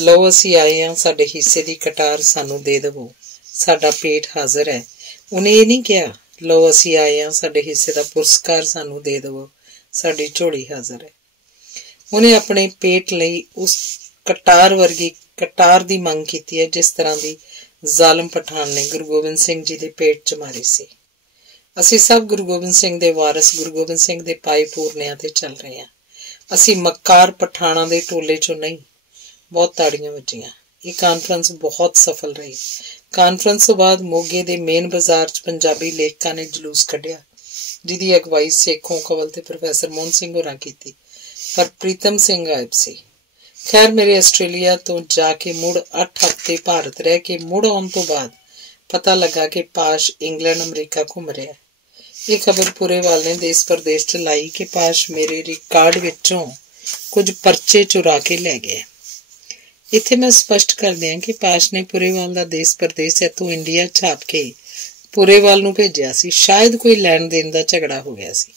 ਲਓ ਅਸੀਂ ਆਏ ਹਾਂ, ਸਾਡੇ ਹਿੱਸੇ ਦੀ ਕਟਾਰ ਸਾਨੂੰ ਦੇ ਦੇਵੋ, ਸਾਡਾ ਪੇਟ ਹਾਜ਼ਰ ਹੈ। ਉਹਨੇ ਇਹ ਨਹੀਂ ਕਿਹਾ, ਲਓ ਅਸੀਂ ਆਏ ਹਾਂ, ਸਾਡੇ ਹਿੱਸੇ ਦਾ ਪੁਰਸਕਾਰ ਸਾਨੂੰ ਦੇ ਦੇਵੋ, ਸਾਡੀ ਝੋਲੀ ਹਾਜ਼ਰ ਹੈ। ਉਹਨੇ ਆਪਣੇ ਪੇਟ ਲਈ ਉਸ ਕਟਾਰ ਵਰਗੀ ਕਟਾਰ ਦੀ ਮੰਗ ਕੀਤੀ ਹੈ, ਜਿਸ ਤਰ੍ਹਾਂ ਦੀ ਜ਼ਾਲਮ ਪਠਾਨ ਨੇ ਗੁਰੂ ਗੋਬਿੰਦ ਸਿੰਘ ਜੀ ਦੇ ਪੇਟ 'ਚ ਮਾਰੀ ਸੀ। ਅਸੀਂ ਸਭ ਗੁਰੂ ਗੋਬਿੰਦ ਸਿੰਘ ਦੇ ਵਾਰਸ, ਗੁਰੂ ਗੋਬਿੰਦ ਸਿੰਘ ਦੇ ਪਾਈ ਪੂਰਨਿਆਂ ਤੇ ਚੱਲ ਰਹੇ ਹਾਂ। ਅਸੀਂ ਮੱਕਾਰ ਪਠਾਨਾਂ ਦੇ ਟੋਲੇ 'ਚੋਂ ਨਹੀਂ। ਬਹੁਤ ਤਾੜੀਆਂ ਵੱਜੀਆਂ। ਇਹ ਕਾਨਫਰੰਸ ਬਹੁਤ ਸਫਲ ਰਹੀ। ਕਾਨਫਰੰਸ ਤੋਂ ਬਾਅਦ ਮੋਗੇ ਦੇ ਮੇਨ ਬਾਜ਼ਾਰ 'ਚ ਪੰਜਾਬੀ ਲੇਖਕਾਂ ਨੇ ਜਲੂਸ ਕੱਢਿਆ, ਜਿਹਦੀ ਅਗਵਾਈ ਸੇਖੋਂ, ਕੰਵਲ ਤੇ ਪ੍ਰੋਫੈਸਰ ਮੋਹਨ ਸਿੰਘ ਹੋਰਾਂ ਕੀਤੀ, ਪਰ ਪ੍ਰੀਤਮ ਸਿੰਘ ਗਾਇਬ ਸੀ। ਖੈਰ ਮੇਰੇ ਆਸਟ੍ਰੇਲੀਆ ਤੋਂ ਜਾ ਕੇ ਮੁੜ 8 ਹਫ਼ਤੇ ਭਾਰਤ ਰਹਿ ਕੇ ਮੁੜ ਆਉਣ ਤੋਂ ਬਾਅਦ ਪਤਾ ਲੱਗਾ ਕਿ ਪਾਸ਼ ਇੰਗਲੈਂਡ, ਅਮਰੀਕਾ ਘੁੰਮ ਰਿਹਾ। ਇਹ ਖਬਰ ਪੁਰੇਵਾਲ ਨੇ ਦੇਸ਼ ਪ੍ਰਦੇਸ਼ 'ਚ ਲਾਈ ਕਿ ਪਾਸ਼ ਮੇਰੇ ਰਿਕਾਰਡ ਵਿੱਚੋਂ ਕੁਝ ਪਰਚੇ ਚੁਰਾ ਕੇ ਲੈ ਗਿਆ। ਇੱਥੇ ਮੈਂ ਸਪਸ਼ਟ ਕਰ ਦਿਆਂ ਕਿ ਪਾਸ਼ ਨੇ ਪੁਰੇਵਾਲ ਦਾ ਦੇਸ਼ ਪ੍ਰਦੇਸ਼ ਇੱਥੋਂ ਇੰਡੀਆ ਛਾਪ ਕੇ ਪੁਰੇਵਾਲ ਨੂੰ ਭੇਜਿਆ ਸੀ। ਸ਼ਾਇਦ ਕੋਈ ਲੈਣ ਦੇਣ ਦਾ ਝਗੜਾ ਹੋ ਗਿਆ ਸੀ।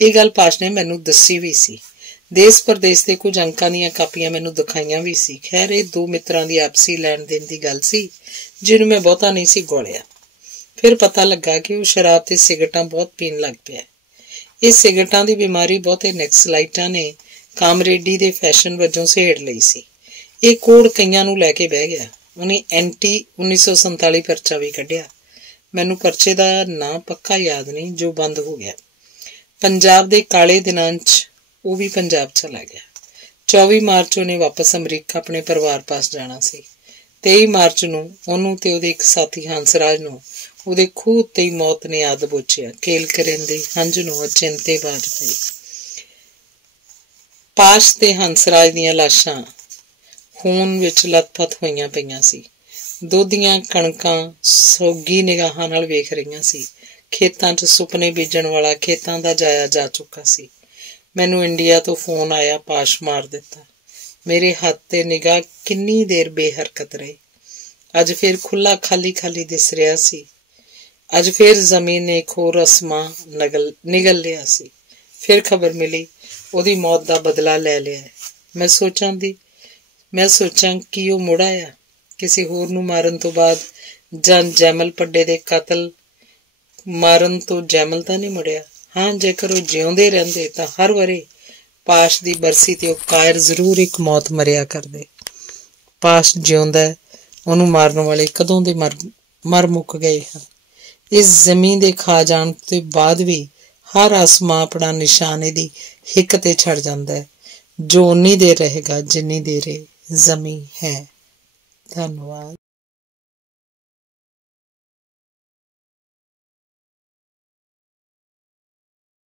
ਇਹ ਗੱਲ ਪਾਸ਼ ਨੇ ਮੈਨੂੰ ਦੱਸੀ ਵੀ ਸੀ। ਦੇਸ਼ ਪ੍ਰਦੇਸ਼ ਦੇ ਕੁਝ ਅੰਕਾਂ ਦੀਆਂ ਕਾਪੀਆਂ ਮੈਨੂੰ ਦਿਖਾਈਆਂ ਵੀ ਸੀ। ਖੈਰ ਇਹ ਦੋ ਮਿੱਤਰਾਂ ਦੀ ਆਪਸੀ ਲੈਣ ਦੇਣ ਦੀ ਗੱਲ ਸੀ, ਜਿਹਨੂੰ ਮੈਂ ਬਹੁਤਾ ਨਹੀਂ ਸੀ ਗੋਲਿਆ। ਫਿਰ ਪਤਾ ਲੱਗਾ ਕਿ ਉਹ ਸ਼ਰਾਬ ਤੇ ਸਿਗਰਟਾਂ ਬਹੁਤ ਪੀਣ ਲੱਗ ਪਿਆ। ਇਹ ਸਿਗਰਟਾਂ ਦੀ ਬਿਮਾਰੀ ਬਹੁਤੇ ਨਕਸਲਾਈਟਾਂ ਨੇ ਕਾਮਰੇਡੀ ਦੇ ਫੈਸ਼ਨ ਵਜੋਂ ਸਹੇੜ ਲਈ ਸੀ। ਇਹ ਕੋੜ ਕਈਆਂ ਨੂੰ ਲੈ ਕੇ ਬਹਿ ਗਿਆ। ਉਹਨੇ ਐਂਟੀ 1947 ਪਰਚਾ ਵੀ ਕੱਢਿਆ। ਮੈਨੂੰ ਪਰਚੇ ਦਾ ਨਾਂ ਪੱਕਾ ਯਾਦ ਨਹੀਂ, ਜੋ ਬੰਦ ਹੋ ਗਿਆ। ਪੰਜਾਬ ਦੇ ਕਾਲੇ ਦਿਨਾਂ 'ਚ ਉਹ ਵੀ ਪੰਜਾਬ ਚਲਾ ਗਿਆ। 24 ਮਾਰਚ ਉਹਨੇ ਵਾਪਸ ਅਮਰੀਕਾ ਆਪਣੇ ਪਰਿਵਾਰ ਪਾਸ ਜਾਣਾ ਸੀ। 23 ਮਾਰਚ ਨੂੰ ਉਹਨੂੰ ਤੇ ਉਹਦੇ ਇੱਕ ਸਾਥੀ ਹੰਸਰਾਜ ਨੂੰ ਉਹਦੇ ਖੂਹ ਉੱਤੇ ਹੀ ਮੌਤ ਨੇ ਆ ਦਬੋਚਿਆ। ਕੇਲ ਕਰਿੰਦੇ ਹੰਝ ਨੂੰ ਅਚਿੰਤੇ ਬਾਜ ਪਈ। ਪਾਸ਼ ਤੇ ਹੰਸਰਾਜ ਦੀਆਂ ਲਾਸ਼ਾਂ ਖੂਨ ਵਿੱਚ ਲੱਥਪੱਥ ਹੋਈਆਂ ਪਈਆਂ ਸੀ। ਦੋਧੀਆਂ ਕਣਕਾਂ ਸੋਗੀ ਨਿਗਾਹਾਂ ਨਾਲ ਵੇਖ ਰਹੀਆਂ ਸੀ। ਖੇਤਾਂ 'ਚ ਸੁਪਨੇ ਬੀਜਣ ਵਾਲਾ ਖੇਤਾਂ ਦਾ ਜਾਇਆ ਜਾ ਚੁੱਕਾ ਸੀ। ਮੈਨੂੰ ਇੰਡੀਆ ਤੋਂ ਫੋਨ ਆਇਆ, ਪਾਸ਼ ਮਾਰ ਦਿੱਤਾ। ਮੇਰੇ ਹੱਥ ਤੇ ਨਿਗਾਹ ਕਿੰਨੀ ਦੇਰ ਬੇਹਰਕਤ ਰਹੀ। ਅੱਜ ਫਿਰ ਖੁੱਲਾ ਖਾਲੀ ਦਿਸ ਰਿਹਾ ਸੀ। ਅੱਜ ਫਿਰ ਜ਼ਮੀਨ ਨੇ ਇੱਕ ਹੋਰ ਅਸਮਾਂ ਨਿਗਲ ਲਿਆ ਸੀ। ਫਿਰ ਖਬਰ ਮਿਲੀ ਉਹਦੀ ਮੌਤ ਦਾ ਬਦਲਾ ਲੈ ਲਿਆ। ਮੈਂ ਸੋਚਾਂ ਕਿ ਉਹ ਮੁੜ ਆਇਆ ਕਿਸੇ ਹੋਰ ਨੂੰ ਮਾਰਨ ਤੋਂ ਬਾਅਦ, ਜਾਂ ਜੈਮਲ ਪੱਡੇ ਦੇ ਕਤਲ ਮਾਰਨ ਤੋਂ ਜੈਮਲ ਤਾਂ ਨਹੀਂ ਮੁੜਿਆ। ਹਾਂ, ਜੇਕਰ ਉਹ ਜਿਉਂਦੇ ਰਹਿੰਦੇ ਤਾਂ ਹਰ ਵਰੇ ਪਾਸ਼ ਦੀ ਬਰਸੀ ਤੇ ਉਹ ਕਾਇਰ ਜ਼ਰੂਰ ਇੱਕ ਮੌਤ ਮਰਿਆ ਕਰਦੇ। ਪਾਸ਼ ਜਿਉਂਦਾ, ਉਹਨੂੰ ਮਾਰਨ ਵਾਲੇ ਕਦੋਂ ਦੇ ਮਰ ਮੁੱਕ ਗਏ ਹਨ। ਇਸ ਜ਼ਮੀਨ ਦੇ ਖਾ ਜਾਣ ਤੋਂ ਬਾਅਦ ਵੀ ਹਰ ਆਸਮਾਂ ਆਪਣਾ ਨਿਸ਼ਾਨ ਇਹਦੀ ਹਿੱਕ ਤੇ ਛੱਡ ਜਾਂਦਾ ਹੈ, ਜੋ ਉਨੀ ਦੇਰ ਰਹੇਗਾ ਜਿੰਨੀ ਦੇਰ ਜ਼ਮੀਨ ਹੈ। ਧੰਨਵਾਦ।